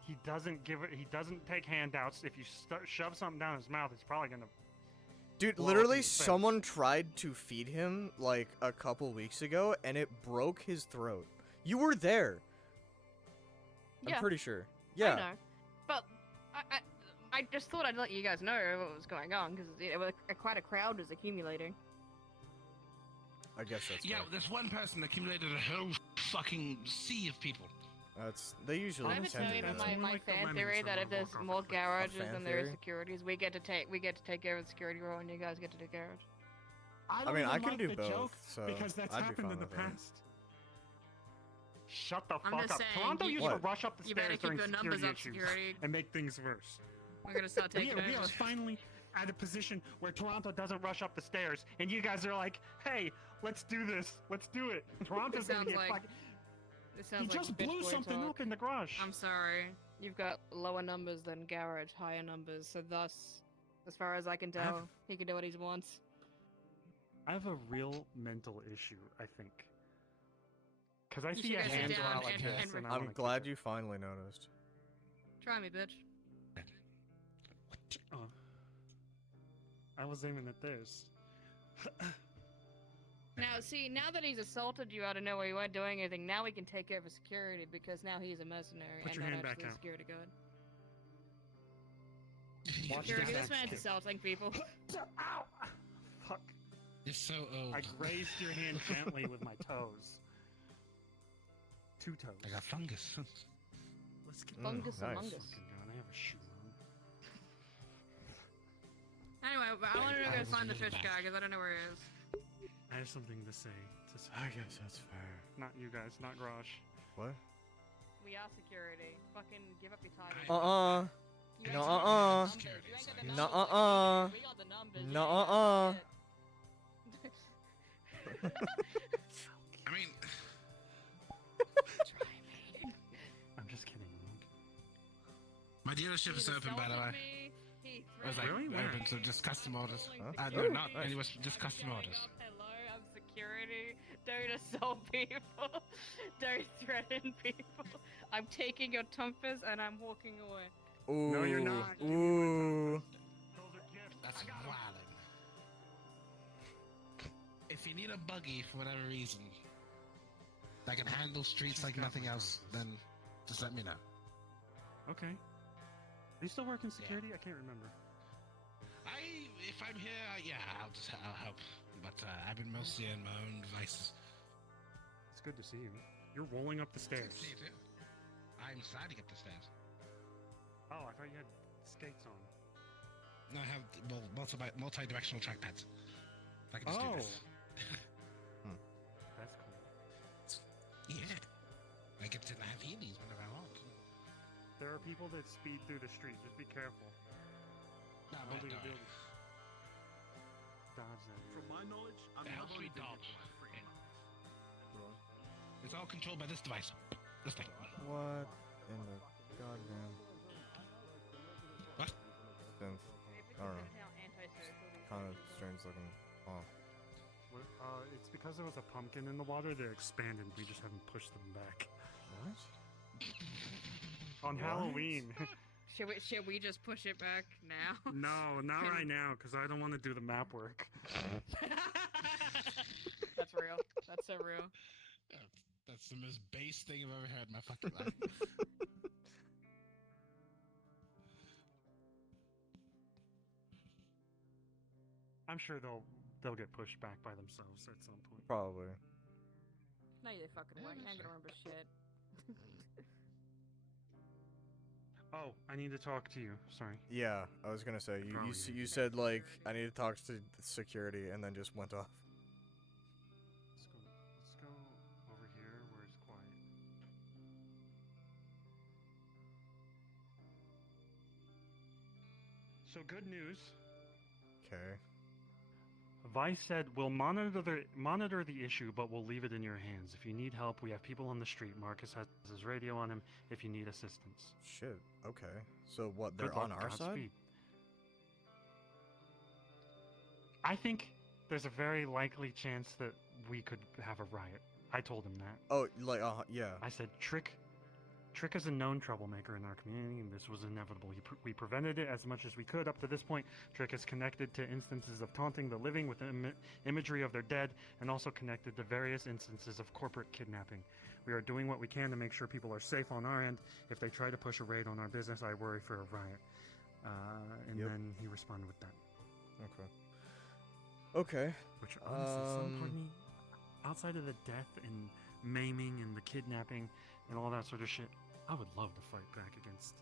He doesn't give it. He doesn't take handouts. If you shove something down his mouth, it's probably gonna. Dude, blow up in literally his face. someone tried to feed him like a couple weeks ago and it broke his throat. You were there. Yeah. I'm pretty sure. I Yeah. know. But I just thought I'd let you guys know what was going on because quite a crowd was accumulating. I guess that's Yeah, right. there's one person accumulated a whole fucking sea of people. They usually I ever tend tell to you do about that. my fan theory that if there's more garages fan than there is theory? securities, we get to take over the security role and you guys get to do garage. I I don't mean, I even can like do the both, joke so because that's I'd be happened fine in the with that. past. Shut the I'm fuck just up. saying, Toronto you- used to What? rush up the You better stairs keep during your numbers security up, issues security. and make things worse. We're gonna start taking We over. are finally at a position where Toronto doesn't rush up the stairs, and you guys are like, "Hey, let's do this. Let's do it." Toronto's gonna sounds get like- fucking. It He sounds like just bitch blew boy something talk. up in the garage. I'm sorry. You've got lower numbers than Garrett, higher numbers, so thus, as far as I can tell, he can do what he wants. I have a real mental issue, I think. Because I You see should a go sit hand down go out like and- this, and and I I'm wanna glad kick you finally noticed. Try me, bitch. it. Oh. I was aiming at this. Now, see, now that he's assaulted you out of nowhere, you weren't doing anything, now we can take over security because now he's a mercenary Put and your not hand back actually a out. security guard. Watch Security, this this man's action. assaulting people. Ow! Fuck. You're so old. I grazed your hand gently with my toes. 2 toes. I got fungus. Let's get Fungus nice. among us. fucking going. I have a shoe on. Anyway, but I want to I go was find the really fish bad. guy because I don't know where he is. I have something to say. I guess that's fair. Not you guys, not Garage. What? We are security. Fucking give up your title. Uh-uh. You ain't No, got the uh-uh. numbers. You ain't got the No, numbers like uh-uh. we got the numbers. You No, ain't got uh-uh. shit. I mean, I'm just kidding. my dealership is open, by the way. He It was like Really? Where? open, so just custom orders. Huh? No, Ooh, not. nice. It was just custom orders. Hello, I'm security. Don't assault people. Don't threaten people. I'm taking your tumpers and I'm walking away. Ooh. No, you're not. Ooh. That's wildin'. If you need a buggy for whatever reason, that can handle streets like nothing else, then just let me know. Okay. Are you still working security? I can't remember. If I'm here, I'll help. But I've been mostly in my own devices. It's good to see you. You're rolling up the stairs. See you too. I'm sliding up the stairs. Oh, I thought you had skates on. No, I have multi-directional trackpads. I can just do this. That's cool. Yeah. I get to have healies whenever I want. There are people that speed through the street. Just be careful. No, I'm Building not a dying. building. Dodge that. From my knowledge, I've It helps never me been dodge. hit by a freaking It's all controlled by this device. This thing. What in the goddamn... What? Then, I don't know. Kind of strange looking. Oh. It's because there was a pumpkin in the water. They're expanded. We just haven't pushed them back. What? On What? Halloween. Should we just push it back now? No, not right now, because I don't want to do the map work. That's real. That's so real. That's the most base thing I've ever heard in my fucking life. I'm sure they'll get pushed back by themselves at some point. Probably. No, they fucking won't. You ain't gonna remember shit. Oh, I need to talk to you. Sorry. Yeah, I was gonna say, you said, like, I need to talk to security, and then just went off. Let's go over here where it's quiet. So good news. Okay. Vice said we'll monitor the issue, but we'll leave it in your hands. If you need help, we have people on the street. Marcus has his radio on him if you need assistance. Shit, okay. So what, they're Good luck, on our side? Godspeed. I think there's a very likely chance that we could have a riot. I told him that. Oh, like, yeah. I said, Trick is a known troublemaker in our community, and this was inevitable. We prevented it as much as we could up to this point. Trick is connected to instances of taunting the living with imagery of their dead, and also connected to various instances of corporate kidnapping. We are doing what we can to make sure people are safe on our end. If they try to push a raid on our business, I worry for a riot. And then he responded with that. Okay. Okay. Which honestly, some part of me, outside of the death and maiming and the kidnapping and all that sort of shit, I would love to fight back against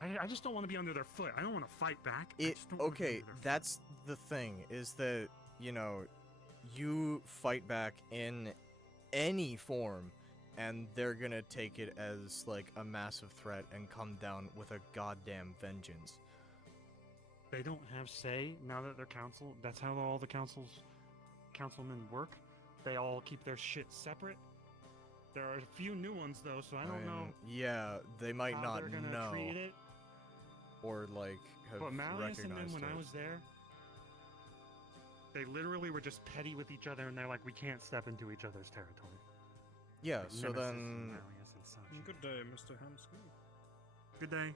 I just don't want to be under their foot. I don't want to fight back. I just don't wanna be Okay, under their that's the thing, is that, you know, you fight back in any form, and they're gonna take it as, like, a massive threat and come down with a goddamn vengeance. They don't have say now that they're council. That's how all the councilmen work. They all keep their shit separate. There are a few new ones though, so I don't know. Yeah, they might how not they're gonna know. treat it. Or, like, have But Malleus and them, recognized when it. I was there, they literally were just petty with each other, and they're like, we can't step into each other's territory. Yeah, Like so Nemesis and then... Malleus and such. Good day, Mr. Hamsky. Good day.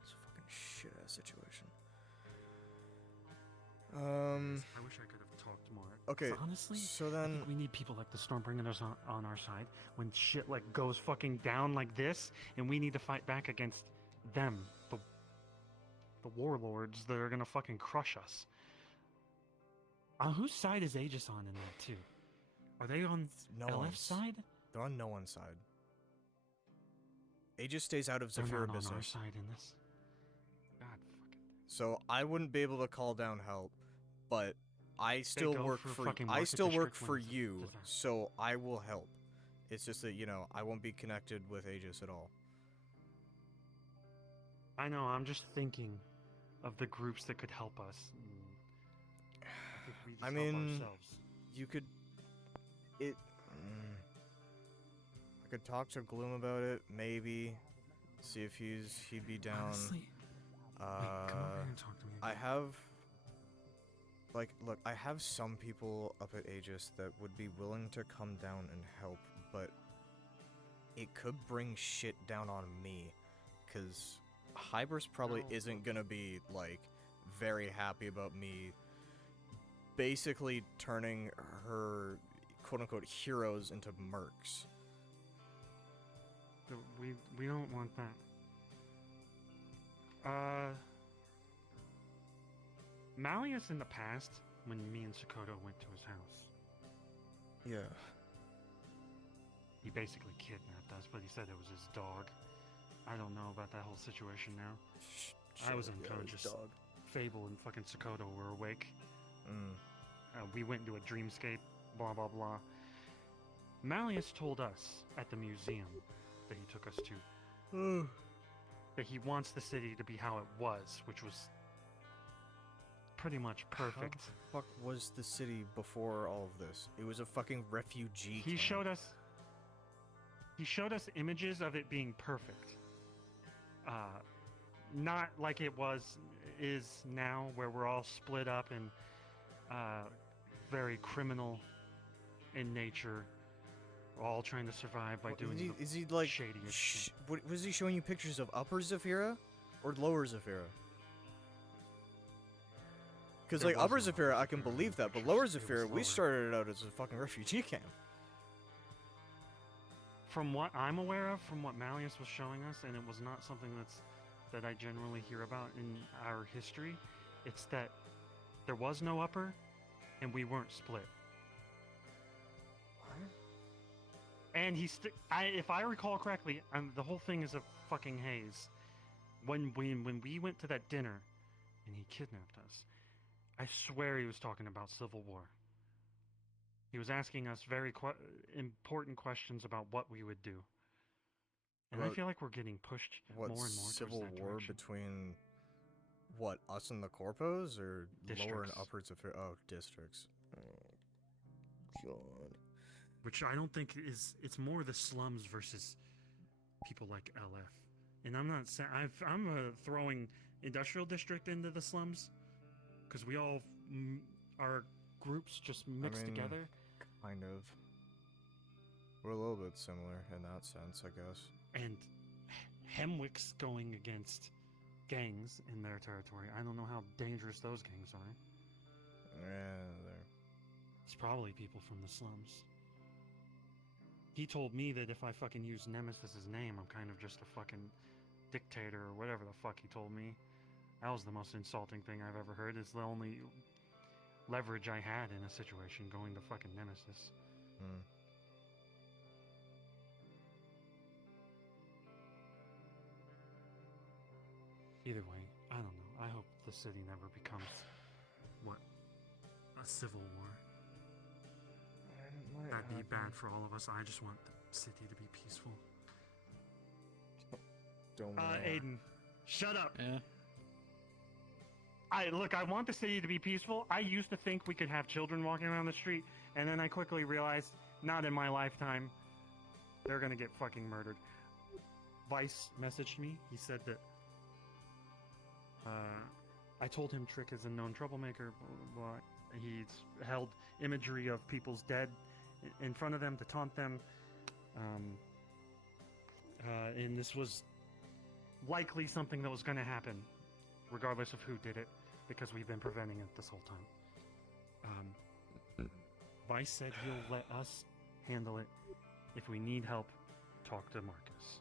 It's a fucking shit-ass situation. I wish I could have talked more. Okay, Honestly, so I then... think we need people like the Stormbringers on our side when shit like goes fucking down like this, and we need to fight back against them, the warlords that are gonna fucking crush us. Whose side is Aegis on in that too? Are they on No LF's one's- side? They're on no one's side. Aegis stays out of They're Zephyr not on our business. side in this. God fucking. So I wouldn't be able to call down help, but I still go work for for fucking I market still work district for when it's a you, disaster. so I will help. It's just that, you know, I won't be connected with Aegis at all. I know. I'm just thinking of the groups that could help us. I think we just I help mean, ourselves. you could I could talk to Gloom about it, maybe. See if he'd be down. Honestly, come over here and talk to me I have look, I have some people up at Aegis that would be willing to come down and help, but it could bring shit down on me, cuz Hybris probably isn't gonna be like very happy about me basically turning her quote-unquote heroes into mercs. We don't want that. Malleus in the past, when me and Sokoto went to his house, Yeah. he basically kidnapped us, but he said it was his dog. I don't know about that whole situation now. I was Sure, yeah, his unconscious. dog. Fable and fucking Sokoto were awake. Mm. We went into a dreamscape, blah blah blah. Malleus told us at the museum that he took us to that he wants the city to be how it was, which was pretty much perfect. How the fuck was the city before all of this? It was a fucking refugee He camp. showed us images of it being perfect. Not like it is now, where we're all split up and very criminal in nature. We're all trying to survive by doing the Is he like shadiest shit. What was he showing you pictures of Upper Zephyra or Lower Zephyra? Because There like was Upper no Zephyra, I can believe that, but Lower Zephyra, we lower. started out as a fucking refugee camp. From what I'm aware of, from what Malleus was showing us, and it was not something that I generally hear about in our history, it's that there was no upper, and we weren't split. And if I recall correctly, the whole thing is a fucking haze. When we went to that dinner, and he kidnapped us, I swear he was talking about Civil War. He was asking us very important questions about what we would do. And I About feel like we're getting pushed more and more Civil towards that War direction. between what, us and the Corpos, or Lower and Districts. Upper Zephyra? Oh, districts. Oh, God. Which I don't think it's more the slums versus people like LF. And I'm not saying I'm throwing industrial district into the slums because we all our groups just mixed together. Kind of. We're a little bit similar in that sense, I guess. And Hemwick's going against gangs in their territory. I don't know how dangerous those gangs are. Yeah, It's probably people from the slums. He told me that if I fucking use Nemesis's name, I'm kind of just a fucking dictator or whatever the fuck he told me. That was the most insulting thing I've ever heard. It's the only leverage I had in a situation, going to fucking Nemesis. Either way, I don't know. I hope the city never becomes what? A civil war. That'd be bad for all of us. I just want the city to be peaceful. Don't Aiden, shut up. Yeah. I want the city to be peaceful. I used to think we could have children walking around the street, and then I quickly realized, not in my lifetime. They're gonna get fucking murdered. Vice messaged me. He said that I told him Trick is a known troublemaker, blah, blah, blah. He's held imagery of people's dead in front of them to taunt them. And this was likely something that was going to happen, regardless of who did it, because we've been preventing it this whole time. Vice said he'll let us handle it. If we need help, talk to Marcus.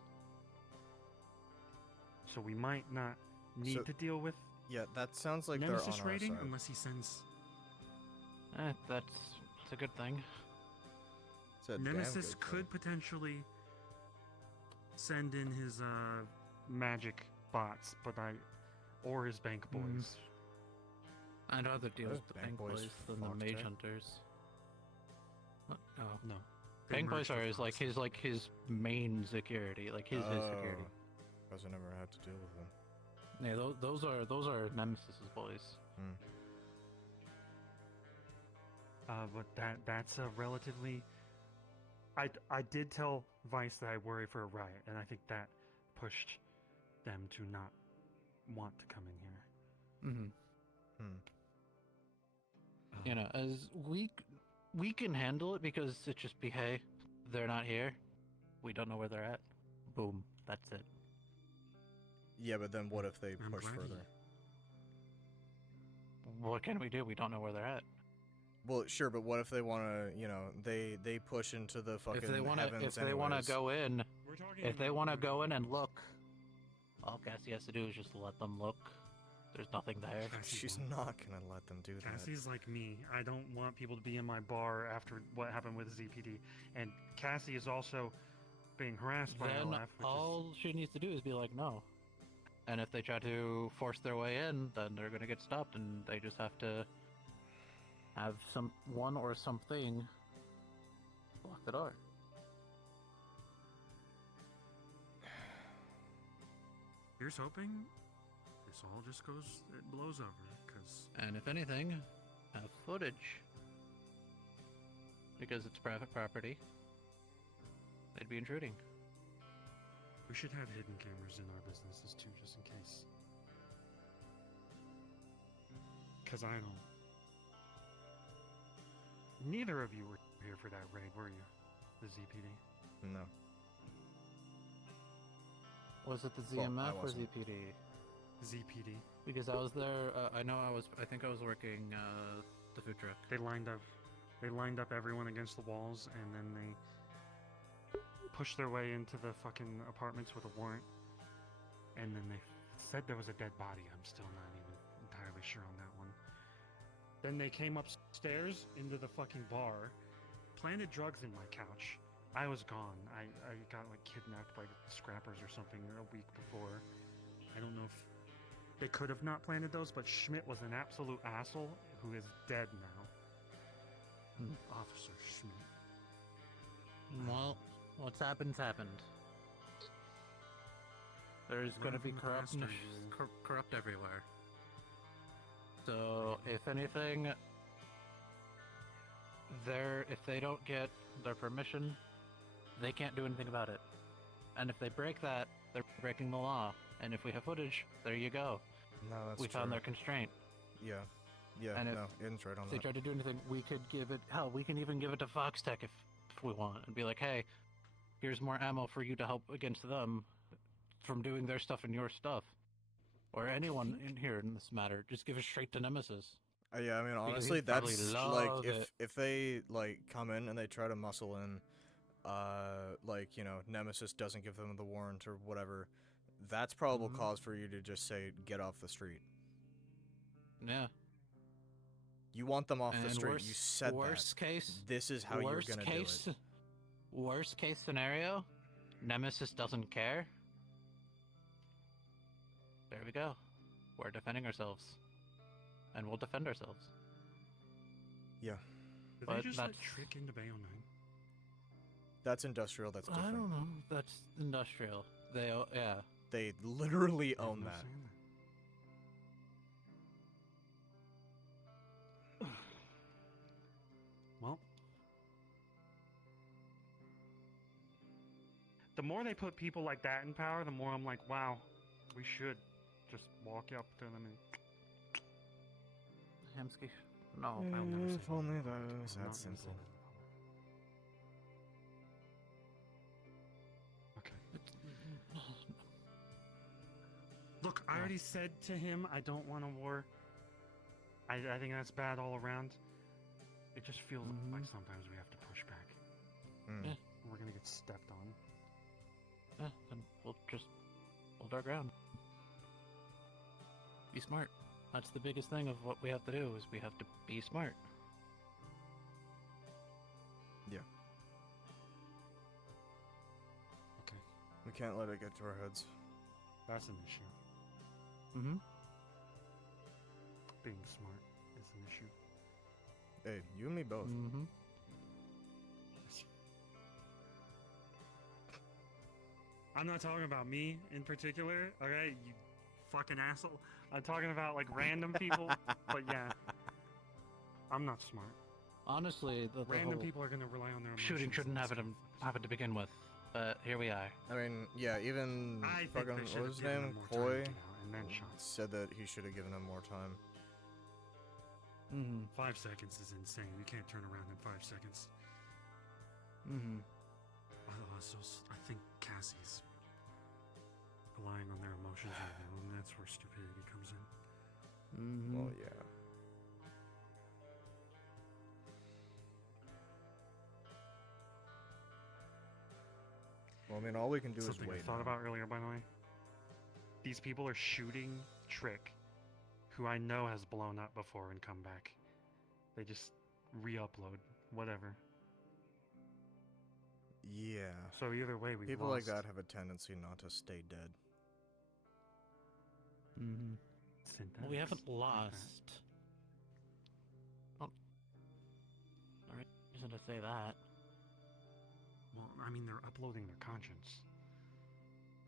So we might not need to deal with. Yeah, that sounds like they're Nemesis on our raiding side. unless he sends. That's a good thing. It's a damn Nemesis good could potentially send in his magic bots, or his bank boys. I'd rather deal Those with the bank bank boys boys than the fucked, mage eh? hunters. What? No. No. They Bank boys merged are with his his main security, like his security. Because I never had to deal with them. Yeah, those are Nemesis's boys. But that's a relatively. I did tell Vice that I worry for a riot, and I think that pushed them to not want to come in here. You know, as we can handle it because it just be, hey, they're not here. We don't know where they're at. Boom. That's it. Yeah, but then what if they push glad you- further? What can we do? We don't know where they're at. Well, sure, but what if they want to, they push into the fucking If they want heavens to, go in, We're talking if they want to go in and look, all Cassie has to do is just let them look. There's nothing there. She's not gonna let them do that. Cassie's like me. I don't want people to be in my bar after what happened with ZPD. And Cassie is also being harassed by Then LF. Which all she needs to do is be like, no. And if they try to force their way in, then they're gonna get stopped, and they just have to have someone or something block the door. Here's hoping this all just blows over, because... And if anything, have footage. Because it's private property. They'd be intruding. We should have hidden cameras in our businesses too, just in case. Because I don't... Neither of you were here for that raid, were you? The ZPD? No. Was it the Well, I ZMF or wasn't. ZPD? ZPD. Because I was there, I think I was working the food truck. They lined up everyone against the walls, and then they pushed their way into the fucking apartments with a warrant. And then they said there was a dead body. I'm still not even entirely sure on that one. Then they came upstairs into the fucking bar, planted drugs in my couch. I was gone. I got like kidnapped by scrappers or something a week before. I don't know if they could have not planted those, but Schmidt was an absolute asshole who is dead now. Officer Schmidt. Well, what's happened's happened. There's Learn gonna be from the past, or corrupt everywhere. So, if anything, if they don't get their permission, they can't do anything about it. And if they break that, they're breaking the law. And if we have footage, there you go. No, that's we found true. their constraint. Yeah. Yeah, And if no, Ian's right on If they that. try to do anything, we could give it. Hell, we can even give it to Fox Tech if we want, and be like, "Hey, here's more ammo for you to help against them from doing their stuff and your stuff, or anyone in here in this matter. Just give it straight to Nemesis." Yeah, I mean, Because honestly, he'd probably that's love like it. if they like come in and they try to muscle in, like Nemesis doesn't give them the warrant or whatever, that's probable cause for you to just say get off the street. Yeah. You want them off the And street. You said worst that. case. This is how you're worst gonna case, do it. Worst case scenario, Nemesis doesn't care. there we go. We're defending ourselves. And we'll defend ourselves. Yeah. Did But they just that's... like trick into Bayo 9? That's industrial. That's different. I don't know. That's industrial. They, yeah. They literally own that. Well, the more they put people like that in power, the more I'm like, wow, we should just walk up to them and. Hemsky. No, I'll never say If only that was I'm that not gonna say simple. Look, I already said to him I don't want a war. I think that's bad all around. It just feels like sometimes we have to push back. Yeah. We're gonna get stepped on. Yeah, then we'll just hold our ground. Be smart. That's the biggest thing of what we have to do, is we have to be smart. Yeah. Okay. We can't let it get to our heads. That's an issue. Mm-hmm. Being smart is an issue. Hey, you and me both. Mm-hmm. I'm not talking about me in particular, okay? You fucking asshole. I'm talking about like random people, but yeah. I'm not smart. Honestly, the Random whole people are gonna rely on their emotions. shooting shouldn't happen to begin with, but here we are. I mean, yeah, even I think fucking, they what should've was his given name? him more time to Coy get out and then shot. said that he should have given him more time. Mm-hmm. 5 seconds is insane. You can't turn around in 5 seconds. Mm-hmm. I think Cassie's relying on their emotions right now, and that's where stupidity comes in. Mm-hmm. Well, yeah. Well, I mean, all we can do Something is wait. I thought now. about earlier, by the way. These people are shooting Trick, who I know has blown up before and come back. They just re-upload, whatever. Yeah. So either way, we People lost. like that have a tendency not to stay dead. Mm-hmm. Well, we haven't lost. Well, no reason to say that. Well, I mean, they're uploading their conscience.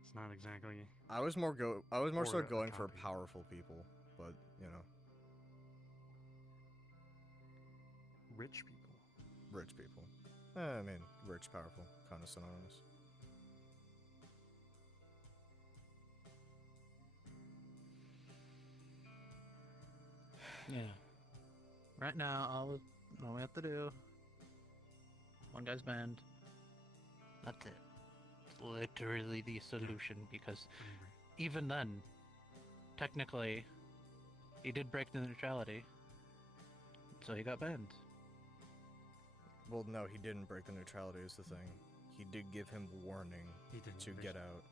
It's not exactly. I was more so Or a going for copy. powerful people, but you know, Rich people. rich people. I mean, rich, powerful, kind of synonymous. Yeah. Right now, all we have to do. One guy's banned. That's it. It's literally the solution, because even then, technically, he did break the neutrality, so he got banned. Well, no, he didn't break the neutrality. Is the thing. He did give him warning He didn't. to They- get out.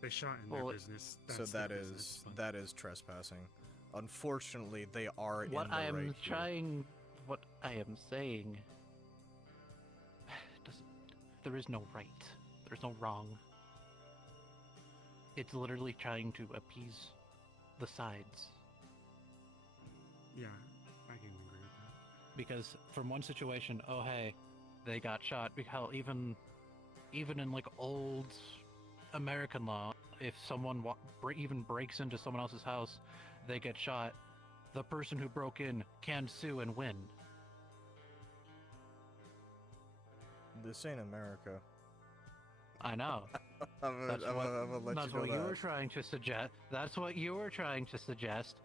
They shot in Well, their business. So That's their that is business, but- that is trespassing. Unfortunately, they are in the What I am right here. trying, what I am saying, there is no right. There's no wrong. It's literally trying to appease the sides. Yeah, I can agree with that. Because from one situation, oh hey, they got shot. Hell, even in like old American law, if someone even breaks into someone else's house, they get shot. The person who broke in can sue and win. This ain't America. I know. I'm That's gonna let that's you know what you that. were trying to suggest. That's what you were trying to suggest,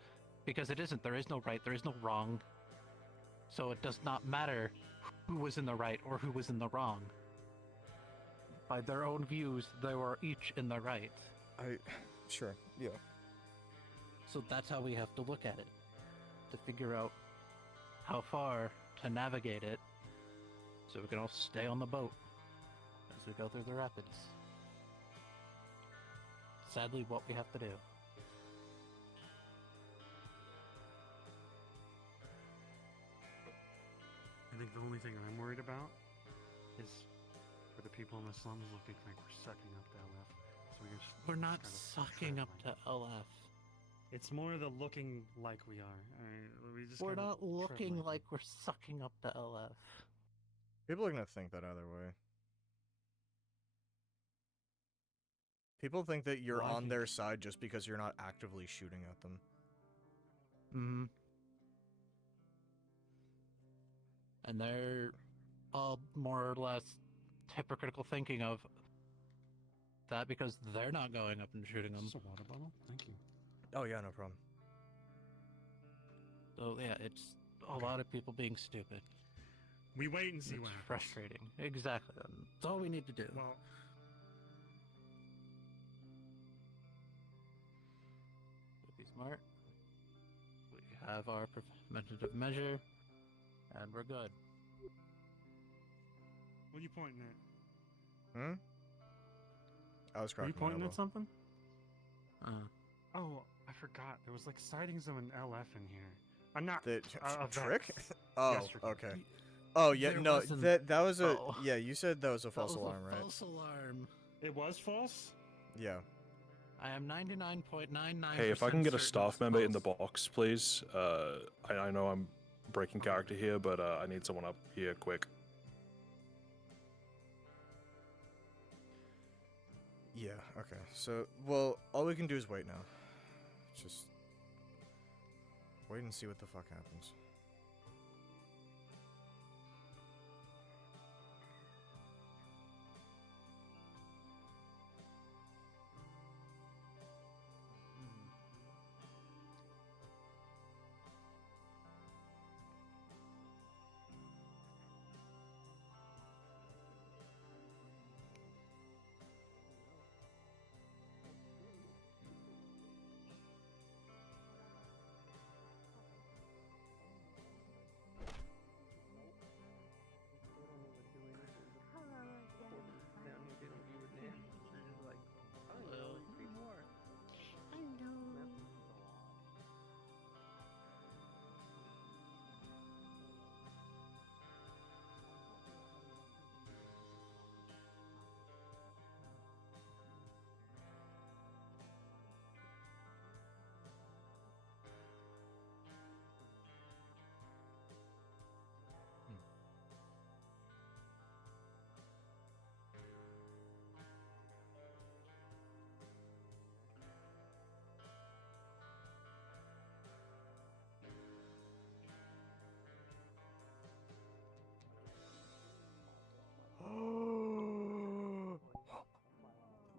because it isn't. There is no right. There is no wrong. So it does not matter who was in the right or who was in the wrong. By their own views, they were each in the right. Sure, yeah. So that's how we have to look at it, to figure out how far to navigate it, so we can all stay on the boat as we go through the rapids. Sadly, what we have to do. I think the only thing I'm worried about is for the people in the slums looking like we're sucking up the LF. So we just We're not kind of sucking up to LF. It's more the looking like we are. We just We're kinda not tread looking lightly. like we're sucking up to LF. People are gonna think that either way. People think that you're Well, I on their side just because you're not actively shooting at them. Mm-hmm. And they're all more or less hypocritical thinking of that because they're not going up and shooting them. Just a water bottle? Thank you. Oh yeah, no problem. So yeah, it's a lot of people being stupid. We wait and see It's what happens. frustrating. Exactly. That's all we need to do. Well, be smart. We have our preventative measure, and we're good. what are you pointing at? Hmm? I was Are you cracking my pointing elbow. at something? Uh, Oh, I forgot. There was like sightings of an LF in here. I'm not The of that trick? Oh, yesterday. okay. Oh yeah, There no, wasn't- that was a oh. yeah. You said that was a That false was alarm, a right? false alarm. It was false? Yeah. I am 99.99%. Hey, if I can get a certain staff it's member in false. the box, please. I know I'm breaking character here, but I need someone up here quick. Yeah. Okay. So, well, all we can do is wait now. Just wait and see what the fuck happens.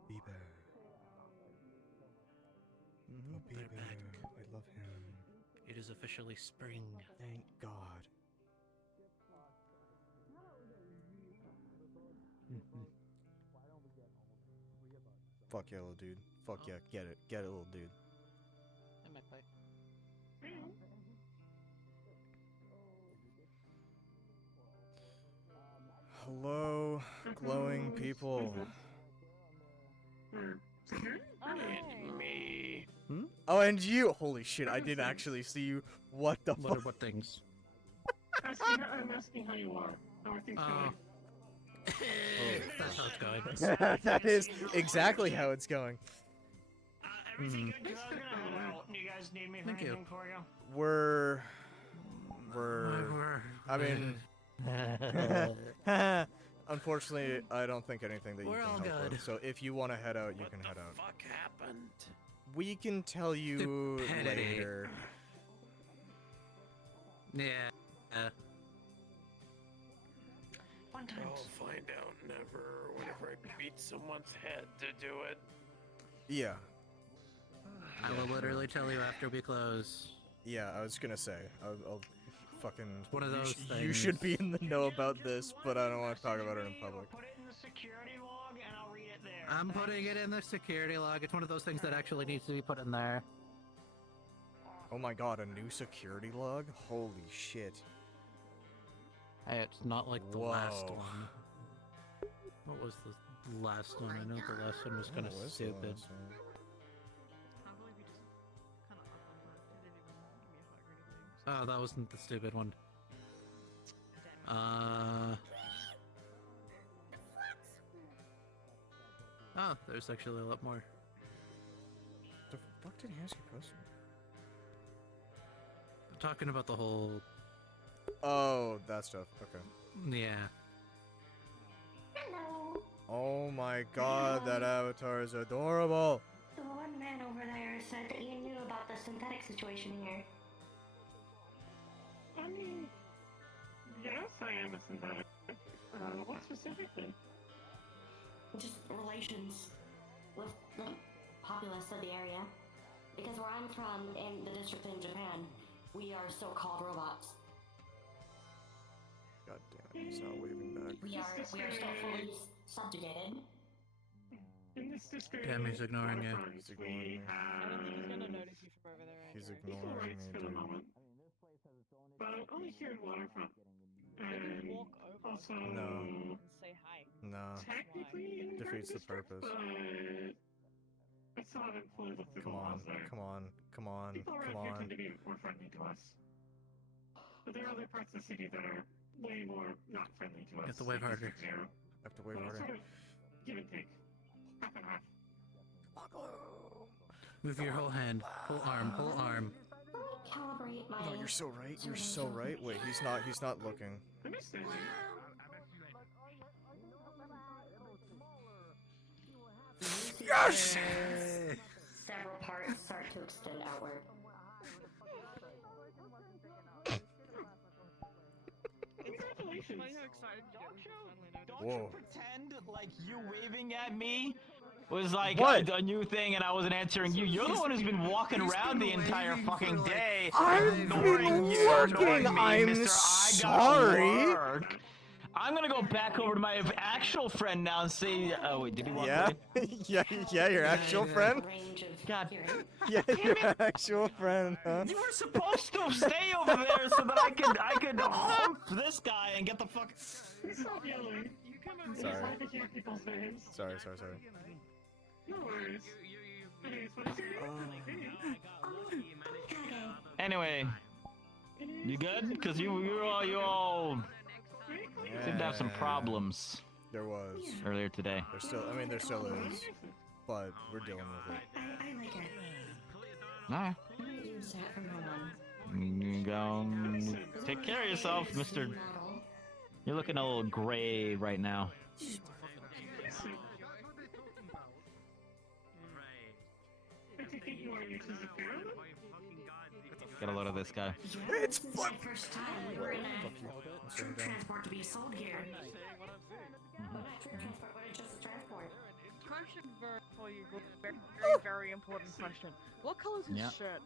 Bieber. Oh, They're Bieber. back. I love him. It is officially spring. Thank God. Fuck yeah, little dude. Fuck yeah, get it. Get it, little dude. I might play. Hello, glowing people. And me. Hmm? Oh, and you! Holy shit, I did actually see you. What the fuck? What things? I'm asking how you are. How are things going? That's how it's going. That is exactly how it's going. Everything good? 'Cause I was gonna head out. Do you guys need me for Thank you. anything for you? We're... I mean... Unfortunately, I don't think anything that you We're can all help with. good. So if you want to head out, you can head out. What happened? We can tell you Stupidity. later. Yeah. One time. I'll find out never whenever I beat someone's head to do it. Yeah. I will literally tell you after we close. Yeah, I was gonna say. I'll fucking... One of those You things. should be in the know about this, but I don't want to talk about it in public. Put it in the security log and I'll read it there. I'm putting it in the security log. It's one of those things that actually needs to be put in there. Oh my god, a new security log? Holy shit. Hey, it's not like the Whoa. last one. What was the last one? I know the last one was kind of What was the stupid. last one? Oh, that wasn't the stupid one. Oh, there's actually a lot more. The fuck did he ask a question? Talking about the whole. Oh, that stuff. Okay. Yeah. Hello. Oh my god, that avatar is adorable. The one man over there said that you knew about the synthetic situation here. I mean, yes, I am a synthetic. What specifically? Just relations with the populace of the area. Because where I'm from, in the district in Japan, we are so-called robots. God damn it, he's not waving back. We are still fully subjugated. In this district, Damn, he's ignoring you. He's ignoring me. I don't think he's gonna notice you from over there. He's Andrew. ignoring me, for the dude. moment. But I'm only here in Waterfront. And Walk over also, No. and say hi. Nah. technically in Defeats the district, purpose. but I still haven't fully looked through Come the on, laws there. come on, come on, People around come here on. tend to be more friendly to us. But there are other parts of the city that are way more not friendly to us. You have to wave like harder. District Zero. I have to wave But harder. Sort of give and take. Half and half. Move your whole hand. Pull arm. Pull arm. Calibrate my... No, you're so right. You're so right. Wait, he's not looking. I'm just standing. Yes! Several parts start to extend outward. Congratulations. Don't Whoa. you pretend like you waving at me was like What? a new thing and I wasn't answering you. You're the one who's been walking around the entire fucking day, I've ignoring been you, working. ignoring me, I'm Mr. I sorry. gotta work. I'm gonna go back over to my actual friend now and say, oh wait, did he walk Yeah? away? yeah, your actual friend? God. Yeah, your actual friend, huh? You were supposed to stay over there so that I could hump this guy and get the fuck. Stop yelling. Sorry. It's hard to hear people's names. Sorry. No worries. Anyways, what is your name? Anyway, you good? Because you all seem to have some problems. There was. Earlier today. There still is. But we're dealing with it. I like it. Alright. I'm gonna use that from now on. You go. Take care of yourself, Mr. You're looking a little gray right now. Get a load of this guy. It's This is the first time we're in a troop transport to be sold here. Well, not troop transport, but it's just a transport. Question for you. Very, very important question. What color is his Yeah. shirt?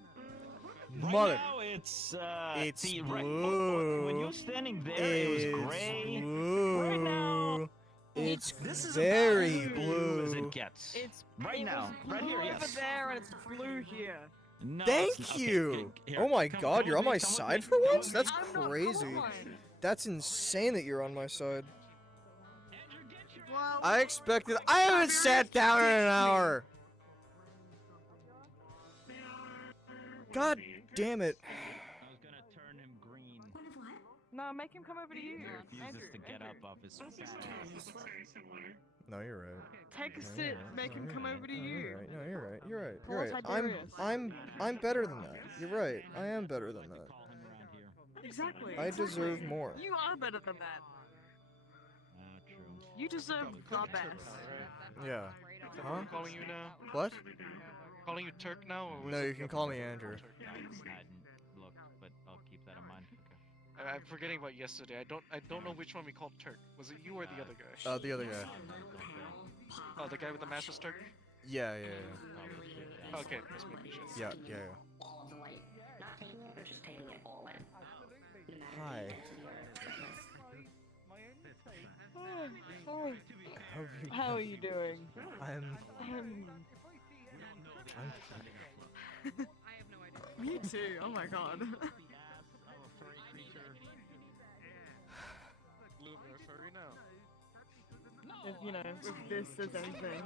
Right Mother. now it's It's see, blue. when you were standing there, it was gray. Blue. Right now, It's this is very about blue. as it gets. It's right it now, was right here, blue yes. over there, and it's blue here. No, Thank it's not. Okay, you. okay, here, Oh my come god, you're on with me, my come with side me, for come once? with That's me. I'm not crazy. colorblind. That's insane that you're on my side. Well, I expected. I haven't sat down in an hour. God damn it. I was gonna turn him green. no, make him come over to you. He refuses Andrew, to get Andrew. up off his fat ass. No, you're right. Take a No, sit. you're right. Make him No, come you're over to right. No, you. you're right. No, you're right. You're right. Pull You're right. Tiberius. I'm better than that. You're right. I am better than that. Exactly. I deserve more. You are better than that. True. You deserve the best. Yeah. Huh? I'm calling you now. What? Calling you Turk now? Or was No, it you the can other call one? me Andrew. Turk? I hadn't looked, but I'll keep that in mind. I'm forgetting about yesterday. I don't know which one we called Turk. Was it you or the other guy? The other guy. Oh, the guy with the mask was Turk? Yeah. Okay, just making sure. Yeah. All of the light. Not taking it, or just taking it all in. Hi. Oh, how are you doing? I'm Me too. Oh my god. Lunar furry now. If, you know, if this is anything.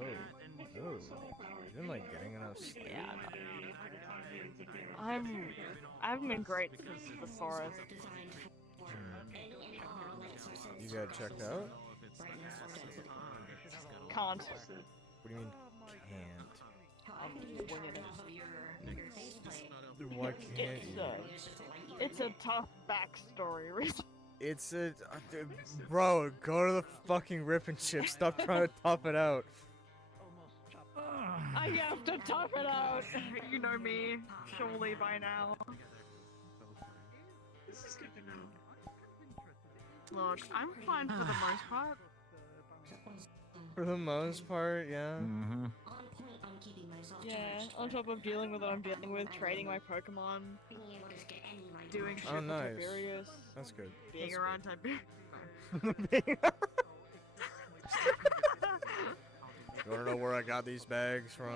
Oh. You didn't like getting enough sleep? Yeah. I haven't been great because of the forest. You got checked out? can't. What do you mean can't? I'm winging it. Why can't you? It's a tough backstory. It's a bro. Go to the fucking rip and chip. Stop trying to top it out. I have to tough it out. You know me, surely by now. This is good to know. Look, I'm fine for the most part. For the most part, yeah. On point on keeping myself Yeah, charged. on top of dealing with what I'm dealing with, trading my Pokemon, Being able to get any right doing shit Oh, with nice. Tiberius, That's good. being That's around Tiberius. You wanna know where I got these bags from?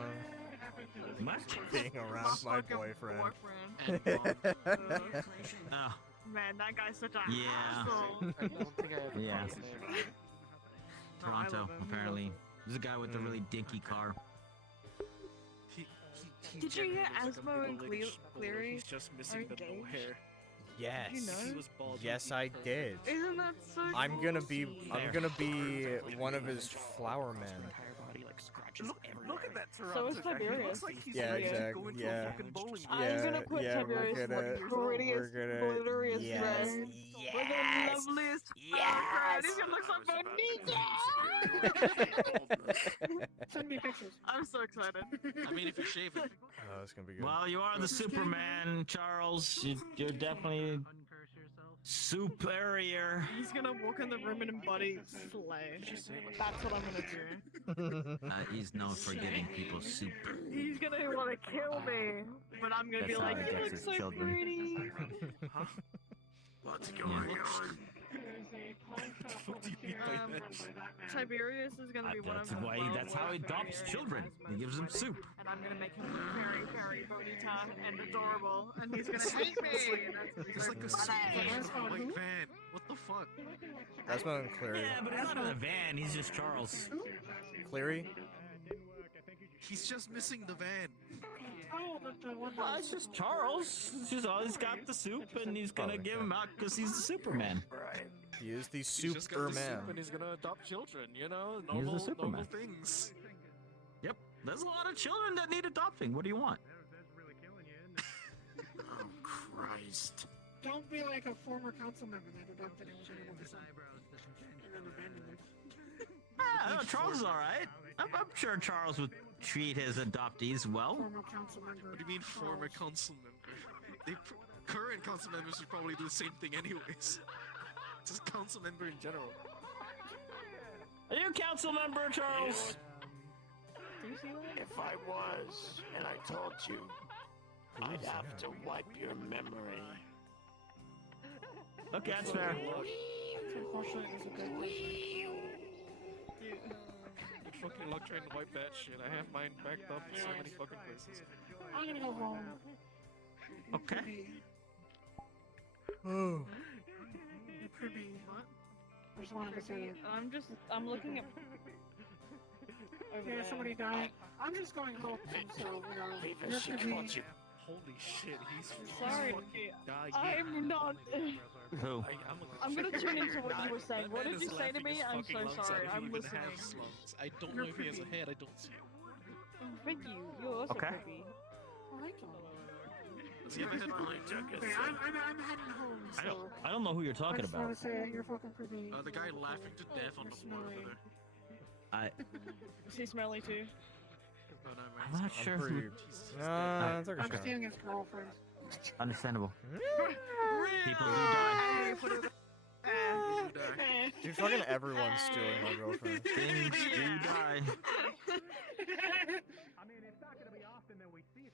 Being around my boyfriend. Oh, Man, that guy's such a Yeah. hassle. I don't think I have Yeah. his name. Toronto, apparently. There's a guy with a really dinky car. Did you hear Asmo and Cleary He's just missing the no engaged? hair. Yes. Did you know? He was bald. Yes, I did. Isn't that so I'm gonna cool? be one of his flower men. Look at that Toronto So is guy. He Tiberius. looks like he's Yeah, ready to exactly. go into Yeah. a fucking bowling I'm alley. gonna put yeah, Tiberius in the prettiest, glitteriest dress with the loveliest background. He's gonna look so bonita! Send me pictures. I'm so excited. I mean, if you shave it. Oh, that's gonna be good. Well, you are the Superman, Charles. You're definitely superior. He's gonna walk in the room and embody slay. That's what I'm gonna do. He's known for giving people soup. He's gonna wanna kill me, but I'm gonna be That's how like, he you gets look his so children." pretty. What's going on? What do you mean by that? Tiberius is gonna be one of the That's how he adopts children. He gives them soup. and I'm gonna make him look very, very bonita and adorable, and he's gonna hate me. It's like a super white van. What the fuck? That's my own Cleary. Yeah, but he's not in a van. He's just Charles. Cleary? He's just missing the van. Well, it's just Charles. He's got the soup, and he's gonna give him out because he's the Superman. He is the He's just got the soup Superman. and he's gonna adopt children. You know, He's the normal Superman. things. Yep, there's a lot of children that need adopting. What do you want? Oh, Christ. Don't be like a former council member that adopted a child of his own and then abandoned it. No, Charles is all right. I'm sure Charles would treat his adoptees well. Former council member. What do you mean former council member? Current council members should probably do the same thing anyways. Just council member in general. Are you a council member, Charles? If I was, and I told you, I'd have to wipe your memory. Okay, that's fair. Unfortunately, it's a good question. Good fucking luck trying to wipe that shit. I have mine backed up in so many fucking places. I'm gonna go home. Okay. Oh. Pretty. I just wanted to say it. I'm looking at. Yeah, somebody died. I'm just going home, so, Viva, you're she pretty. wants you. Holy shit, he's Sorry, fucking dying. I'm not. Who? I'm gonna tune into what you were saying. What did you say to me? I'm so sorry. I'm listening. I don't know if he has a head, I don't see it. Oh, thank you. You're also Okay. creepy. Oh, thank you. Does he have a head? Okay, I'm heading home, so. I don't know who you're I talking just about. want to say you're fucking pretty. The guy laughing to death on the floor over there. Is he smelly too? Oh, no, I'm not sure who. That's okay. I'm stealing his girlfriend. Understandable. People do die. Dude, fucking everyone's stealing my girlfriend. Things do die.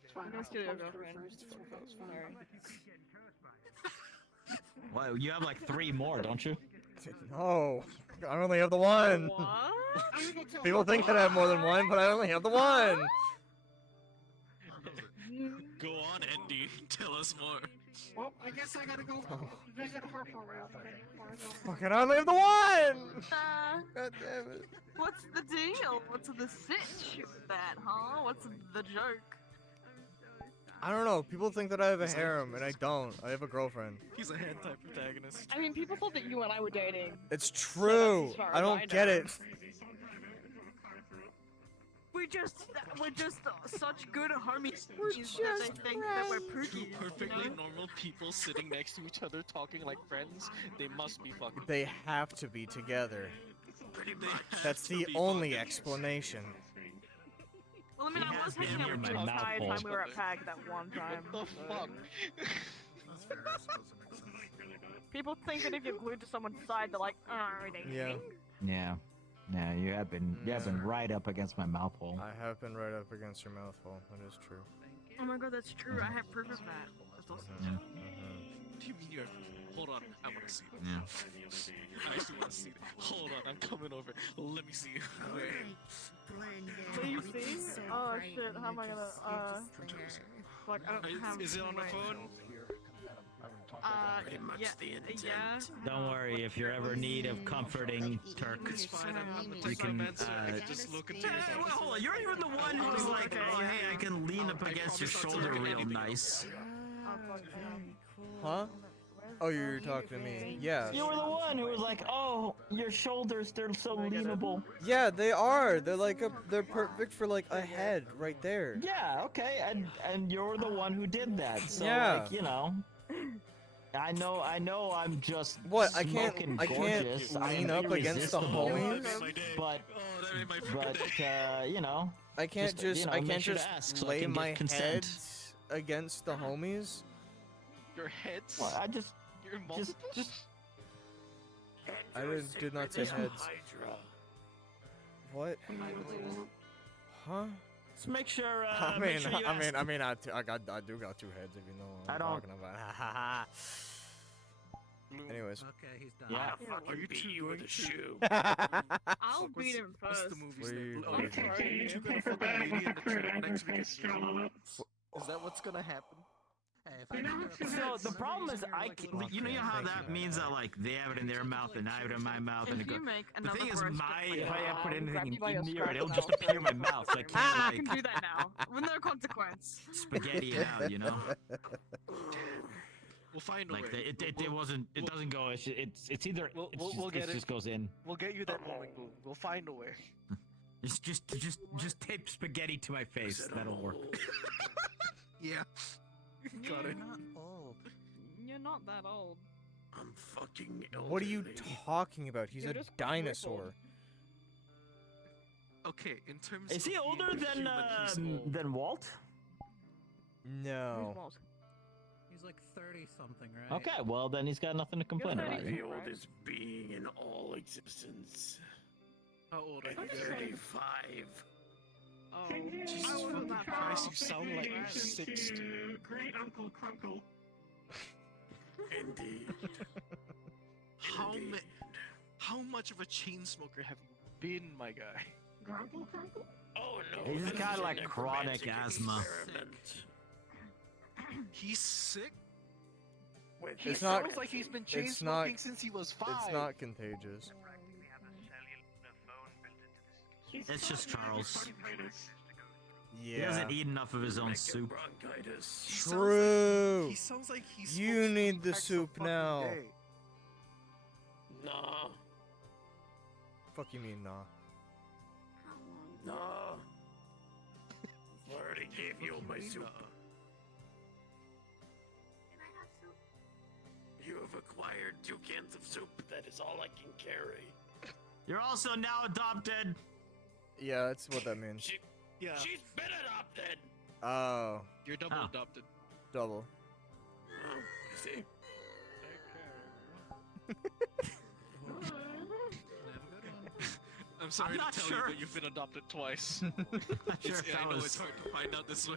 It's fine. Let's do your girlfriend. Well, you have like 3 more, don't you? No, I only have the one. People think that I have more than one, but I only have the one. Go on, Andy. Tell us more. Well, I guess I gotta go visit Harpo real quick. Fucking I only have the one. God damn it. What's the deal? What's the sitch with that, huh? What's the joke? I don't know. People think that I have a harem, and I don't. I have a girlfriend. He's a hentai protagonist. I mean, people thought that you and I were dating. It's true. as far I as don't I get know. it. we're just such good homies We're that just they think that we're friends. pookies. Two perfectly you know? normal people sitting next to each other talking like friends. They must be fucking. They have to be together. Pretty much. That's the only explanation. Well, I mean, I was hanging out with you the entire time we were at PAG that one time. What the fuck? People think that if you're glued to someone's side, they're like, are they Yeah. Yeah. Yeah, you have been right up against my mouth hole. I have been right up against your mouth hole. That is true. Oh my god, that's true. I have proof of that. That's awesome. What do you mean you're? Hold on, I want to see it. Yeah. I actually want to see it. Hold on, I'm coming over. Let me see you. Do you see? Oh shit, how am I gonna, fuck, I don't have... Is it on the phone? Yeah. Don't worry, if you're ever in need of comforting, Turk, It's fine. I'm gonna you take my can. meds so I can just look into your Hey, well, hold on. You're even the one who's like, oh, hey, I can lean up against your shoulder real nice. Huh? Oh, you're talking to me. Yeah. You were the one who was like, oh, your shoulders, they're so leanable. Yeah, they are. They're like they're perfect for like a head right there. Yeah, okay, and you're the one who did that. So Yeah. like, you know. I know I'm just What? I smoking can't gorgeous. lean I'm up against the irresistible, homies. But you know. I can't just you know, I make can't sure to just ask so I lay can get my consent. head against the homies. Your heads? Well, I just Your multiple? I did not say heads. What? Huh? Let's make sure. I make mean, sure you ask. I do got two heads if you know what I I'm don't- talking about. Anyways. Okay, he's done. Yeah. I'll fucking beat you with a shoe. I'll beat him What's first. the movie's What are name? you- Oh, what are okay. You can fucking lady in the trailer next week is Is that what's gonna happen? So the problem is, you know how that means that like they have it in their mouth and I have it in my mouth, and If it goes. you make The another thing is, first if I have put anything grab you by your in near it, scruff it'll and just I'll appear in my mouth. So I I can't can like do that now, with no consequence. spaghetti it out, you know. We'll find a Like way. it doesn't go. It's either We'll get it it. just goes in. We'll get you that moment glue. We'll find a way. Just tape spaghetti to my face. That'll work. Yeah. Got it. You're not that old. I'm fucking elderly. What are you talking about? He's You're a just dinosaur. Okay, in terms Is he of older being human, he's old. than Walt? No. He's like 30 something, right? Okay, well then he's got nothing to complain about. The oldest being in all existence. How old are At you? 35. Oh, Jesus I wasn't fucking that Christ, far. you sound like you're 60. Great Uncle Crunkle. Indeed. How much of a chain smoker have you been, my guy? Grunkle Crunkle? Oh no. He's this got is a like chronic necromantic asthma. experiment. He's sick? He It's not- sounds like he's been chain it's not- smoking since he was 5. It's not contagious. It's just Charles. He Yeah. doesn't eat enough of his own soup. Bronchitis. True. He sounds like he's. You need the soup now. Nah. Fuck you mean nah? Nah. I already gave you my soup. You have acquired 2 cans of soup. That is all I can carry. You're also now adopted. Yeah, that's what that means. Yeah. She's been adopted. Oh, You're double Oh. adopted. double. Oh, you see? I'm sorry I'm to not tell sure. you, but you've been adopted twice. Not sure It's- if yeah, that I know was. it's hard to find out this way.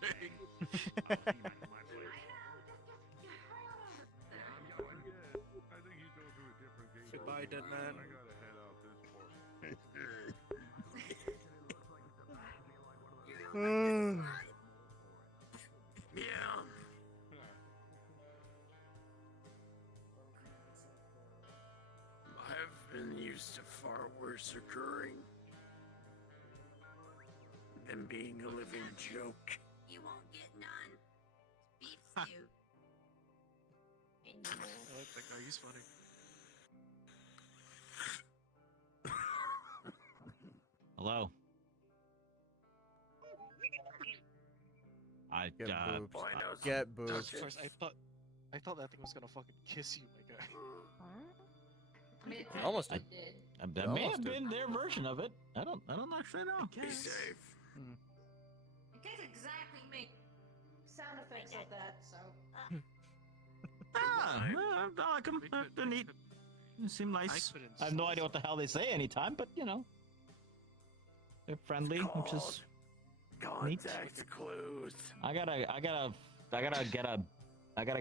Goodbye, dead man. Yeah. I've been used to far worse occurring than being a living joke. You won't get none. Beef stew. I like that guy, he's funny. Hello. Get booped. Boy, knows. Get No, booped. first, I thought that thing was gonna fucking kiss you, my guy. I mean, it Almost technically did. did. That may Almost have did. been their version of it. I don't actually know. Be safe. It can't exactly make sound effects of that, so. I like them. They're neat. They seem nice. I have no idea what the hell they say anytime, but you know, they're friendly, which is neat. Context clues. I gotta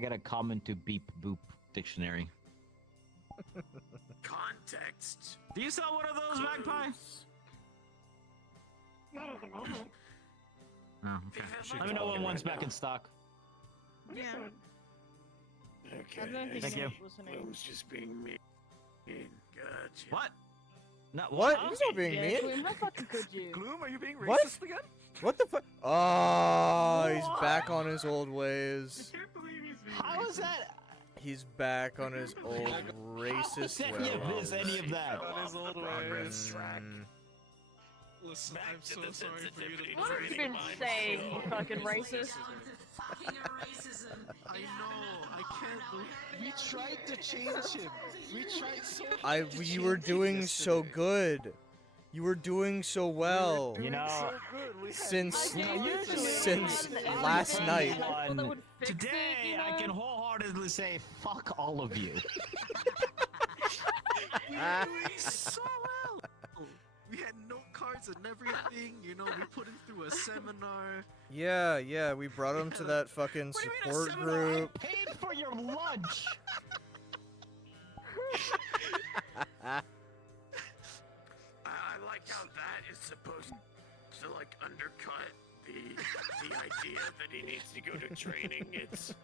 get a comment to beep boop dictionary. Context. Do you sell one of those, Magpie? Not at the moment. Oh, okay. Let me know when one's back in stock. Yeah. Okay. Thank you. Gloom's just being mean. Gotcha. What? No, What? huh? He's not being mean. Gloom, are you being racist What? again? What the fuck? Oh, he's back on his old ways. How is that? He's back on his old racist Any of this, ways. any of that? On his old ways. Mm. Listen, I'm so sorry for you to What have you been saying, you fucking racist? I know, I can't believe. We tried to change him. We tried so hard to You were change him doing so yesterday. good. You were doing so well. You know, since usually since last night. Today, I can wholeheartedly say, fuck all of you. We were doing so well. We had note cards and everything. You know, we put him through a seminar. Yeah, we brought him to that fucking support group. Paid for your lunch. I like how that is supposed to like undercut the idea that he needs to go to training. It's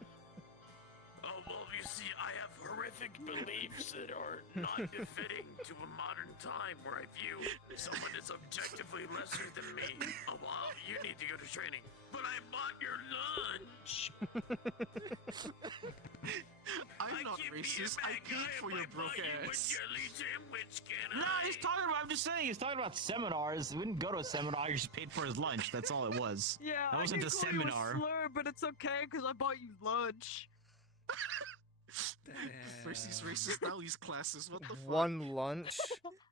well, you see, I have horrific beliefs that are not befitting to a modern time where I view someone as objectively lesser than me. Oh, well, you need to go to training, but I bought your lunch. I'm not racist. I paid for your broke ass. No, he's talking about, I'm just saying, he's talking about seminars. We didn't go to a seminar, you just paid for his lunch. That's all it was. Yeah, that wasn't I a did call you seminar. a slur, but it's okay because I bought you lunch. First he's racist, now he's classist. What the fuck? One lunch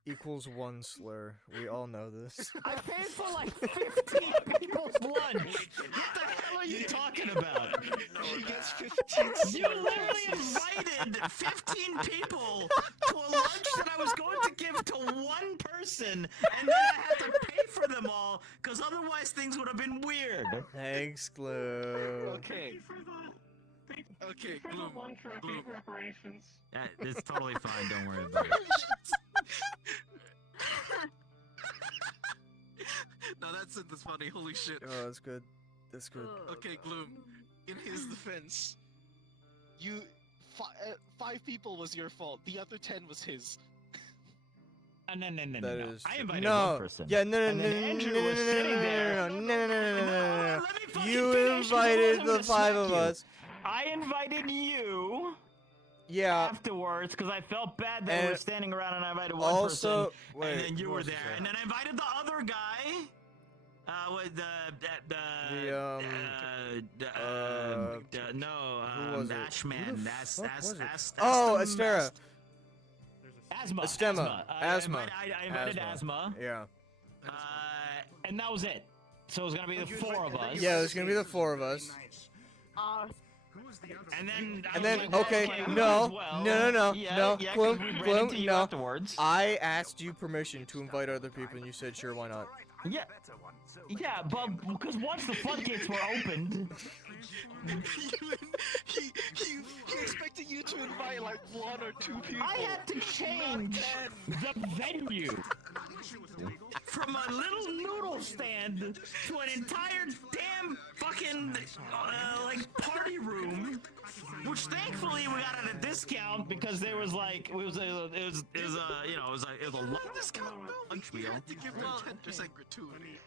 equals one slur. We all know this. I paid for like 15 people's lunch. What the hell are you talking about? He gets 15 You literally invited 15 people to a lunch that I was going to give to one person, and then I had to pay for them all, because otherwise things would have been weird. Thanks, Glue. Okay. Okay, Gloom. Gloom. It's totally fine, don't worry about it. Now that's funny. Holy shit. Oh, that's good. That's good. Okay, Gloom. In his defense, you 5 people was your fault. The other 10 was his. No. That is I invited no. one person. Yeah, no. And then Andrew was sitting there. No. fucking You finish, 'cause I invited wasn't the gonna 5 smack of you. us. I invited you. Yeah. Afterwards, because I felt bad that we And were standing around and I invited one also, person. wait, and then you who were else was there. there? And then I invited the other guy. With who was it? Ashman. Who the That's fuck was it? that's Oh, Astera. Asthma. Astema. Asthma. I invited Asthma. Yeah. And that was it. So it was gonna be the 4 of us. Yeah, there's gonna be the 4 of us. And then Okay, we no, might as well. no, Yeah, no, yeah, 'cause Gloom, we ran Gloom, into you no. afterwards. I asked you permission to invite other people, and you said sure, why not? Yeah. Yeah, but because once the floodgates were opened, he expected you to invite like 1 or 2 people. I had to change the venue from a little noodle stand to an entire damn fucking like party room, which thankfully we got at a discount because there was like it was a lunch meal. To give them 10% gratuity.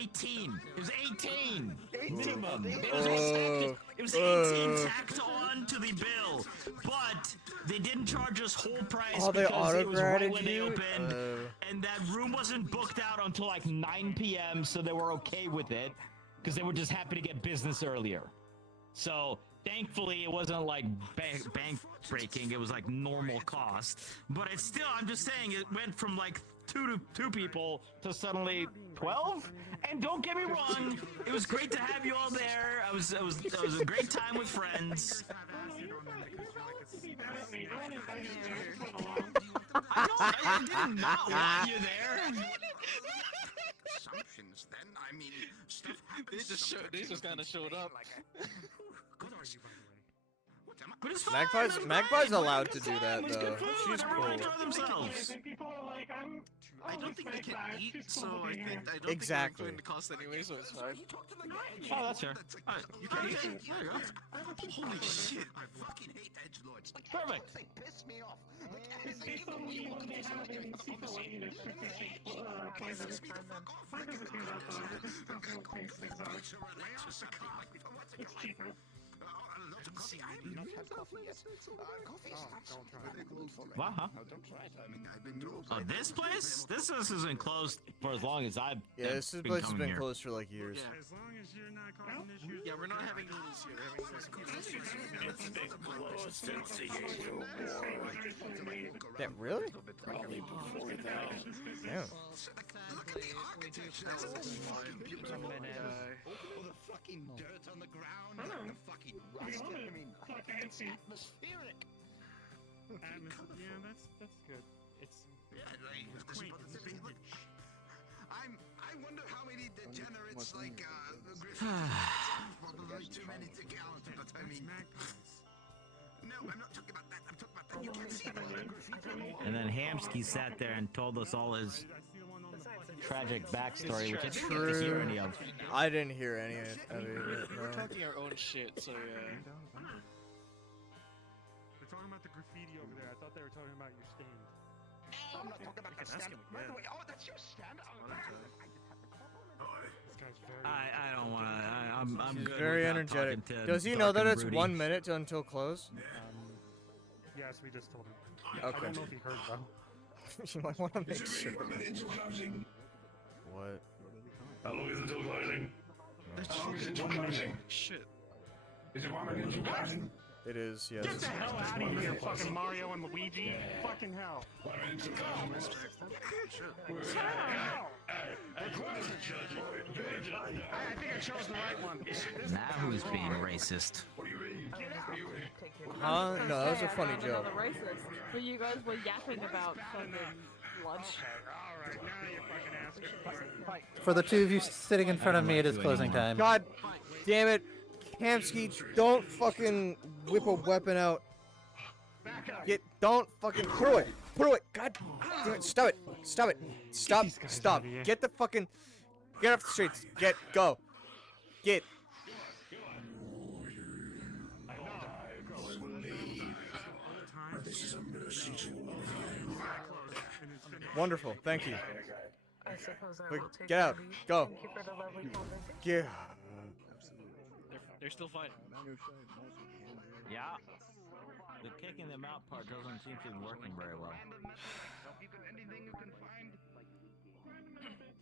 18. It was 18 minimum. It Oh. was 18 tacked on to the bill, but they didn't charge us whole price Oh, they because it was right auto-graded when they you? opened, and that room wasn't booked out until like 9 p.m. So they were okay with it. because they were just happy to get business earlier. So thankfully, it wasn't like bank breaking. It was like normal cost. But it's still, I'm just saying, it went from like two people to suddenly 12. And don't get me wrong, it was great to have you all there. It was a great time with friends. I did not want you there. Assumptions, then. I mean, stuff happens. They just kind of showed up. Good are you, by the way? What am I? But it's fine. Magpie's allowed to do that It was though. good food. She's Everyone cool. enjoy themselves. I don't think they can eat, so I don't Exactly. think they're going to cost anyway, so it's fine. Oh, that's fair. You can eat. Holy shit! I fucking hate edgelords. Perfect. They piss me off. It's cheaper. Coffee. I have not had coffee yet. Coffee is absolutely good for me. Wow. Don't try it. I mean, I've been told. Oh, this place? This isn't closed for as long as I've Yeah, this been place has coming been here. closed for like years. Yeah. As long as you're not causing issues. Yeah, we're not having noodles here. We're having It's been closed since the age of war. That really? Probably before that. Damn. Look at the architecture. That's fucking beautiful. Oh, the fucking dirt on the ground. The fucking rust. I mean, it's atmospheric. Yeah, that's good. It's I wonder how many degenerates like Griffin. Probably too many to count, but I mean. No, I'm not talking about that. I'm talking about that. You can't see the graffiti on the wall. And then Hamsky sat there and told us all his tragic backstory, which I didn't get to hear any of. I didn't hear any of it. We're No. talking our own shit, so yeah. They're talking about the graffiti over there. I thought they were talking about your stand. No, I'm not talking about the stand. By the way, oh, that's your stand. Oh, I just have the clock on. This guy's very. I don't want to. I'm She's good very without energetic. talking to Does he know Dark that and it's Broody. 1 minute until close? Yes, we just told him. Okay. I don't know if he heard though. You might want to make sure. What? How long is it until closing? How long is it until closing? Shit. Is it 1 minute until closing? It is, yes. Get the hell out of here, fucking Mario and Luigi. Fucking hell. 1 minute until closing. I think I chose the right one. Now who's being racist? Huh? No, that was a funny joke. Another racist. But you guys were yapping about fucking lunch. Alright, now you're fucking asking for it. For the two of you sitting in front of me, it is closing time. God damn it. Kamsky, don't fucking whip a weapon out. Don't fucking throw it. Throw it. God damn it. Stop it. Stop it. Stop. Stop. Get the fucking. Get off the streets. Go. Get. Wonderful. Thank you. I suppose I Quick, will take get out. the lead. Go. Thank you for the lovely conversation. Yeah. They're still fighting. Yeah. The kicking them out part doesn't seem to be working very well.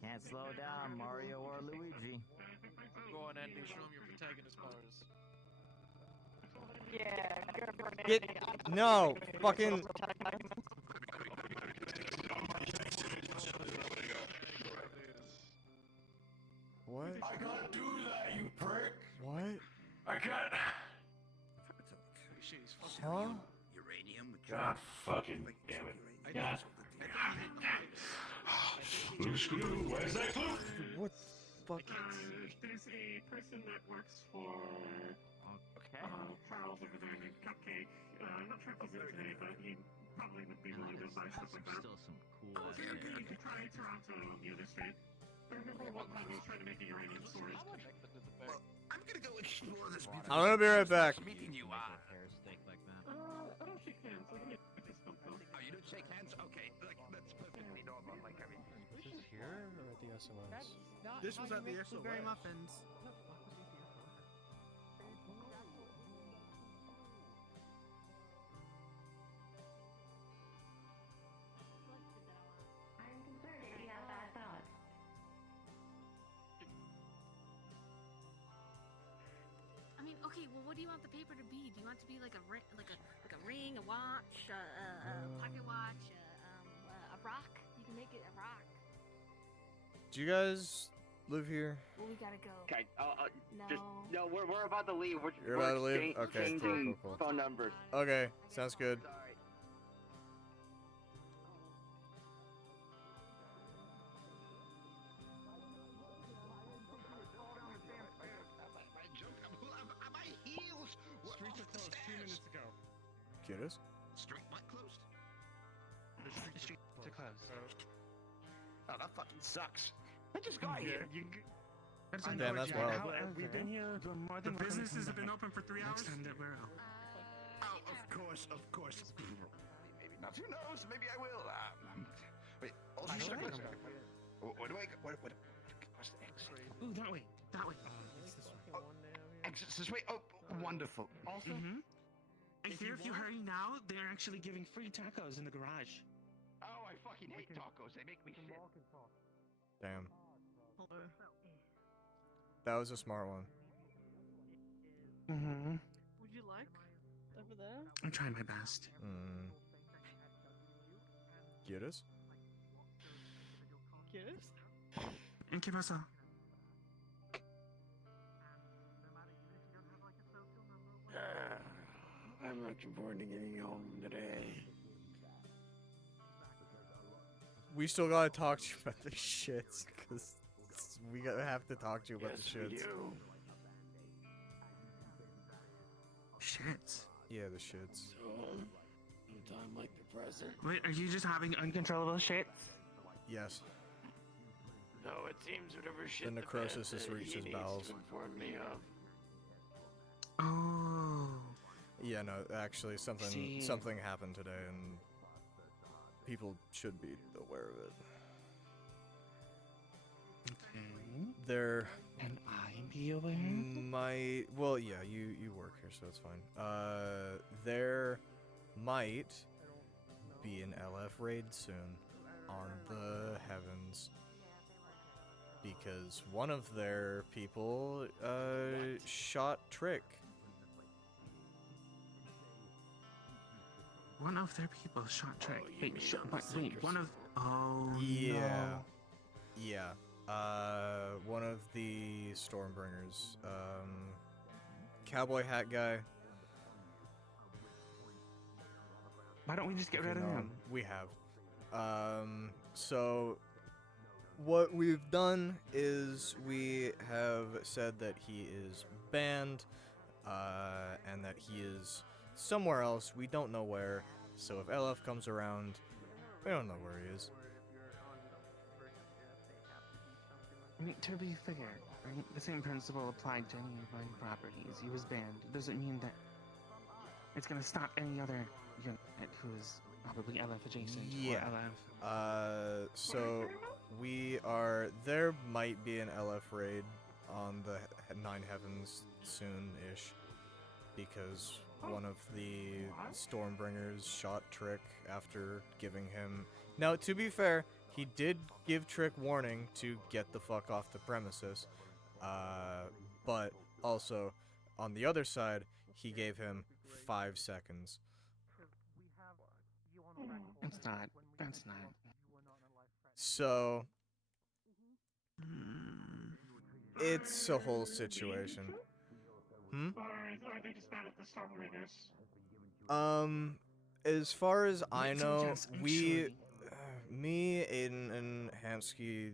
Can't slow down Mario or Luigi. Go on, Andy. Show them your protagonist powers. Yeah. Get. No. Fucking. What? I can't do that, you prick. What? I can't. Huh? Uranium. God fucking damn it. God. Blue screw, where's that glue? What the fuck? There's a person that works for Charles over there named Cupcake. I'm not sure if he's in today, but he probably would be willing to buy stuff like that. Still some cool Okay. You can try Toronto on the other state. I remember one time I was trying to make a uranium source. I'm gonna go explore this beautiful. I'm gonna be right back. Meeting you. Hair steak like that. I don't shake hands. Let me this phone call. Oh, you don't shake hands? Okay, like, that's perfectly normal. Like, I mean. Is this here or at the SOS? This was at the SOS. Blueberry muffins. I'm concerned if you have bad thoughts. Okay, well, what do you want the paper to be? Do you want it to be like a ring, a watch, a pocket watch, a rock? You can make it a rock. Do you guys live here? Well, we gotta go. Okay. No. We're about to leave. You're we're about to leave? Okay, cool, exchanging cool. phone numbers. Okay, sounds good. My heels. Streets are closed 2 minutes ago. Curious? Street what closed? The streets are closed. So. Oh, that fucking sucks. I just got here. Damn, that's wild. We've been here more than The businesses have been open for 3 hours. Next time that we're out. Oh, of course. Maybe not. Who knows? Maybe I will. Wait. Also, what do I? What's the exit? Ooh, that way. That way. Exit this way. Oh, wonderful. Also, I hear if you hurry now, they're actually giving free tacos in the garage. Oh, I fucking hate tacos. They make me sick. Damn. That was a smart one. Would you like over there? I'm trying my best. Curious? Yes. And ¿qué pasa? I'm looking forward to getting home today. We still gotta talk to you about the shits, because we gotta have to talk to you about the Yes, we shits. do. Shits. Yeah, the shits. So, sometime like the present. Wait, are you just having uncontrollable shits? Yes. No, it seems whatever shit The necrosis has he reached his needs bowels. to inform me of. Oh. Yeah, no, actually, something happened today, and people should be aware of it. Okay. There. Can I be aware? Well, yeah, you work here, so it's fine. There might be an LF raid soon on the heavens, because one of their people shot Trick. One of their people shot Trick. One of. Oh. Yeah. No. Yeah. One of the Stormbringers. Cowboy hat guy. Why don't we just get If you rid of know him? We have. So what we've done is we have said that he is banned, and that he is somewhere else. We don't know where. So if LF comes around, we don't know where he is. I mean, to be fair, right? The same principle applied to any of my properties. He was banned. It doesn't mean that it's gonna stop any other unit who is probably LF adjacent. Yeah. Or LF. So there might be an LF raid on the Nine Heavens soon-ish, because one of the Stormbringers shot Trick after giving him... Now, to be fair, he did give Trick warning to get the fuck off the premises, but also, on the other side, he gave him 5 seconds. That's not. So, it's a whole situation. Are they just bad at the Stormbringers? As far as I Yes, know, yes, me, Aiden, and Hamsky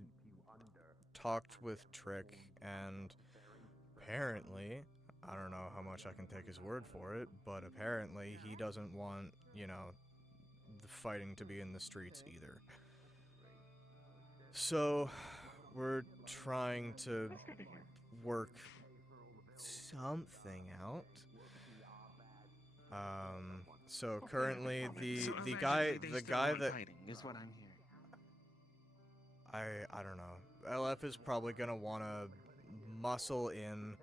talked with Trick, and apparently, I don't know how much I can take his word for it, but apparently he doesn't want, the fighting to be in the streets either. So, we're trying to work something out. So currently the guy that fighting is what I'm hearing. I don't know. LF is probably gonna wanna muscle in,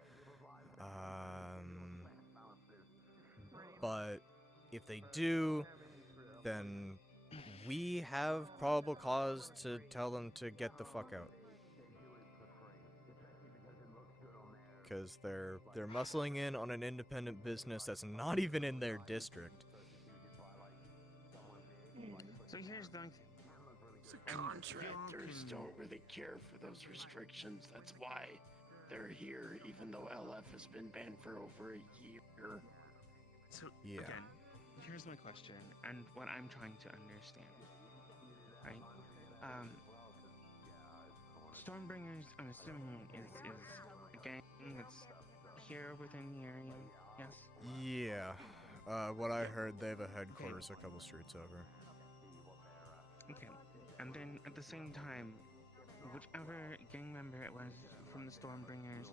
but if they do, then we have probable cause to tell them to get the fuck out. because they're muscling in on an independent business that's not even in their district. So here's the thing. Contractors don't really care for those restrictions. That's why they're here, even though LF has been banned for over a year. So Yeah. again, here's my question, and what I'm trying to understand. Right? Stormbringers, I'm assuming, is a gang that's here within the area. Yes. Yeah. What I heard, they have a headquarters a couple streets over. Okay. And then at the same time, whichever gang member it was from the Stormbringers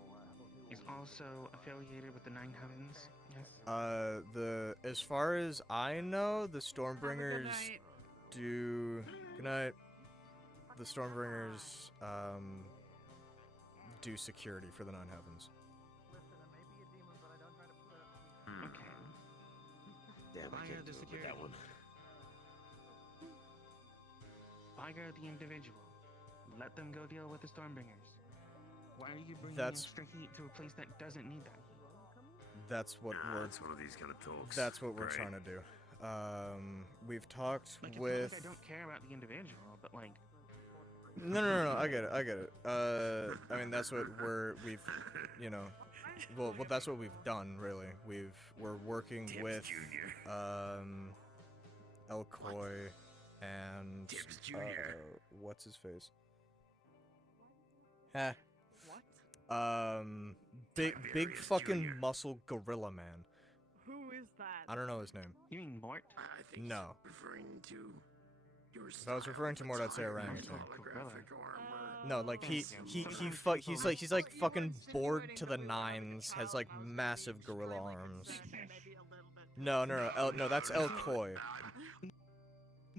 is also affiliated with the Nine Heavens. Yes. As far as I know, the Stormbringers do. Good night. The Stormbringers do security for the Nine Heavens. Okay. Damn, I Fire can't the do it with security. that one. Fire the individual. Let them go deal with the Stormbringers. Why are you bringing That's- extra heat to a place that doesn't need that heat? That's what we're. That's one of these kind of talks. That's what we're Great. trying to do. We've talked Like, it's with. not like I don't care about the individual, but like. No. I get it. I mean, that's what we've, you know, well, that's what we've done, really. We're working Tibbs with, Jr. El Coy and, Tibbs Jr. What's his face? Heh. Big Tiberius fucking Jr. muscle gorilla man. Who is that? I don't know his name. You mean Mort? I think No. he's referring to your If I was referring to Mort, I'd say orangutan. holographic armor. No, like he's like fucking bored to the nines, has like massive gorilla arms. No, that's El Coy.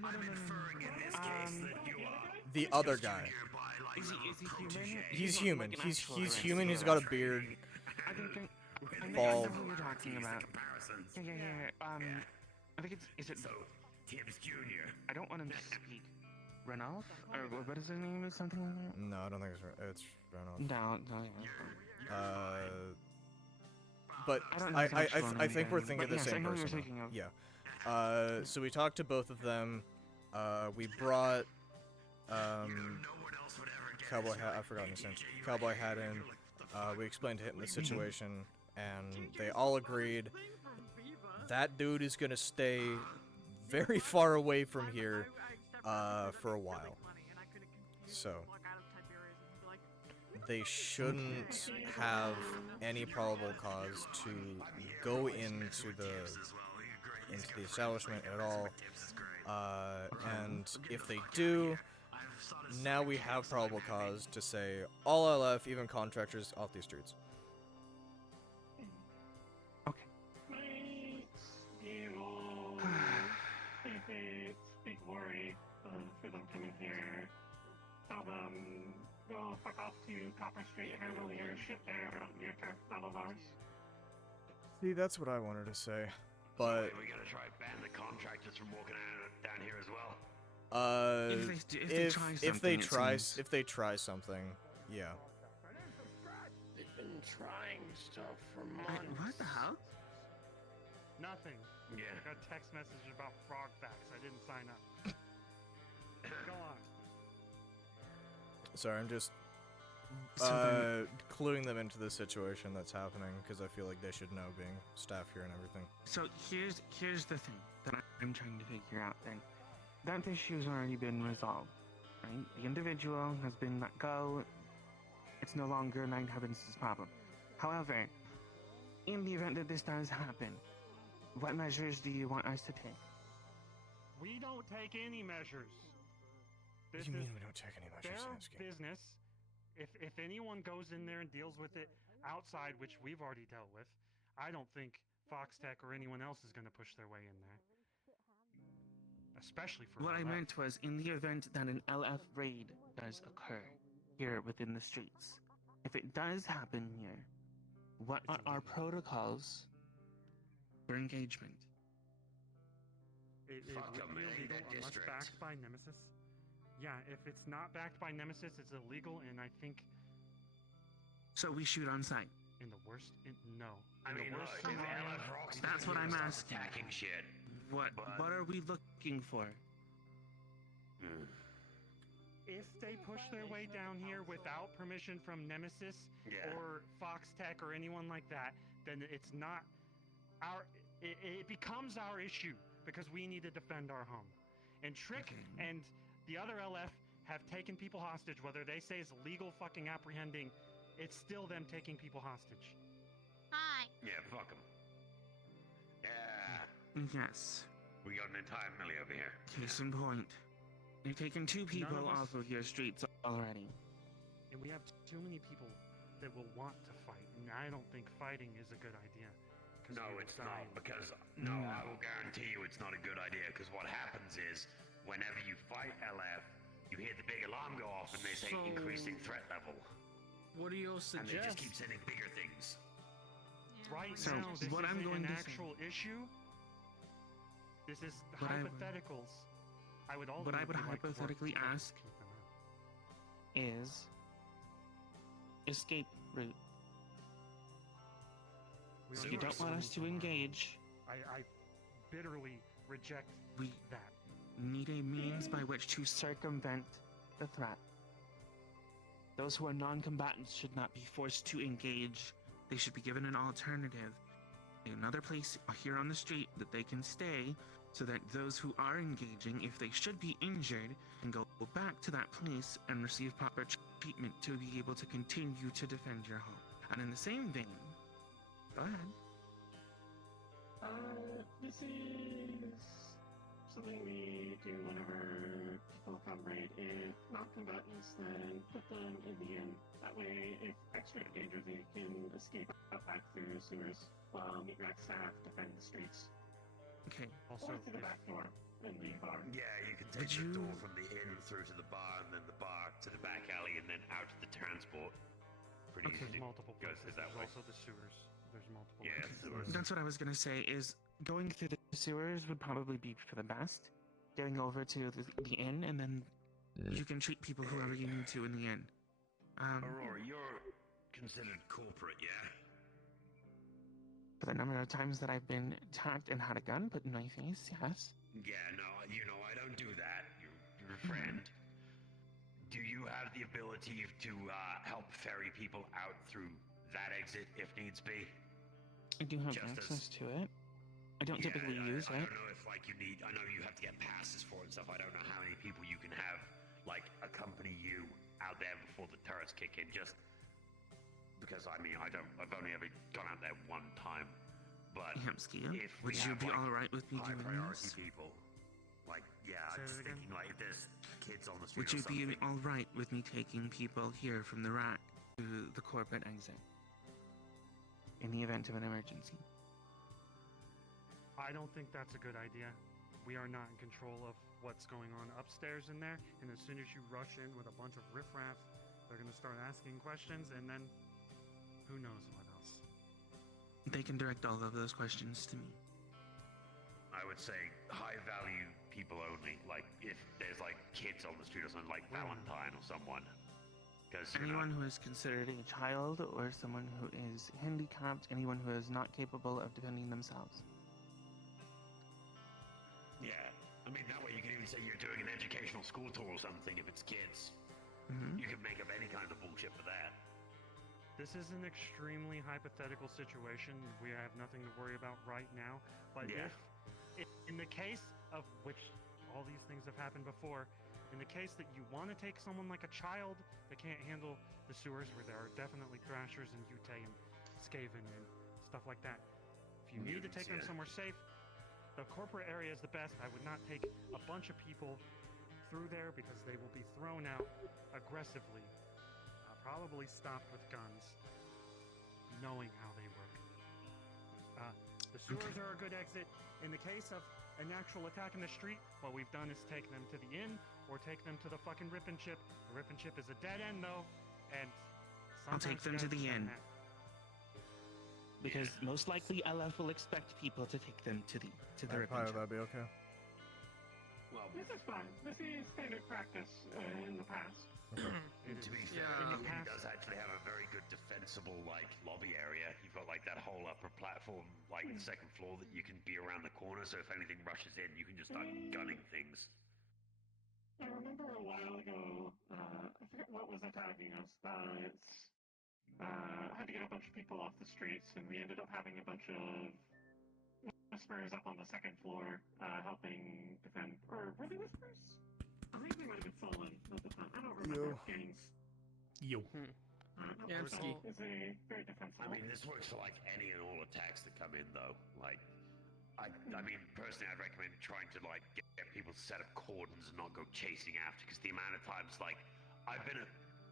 I'm inferring in this case that you are. The other guy. Is he human? He's not human. like an He's actual human. race. He's got a beard. I think I know Bald. who you're talking about. Comparisons. Yeah. I think is it? So, Tibbs Jr. I don't want him to speak. Ranulph? Or what is his name? Is something like that? No, I don't think it's Reynolds. No. But I don't know his actual I name think we're again, thinking but of the yes, I same know who you're person. thinking of. Yeah. So we talked to both of them. We brought Cowboy Hat. I've forgotten his name. Cowboy Hat in. We explained to him the situation, and they all agreed that dude is gonna stay very far away from here for a while. So they shouldn't have any probable cause to go into the establishment at all. And if they do, now we have probable cause to say all LF, even contractors, off these streets. It's big worry for them coming here. Tell them go fuck off to Copper Street and handle your shit there on your turf, not of ours. See, that's what I wanted to say, but We're gonna try and ban the contractors from walking down here as well. if they try something, yeah. They've been trying stuff for months. What the hell? Nothing. Yeah. I got a text message about frog facts. I didn't sign up. Go on. Sorry, I'm just cluing them into the situation that's happening because I feel like they should know, being staff here and everything. So here's the thing that I'm trying to figure out then. That issue's already been resolved, right? The individual has been let go. It's no longer Nine Heavens' problem. However, in the event that this does happen, what measures do you want us to take? We don't take any measures. What do you mean we don't take any measures, Their Samsky? business. If anyone goes in there and deals with it outside, which we've already dealt with, I don't think Foxtech or anyone else is going to push their way in there. Especially for What I LF. meant was, in the event that an LF raid does occur here within the streets, if it does happen here, what are our protocols for engagement? It Fuck would 'em, be it ain't illegal their unless district. backed by Nemesis. Yeah, if it's not backed by Nemesis, it's illegal, and I think So we shoot on sight. In the worst, no. I In mean, the worst look, if scenario, LF rocks That's down what here I'm and starts asking. attacking shit. What are we looking for? if they push their way down here without permission from Nemesis or Fox Tech or anyone like that, then it's not our. It becomes our issue because we need to defend our home. And Trick and the other LF have taken people hostage, whether they say it's legal fucking apprehending, it's still them taking people hostage. Hi. Yeah, fuck them. Yeah. Yes. We got an entire millie over here. Case in point. You've taken 2 people of us- off of your streets already. And we have too many people that will want to fight, and I don't think fighting is a good idea. No, it's not, because, I will guarantee you it's not a good idea, because what happens is, whenever you fight LF, you hear the big alarm go off, and they say So- increasing threat level. What do you And they suggest? just keep sending bigger things. Right So, now, this what I'm isn't going an to say- actual issue. This is What I would- hypotheticals. I would What I would ultimately like to work hypothetically to try to ask keep them out. is escape route. We If are you don't want us to pursuing engage, I bitterly reject we that. need a means by which to circumvent the threat. Those who are non-combatants should not be forced to engage. They should be given an alternative, another place here on the street that they can stay, so that those who are engaging, if they should be injured, can go back to that place and receive proper treatment to be able to continue to defend your home. And in the same vein, go ahead. This is something we do whenever people come raid. If non-combatants, then put them in the inn. That way, if extra danger, they can escape out back through the sewers, while Meatrack staff defend the streets. Okay. Also, or through the back door in the bar. Yeah, you can take the door from the inn through to the bar, and then the bar to the back alley, and then out to the transport. Pretty Okay. easy. Multiple Goes places. that There's way. also the sewers. There's multiple. Yeah, places. sewers. That's what I was gonna say, is going through the sewers would probably be for the best. Going over to the inn, and then you can treat people whoever you need to in the inn. Aurora, you're considered corporate, yeah? For the number of times that I've been attacked and had a gun put in my face, yes. Yeah, no, I don't do that. You're a friend. Do you have the ability to help ferry people out through that exit if needs be? I do have Just access to it. I don't typically use I it. don't know if I know you have to get passes for it and stuff. I don't know how many people you can have accompany you out there before the turrets kick in. Just because I've only ever gone out there one time. But Hamskia, if we would you have, be alright with me high doing priority this? people, I'm Say just that again? thinking if there's kids on the street Would or you something. be alright with me taking people here from the rack to the corporate exit? In the event of an emergency. I don't think that's a good idea. We are not in control of what's going on upstairs in there, and as soon as you rush in with a bunch of riffraff, they're gonna start asking questions, and then who knows what else. They can direct all of those questions to me. I would say high value people only. Like if there's kids on the street or something, like Valentine or someone. Because Anyone who is considered a child or someone who is handicapped, anyone who is not capable of defending themselves. Yeah, I mean that way you can even say you're doing an educational school tour or something if it's kids. Mhm. You can make up any kind of bullshit for that. This is an extremely hypothetical situation. We have nothing to worry about right now. But Yeah. if in the case of which all these things have happened before, in the case that you want to take someone like a child that can't handle the sewers, where there are definitely thrashers and Utah and Skaven and stuff like that, if you need to take them Yeah. somewhere safe, the corporate area is the best. I would not take a bunch of people through there because they will be thrown out aggressively. Probably stopped with guns, knowing how they work. The sewers are a good exit. In the case of an actual attack in the street, what we've done is take them to the inn or take them to the fucking Rip and Chip. The Rip and Chip is a dead end though, and I'll take sometimes them you to gotta the defend inn. that. Because most likely LF will expect people to take them to the Alright, ribbon. that'd be okay. Well, This is fine. This is standard practice in the past. To be fair, he does actually have a very good defensible like lobby area. You've got like that whole upper platform, like the second floor that you can be around the corner. So if anything rushes in, you can just start gunning things. I remember a while ago, I forget what was attacking us, that had to get a bunch of people off the streets, and we ended up having a bunch of Whispers up on the second floor, helping defend. Or were they Whispers? I think they might have been Fallen at the time. I don't remember. Gangs. Yo. Yamski is a very defensive. I mean, this works for like any and all attacks that come in, though. Like, I mean, personally, I'd recommend trying to like get people to set up cordons and not go chasing after, because the amount of times, like, I've been at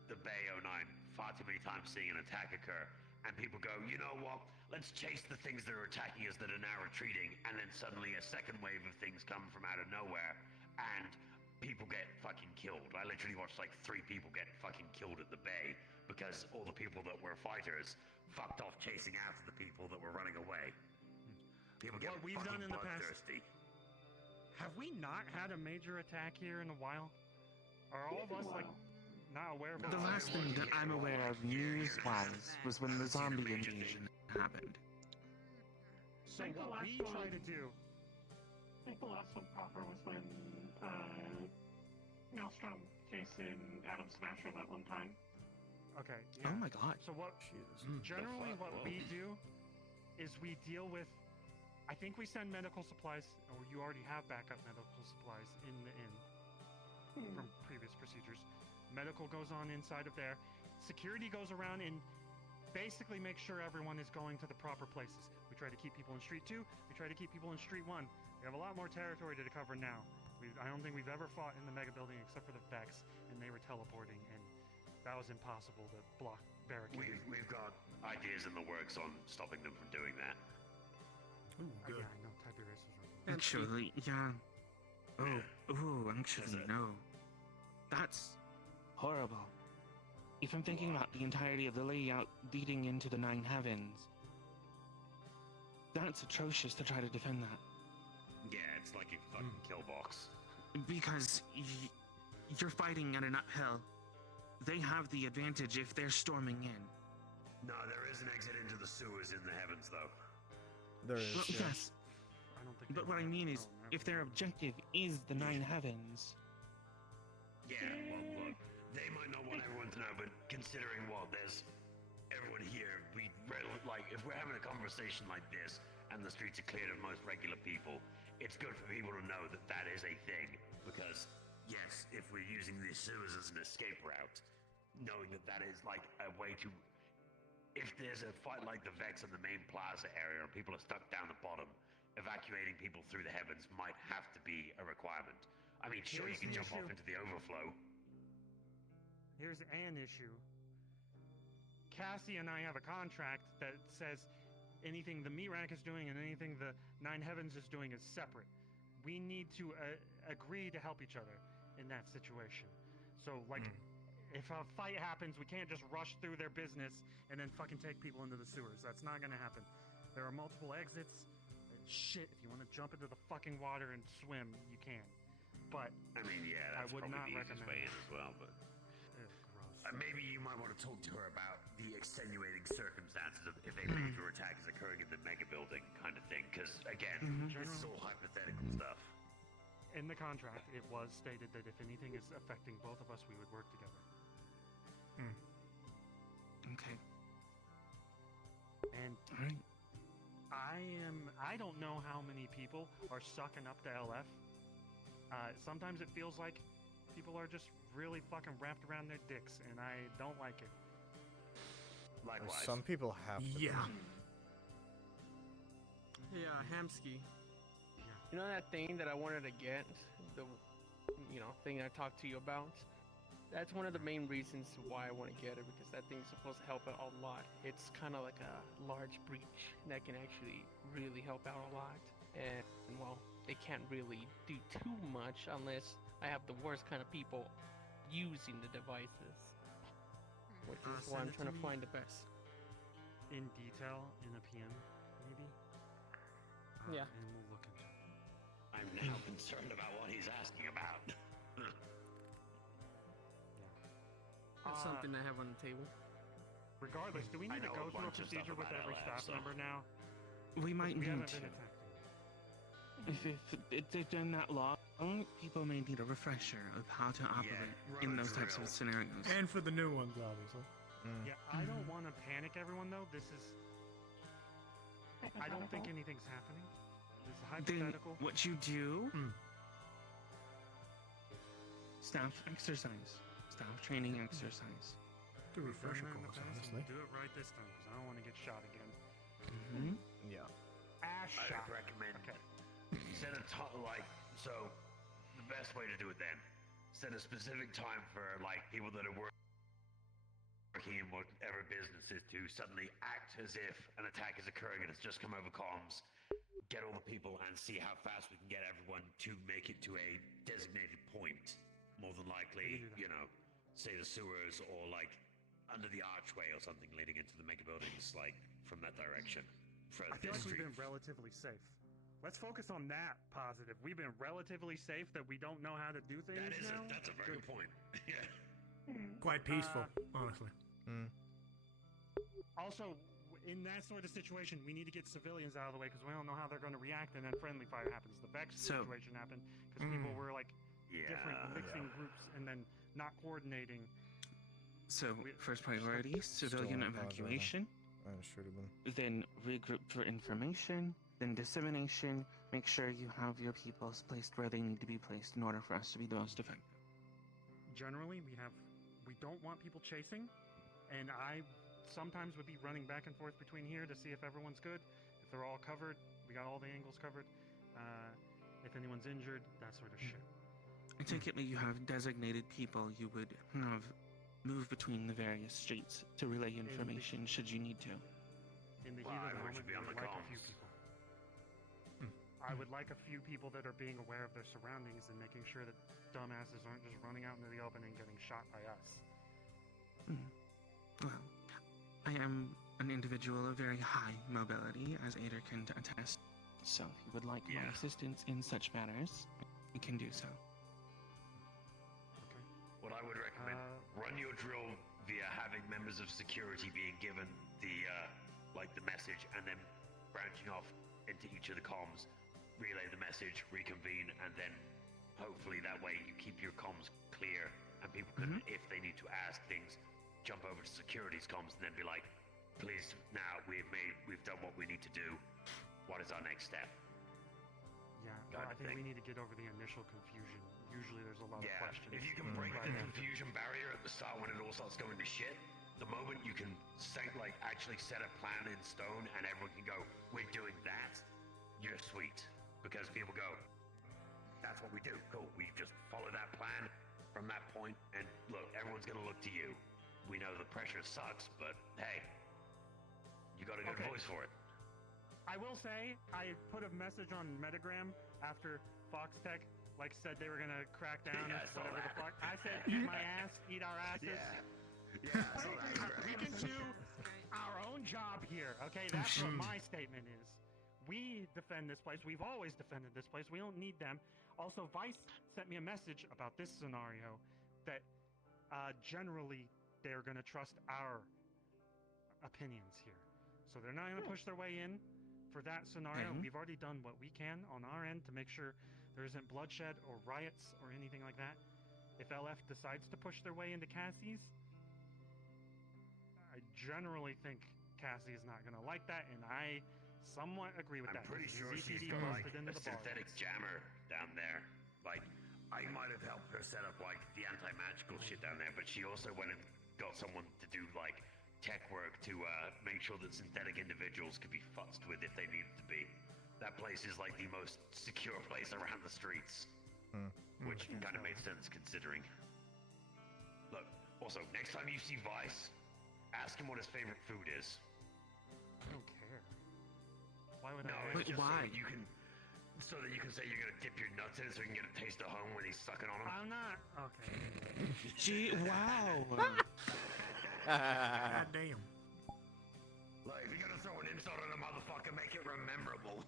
the Bay 09 far too many times seeing an attack occur, and people go, you know what? Let's chase the things that are attacking us that are now retreating, and then suddenly a second wave of things come from out of nowhere, and people get fucking killed. I literally watched like 3 people get fucking killed at the Bay because all the people that were fighters fucked off chasing after the people that were running away. People get What we've done in the past. bloodthirsty. Have we not had a major attack here in a while? Are all of us like not aware of The last thing that I'm aware of news-wise was when the zombie invasion happened. So what we try to do. I think the last one proper was when Maelstrom chasing Adam Smasher that one time. Okay. Oh my god. So what? Generally, what we do is we deal with. I think we send medical supplies, or you already have backup medical supplies in the inn from previous procedures. Medical goes on inside of there. Security goes around and basically makes sure everyone is going to the proper places. We try to keep people in Street 2. We try to keep people in Street 1. We have a lot more territory to cover now. I don't think we've ever fought in the mega building except for the Vex, and they were teleporting, and that was impossible to block barricades. We've got ideas in the works on stopping them from doing that. Ooh, good. Yeah, I know Tiberius is right. Actually, yeah. Actually, no. That's horrible. If I'm thinking about the entirety of the layout leading into the Nine Heavens, that's atrocious to try to defend that. Yeah, it's like a fucking kill box. Because you're fighting at an uphill. They have the advantage if they're storming in. No, there is an exit into the sewers in the heavens, though. There is. Well, yeah. yes. But what I mean is, if their objective is the Nine Heavens. Yeah, well, look, they might not want everyone to know, but considering what there's everyone here, like, if we're having a conversation like this and the streets are cleared of most regular people, it's good for people to know that that is a thing. Because, yes, if we're using the sewers as an escape route, knowing that that is like a way to. If there's a fight like the Vex in the main plaza area and people are stuck down the bottom, evacuating people through the heavens might have to be a requirement. I mean, sure, you can jump off into the overflow. Here's an issue. Cassie and I have a contract that says anything the Meat Rack is doing and anything the Nine Heavens is doing is separate. We need to agree to help each other in that situation. So, like, if a fight happens, we can't just rush through their business and then fucking take people into the sewers. That's not gonna happen. There are multiple exits. Shit, if you want to jump into the fucking water and swim, you can. But I mean, yeah, that's I would probably not the easiest recommend way it. in as well, but. Gross. Maybe you might want to talk to her about the extenuating circumstances of if a major attack is occurring in the mega building kind of thing, because, again, this is all hypothetical stuff. In the contract, it was stated that if anything is affecting both of us, we would work together. Okay. And I don't know how many people are sucking up to LF. Sometimes it feels like people are just really fucking wrapped around their dicks, and I don't like it. Likewise. Some people have to. Yeah. Yeah, Hamsky. You know that thing that I wanted to get? The, thing I talked to you about? That's one of the main reasons why I want to get it, because that thing's supposed to help out a lot. It's kind of like a large breach that can actually really help out a lot. And, well, they can't really do too much unless I have the worst kind of people using the devices. Which is why I'm trying to find the best. In detail, in a PM, maybe? Yeah. And we'll look into it. I'm now concerned about what he's asking about. That's something I have on the table. Regardless, do we need to go through a procedure with every staff member now? We might We need haven't to. been attacked. If they've done that long, people may need a refresher of how to operate in those types of scenarios. And for the new ones, obviously. Yeah, I don't want to panic everyone though. This is. I don't think anything's happening. This is Then hypothetical. what you do? Staff exercise, staff training exercise. Do We've done refresher that in the course, past, honestly. and do it right this time because I don't want to get shot again. Yeah. Ass I'd shot. recommend Okay. set a so the best way to do it then, set a specific time for like people that are working in whatever business is to suddenly act as if an attack is occurring and it's just come over comms, get all the people and see how fast we can get everyone to make it to a designated point. More than likely, you know, say the sewers or like under the archway or something leading into the mega buildings, like from that direction. I feel like we've been relatively safe. Let's focus on that positive. We've been relatively safe that we don't know how to do things now. That's a very good point. Yeah. Quite peaceful, honestly. Also, in that sort of situation, we need to get civilians out of the way because we don't know how they're going to react, and then friendly fire happens. The Vex situation happened because people were like different mixing groups and then not coordinating. So, first priority, civilian Still in pod, evacuation. Should have been. Then regroup for information. Then dissemination. Make sure you have your people placed where they need to be placed in order for us to be the most effective. Generally, we don't want people chasing, and I sometimes would be running back and forth between here to see if everyone's good, if they're all covered, we got all the angles covered, if anyone's injured, that sort of shit. I take it that you have designated people you would have move between the various streets to relay information should you need to. In the heat of the moment, I would like a few people. I would like a few people that are being aware of their surroundings and making sure that dumbasses aren't just running out into the open and getting shot by us. Well, I am an individual of very high mobility, as Ader can attest. So if you would like my assistance in such matters, you can do so. What I would recommend, run your drill via having members of security being given the the message and then branching off into each of the comms, relay the message, reconvene, and then hopefully that way you keep your comms clear and people can, if they need to ask things, jump over to security's comms and then be like, please, now we've done what we need to do. What is our next step? Yeah, I think we need to get over the initial confusion. Usually there's a lot of questions. If you can break the confusion barrier at the start when it all starts going to shit, the moment you can actually set a plan in stone and everyone can go, we're doing that, you're sweet. Because people go, that's what we do. Cool. We just follow that plan from that point, and look, everyone's gonna look to you. We know the pressure sucks, but hey, you got a good voice for it. I will say, I put a message on Metagram after Foxtech said they were gonna crack down or whatever the fuck. I said, eat my ass, eat our asses. We can do our own job here, okay? That's what my statement is. We defend this place. We've always defended this place. We don't need them. Also, Vice sent me a message about this scenario that generally they're going to trust our opinions here. So they're not going to push their way in for that scenario. We've already done what we can on our end to make sure there isn't bloodshed or riots or anything like that. If LF decides to push their way into Cassie's, I generally think Cassie is not going to like that, and I somewhat agree with that. I'm pretty sure she's ZPD got busted a into the bar. synthetic jammer down there. I might have helped her set up the anti-magical shit down there, but she also went and got someone to do tech work to make sure that synthetic individuals could be futzed with if they needed to be. That place is the most secure place around the streets, which kind of made sense considering. Look, also, next time you see Vice, ask him what his favorite food is. I don't care. Why would I? It's just why? So that you can say you're gonna dip your nuts in it so you can get a taste of home when he's sucking on them. I'm not. Okay. Gee, wow. God damn. If you're gonna throw an insult on a motherfucker, make it memorable.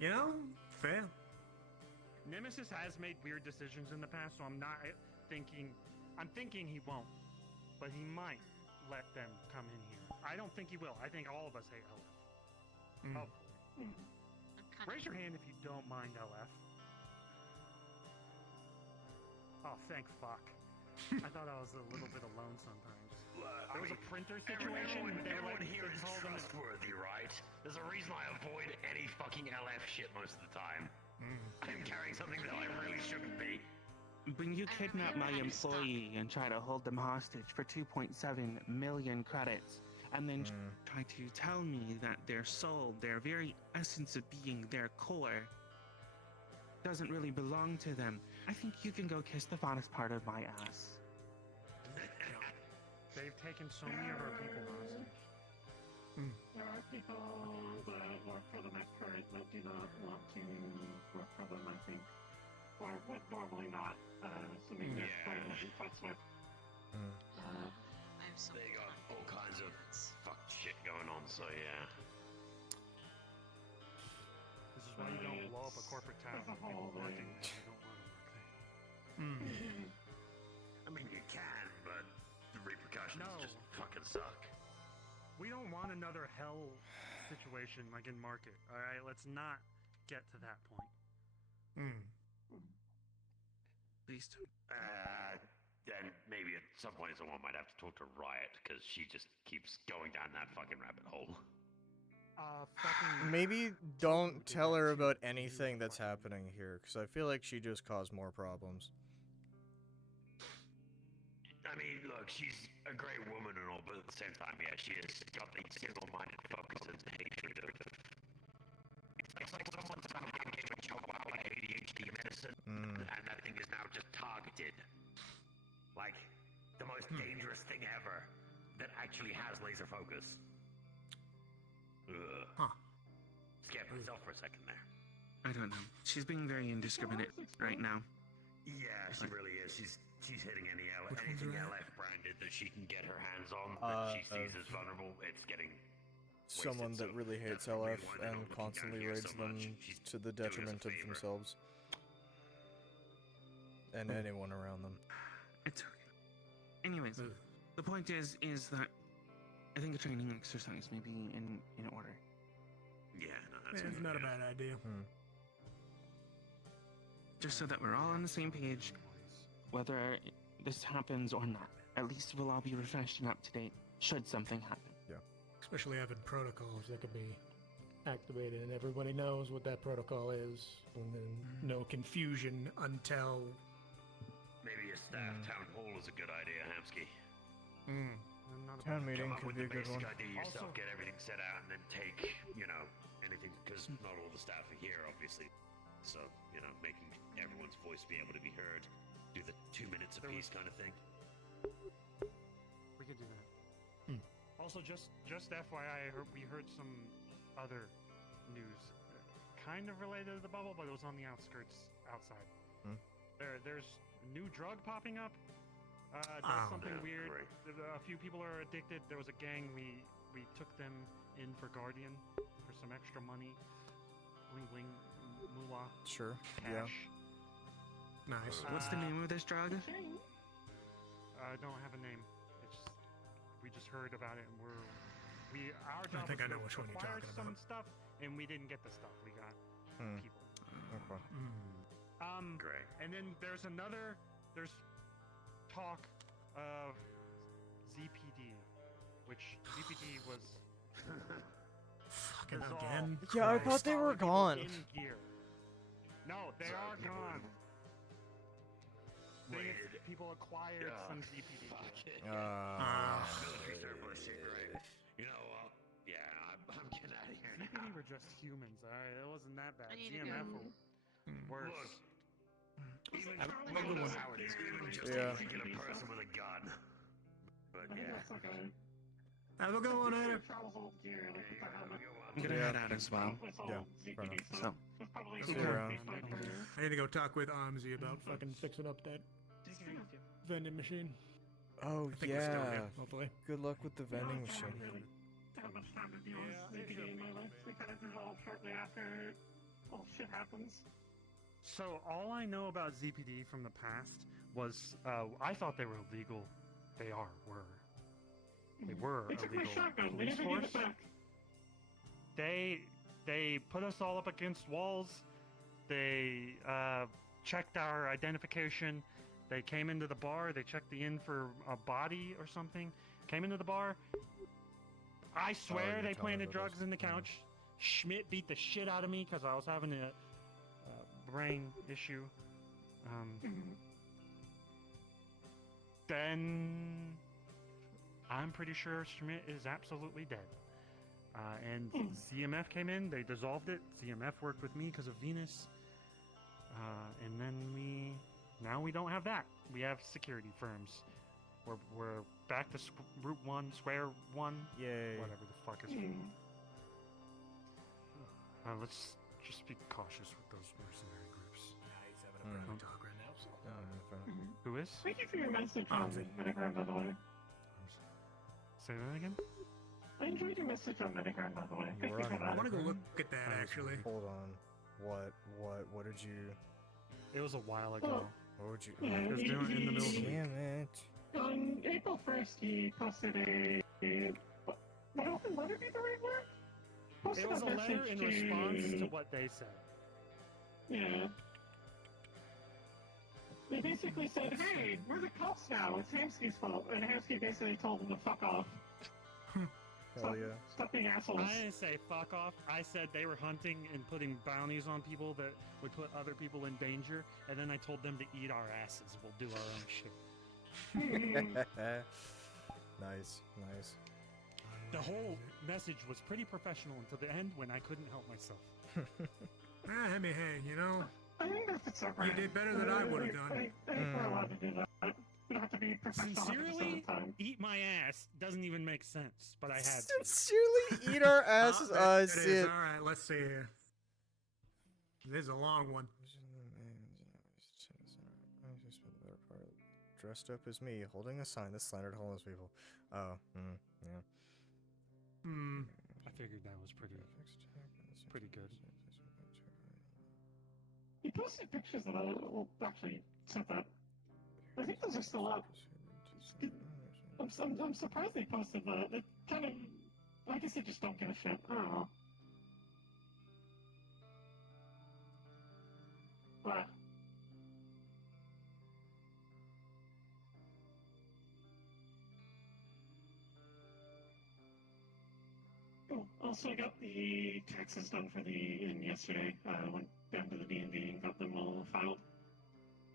You know, fair. Nemesis has made weird decisions in the past, so I'm not thinking. I'm thinking he won't. but he might let them come in here. I don't think he will. I think all of us hate LF. Hopefully. Raise your hand if you don't mind LF. Oh, thank fuck. I thought I was a little bit alone sometimes. There was a printer situation. Everyone here is trustworthy, right? There's a reason I avoid any fucking LF shit most of the time. I'm carrying something that I really shouldn't be. When you kidnap my employee and try to hold them hostage for 2.7 million credits, and then try to tell me that their soul, their very essence of being, their core, doesn't really belong to them, I think you can go kiss the fattest part of my ass. They've taken so many of our people hostage. There are people that work for them at current that do not want to work for them, I think. Or would normally not, assuming they're playing in fights with. They got all kinds of fucked shit going on, so yeah. This is why you don't blow up a corporate town with people working there. You don't want to work there. I mean, you can, but the repercussions just fucking suck. We don't want another hell situation like in Market. All right, let's not get to that point. Please don't. Then maybe at some point someone might have to talk to Riot, because she just keeps going down that fucking rabbit hole. Maybe don't tell her about anything that's happening here, because I feel like she just caused more problems. I mean, look, she's a great woman and all, but at the same time, yeah, she has got the single-minded focus and hatred of... It's like someone's gave a chihuahua ADHD medicine, and that thing is now just targeted. Like, the most dangerous thing ever that actually has laser focus. Scared myself for a second there. I don't know. She's being very indiscriminate right now. Yeah, she really is. She's hitting anything LF branded that she can get her hands on that she sees as vulnerable. It's getting someone that really hates LF and constantly raids them to the detriment of themselves and anyone around them. It's okay. Anyways, the point is that I think a training exercise may be in order. Yeah, no, that's It's not a bad idea. Just so that we're all on the same page, whether this happens or not. At least we'll all be refreshed and up to date, should something happen. Yeah. Especially having protocols that could be activated and everybody knows what that protocol is. And then no confusion until... Maybe a staff town hall is a good idea, Hamsky. Town meeting Come up could with be a the good basic one. idea yourself, get everything set out, and then take, anything, because not all the staff are here, obviously. So, making everyone's voice be able to be heard. Do the 2 minutes apiece kind of thing. We could do that. Also, just FYI, we heard some other news, kind of related to the bubble, but it was on the outskirts outside. There's a new drug popping up. Does something weird. A few people are addicted. There was a gang. We took them in for Guardian for some extra money. Bling bling, moolah. Sure. Cash. Nice. What's the name of this drug? I don't have a name. We just heard about it, and our job think I was know to which one you're acquire talking some about. stuff, and we didn't get the stuff. We got people. Okay. Great. And then there's talk of ZPD, which ZPD was Fucking dissolved. again? Yeah, I thought they were gone. In gear. No, they are gone. People acquired some ZPD. Military surplus shit, right? I'm getting out of here now. ZPD were just humans, alright? It wasn't that bad. I need to ZMF go. were worse. Look, even just a regular person with a gun. But Have a good one, Eric. I'm gonna head out as well. Yeah, fair enough. So, See you around. I need to go talk with Amzi about fucking fixing up that vending machine. Oh, I think we're still yeah. here, hopefully. Good luck with the vending machine. That much time to deal with ZPD in my life. We kind of dissolved shortly after all shit happens. So all I know about ZPD from the past was I thought they were illegal They were They took my illegal shotgun. They police never gave force. it back. They put us all up against walls. They checked our identification. They came into the bar. They checked the inn for a body or something. Came into the bar. I swear you're they telling me planted about drugs this. in the couch. Schmidt beat the shit out of me because I was having a brain issue. Then I'm pretty sure Schmidt is absolutely dead. And CMF came in, they dissolved it. CMF worked with me because of Venus. And then now we don't have that. We have security firms. We're back to route one, square one. Yay. Whatever the fuck is. Let's just be cautious with those mercenary groups. He's having a brother talk right now. So. Who is? Thank you for your message on Medicare, by the way. Say that again? I enjoyed your message on Medicare, by the way. Thank you for that. I want to go look at that actually. Hold on. What did you? It was a while ago. What would you? Yeah, It was doing in the middle of the week. Damn it. On April 1st, he posted would open letter be the right word? Posted It was a letter message in to- response to what they said. Yeah. They basically said, hey, we're the cops now, it's Hamsky's fault. And Hamsky basically told them to fuck off. Hell yeah. Stop being assholes. I didn't say fuck off. I said they were hunting and putting bounties on people that would put other people in danger, and then I told them to eat our asses. We'll do our own shit. Nice. The whole message was pretty professional until the end when I couldn't help myself. I mean, hey, you know, I think that's all right. you did better than I would have done. I think we're allowed to do that. We don't have to be professional 100% Sincerely, of the time. eat my ass doesn't even make sense, but I had to. Sincerely eat our asses. That is, Sid. all right, let's see here. This is a long one. Dressed up as me, holding a sign that slandered homeless people. Oh, yeah. I figured that was pretty good. He posted pictures of that. Well, actually, sent that. I think those are still up. I'm surprised they posted that. It kind of. I guess they just don't give a shit. I don't know. But. Oh, also, I got the taxes done for the inn yesterday. Went down to the D&D and got them all filed.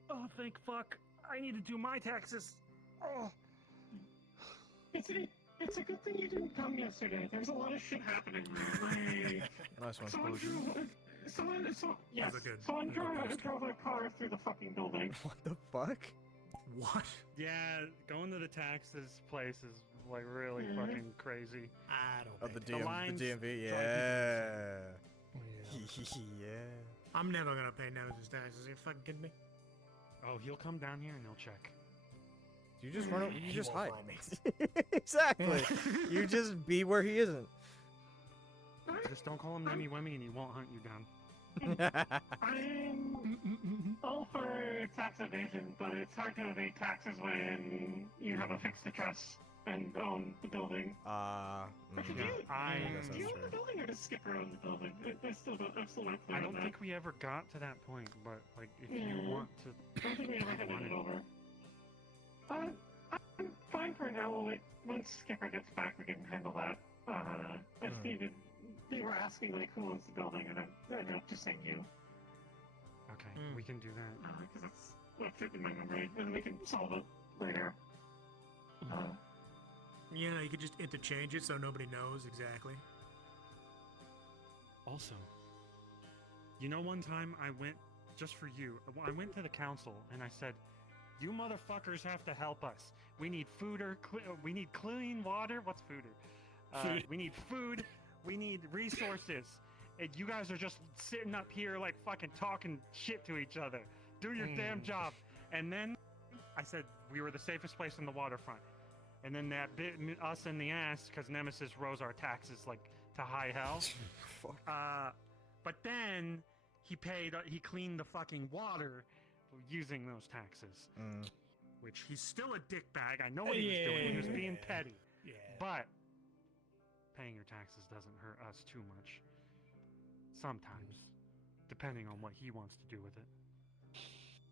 Oh, thank fuck. I need to do my taxes. Oh. It's a good thing you didn't come yesterday. There's a lot of shit happening there. Nice one. Someone drove a car through the fucking building. What the fuck? What? Yeah, going to the taxes place is like really fucking crazy. I don't. Oh, the lines DMV, drive yeah. Yeah. I'm never gonna pay Nemesis taxes. Are you fucking kidding me? Oh, he'll come down here and he'll check. You just run. You He just won't hide. find me. Exactly. You just be where he isn't. Just don't call him Nemmy Wemmy and he won't hunt you down. I'm all for tax evasion, but it's hard to evade taxes when you have a fixed address and own the building. Mm-hmm. Do you that's own true. the building or does Skipper own the building? I'm still not clear I don't on that. think we ever got to that point, but like if you Yeah. want to, I don't think we ever handed it over. I'm fine for now. We'll wait. Once Skipper gets back, we can handle that. I just needed. They were asking like who owns the building, and I ended up just saying you. okay, we can do that. Because that's what fit in my memory, and we can solve it later. Yeah, you could just interchange it so nobody knows exactly. Also, you know, one time I went just for you. I went to the council and I said, "You motherfuckers have to help us. We need food or we need clean water. What's fooder? Food. We need food. We need resources. And you guys are just sitting up here like fucking talking shit to each other. Do your damn job." And then I said we were the safest place on the waterfront. And then that bit us in the ass because Nemesis rose our taxes like to high hell. But then he cleaned the fucking water using those taxes. which he's still a dickbag. I know what he was doing. He was being petty. Yeah. But paying your taxes doesn't hurt us too much. Sometimes, depending on what he wants to do with it.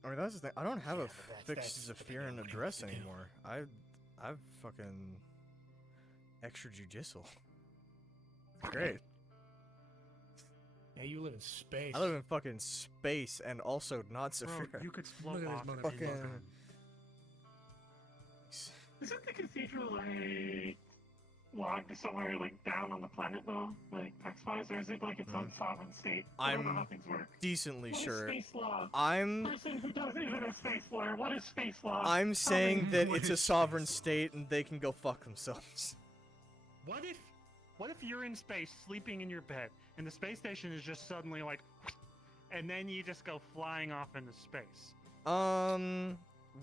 I mean, that's the thing. I don't have a that's fixed the thing Zephyrin we address have to do. anymore. I've fucking extrajudicial. Great. Yeah, you live in space. I live in fucking space and also not Bro, Zephyrin. you could float Look at off this in fucking- time. Isn't the cathedral like logged somewhere like down on the planet though, like tax-wise, or is it like its own sovereign state? I don't know how I'm things work. decently What is sure. space law? I'm Person who doesn't even have space lore. What is space law? I'm saying Tell me. that it's a sovereign state and they can go fuck themselves. What if you're in space sleeping in your bed and the space station is just suddenly like, and then you just go flying off into space?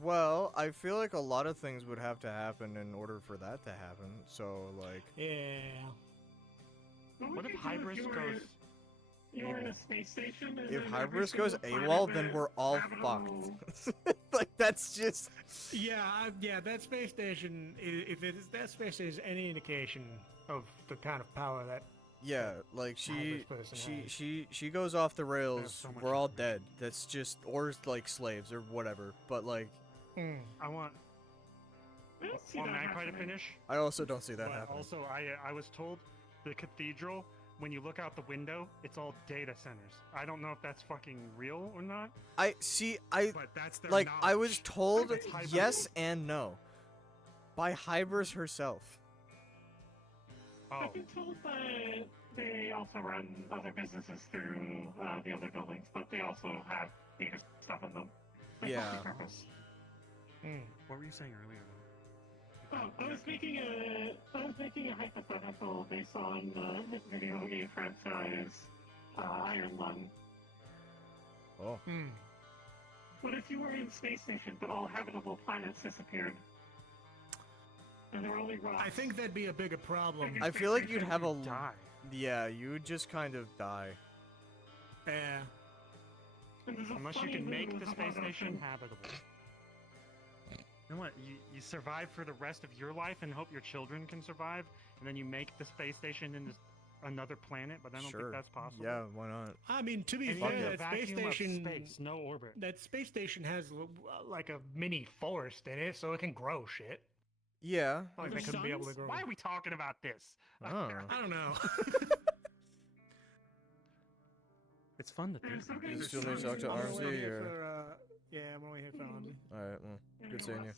Well, I feel like a lot of things would have to happen in order for that to happen. So, like, Yeah. What if you do Hybris you were- goes? You were in a space station. And if then Hybris every goes single AWOL, planet then had we're all habitable- fucked. Like, that's just. Yeah, that space station. If it is that space station is any indication of the kind of power that. Yeah, like Hybris person has. she goes off the rails. so much We're all dead. That's just, or like slaves or whatever. But like, I want. I don't see Want that Magpie to happening. finish? I also don't see that But happening. also, I was told the cathedral, when you look out the window, it's all data centers. I don't know if that's fucking real or not. I see. But that's their Like, I was knowledge. told It's Hybris. yes and no by Hybris herself. Oh. I've been told that they also run other businesses through the other buildings, but they also have data stuff in them. Like Yeah. multi-purpose. What were you saying earlier? I was making a hypothetical based on the video game franchise Iron Lung. Oh. What if you were in space station, but all habitable planets disappeared? And there were only rocks. I think that'd be a bigger problem. I feel like you'd have a. Die. Yeah, you would just kind of die. Yeah. Unless you can make the space station habitable. You know what? You survive for the rest of your life and hope your children can survive, and then you make the space station into another planet, but I don't Sure. think that's possible. Yeah, why not? I mean, to be And fair, in the that space vacuum of station, space, no orbit. that space station has like a mini forest in it, so it can grow shit. Yeah. Like they couldn't be able to grow. Why are we talking about this? Oh. I don't know. It's fun to think. You still need to talk to I'm Armsy, only here or? for, yeah, I'm only here for Armsy. Alright, well, good seeing you.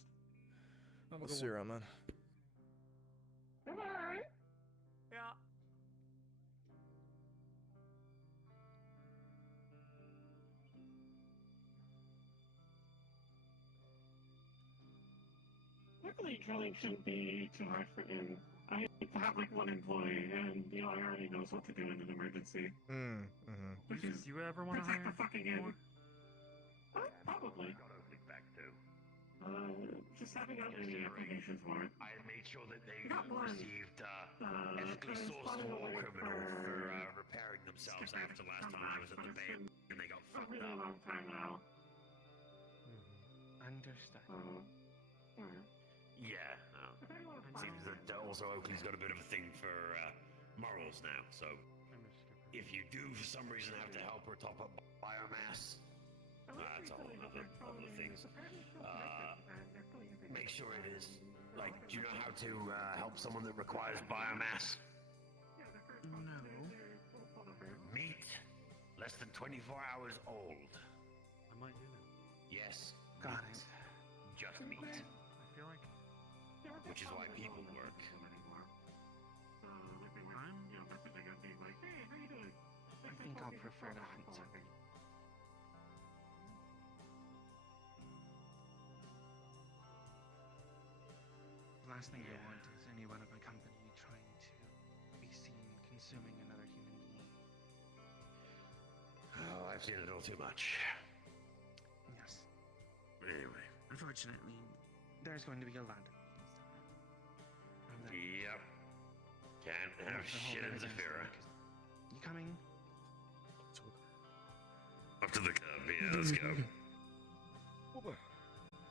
We'll see you around, man. Alright. Yeah. Luckily, drilling shouldn't be too hard for him. I hate to have like one employee, and he already knows what to do in an emergency. Which is you ever want to protect hire the fucking end. Probably. Just having out any applications for it. I made sure that they Got one. received ethically sourced war criminal for repairing themselves after last time I was at the bay and they got A fucked really up. long time now. Understand. Yeah. Seems that also Oakley's got a bit of a thing for morals now, so if you do for some reason have to help her top up biomass, that's a whole other thing. Make sure it is, like, do you know how to help someone that requires biomass? No. Meat, less than 24 hours old. I might do that. Yes. Got meat. it. Just meat. I feel like Which is why people work. I think I'll prefer to hunt something. The last thing I want is anyone of my company trying to be seen consuming another human being. Oh, I've seen it all too much. Yes. Anyway. Unfortunately, there's going to be a lot. Yep. Can't have shit in Zafira. You coming? Up to the cub, yeah, let's go.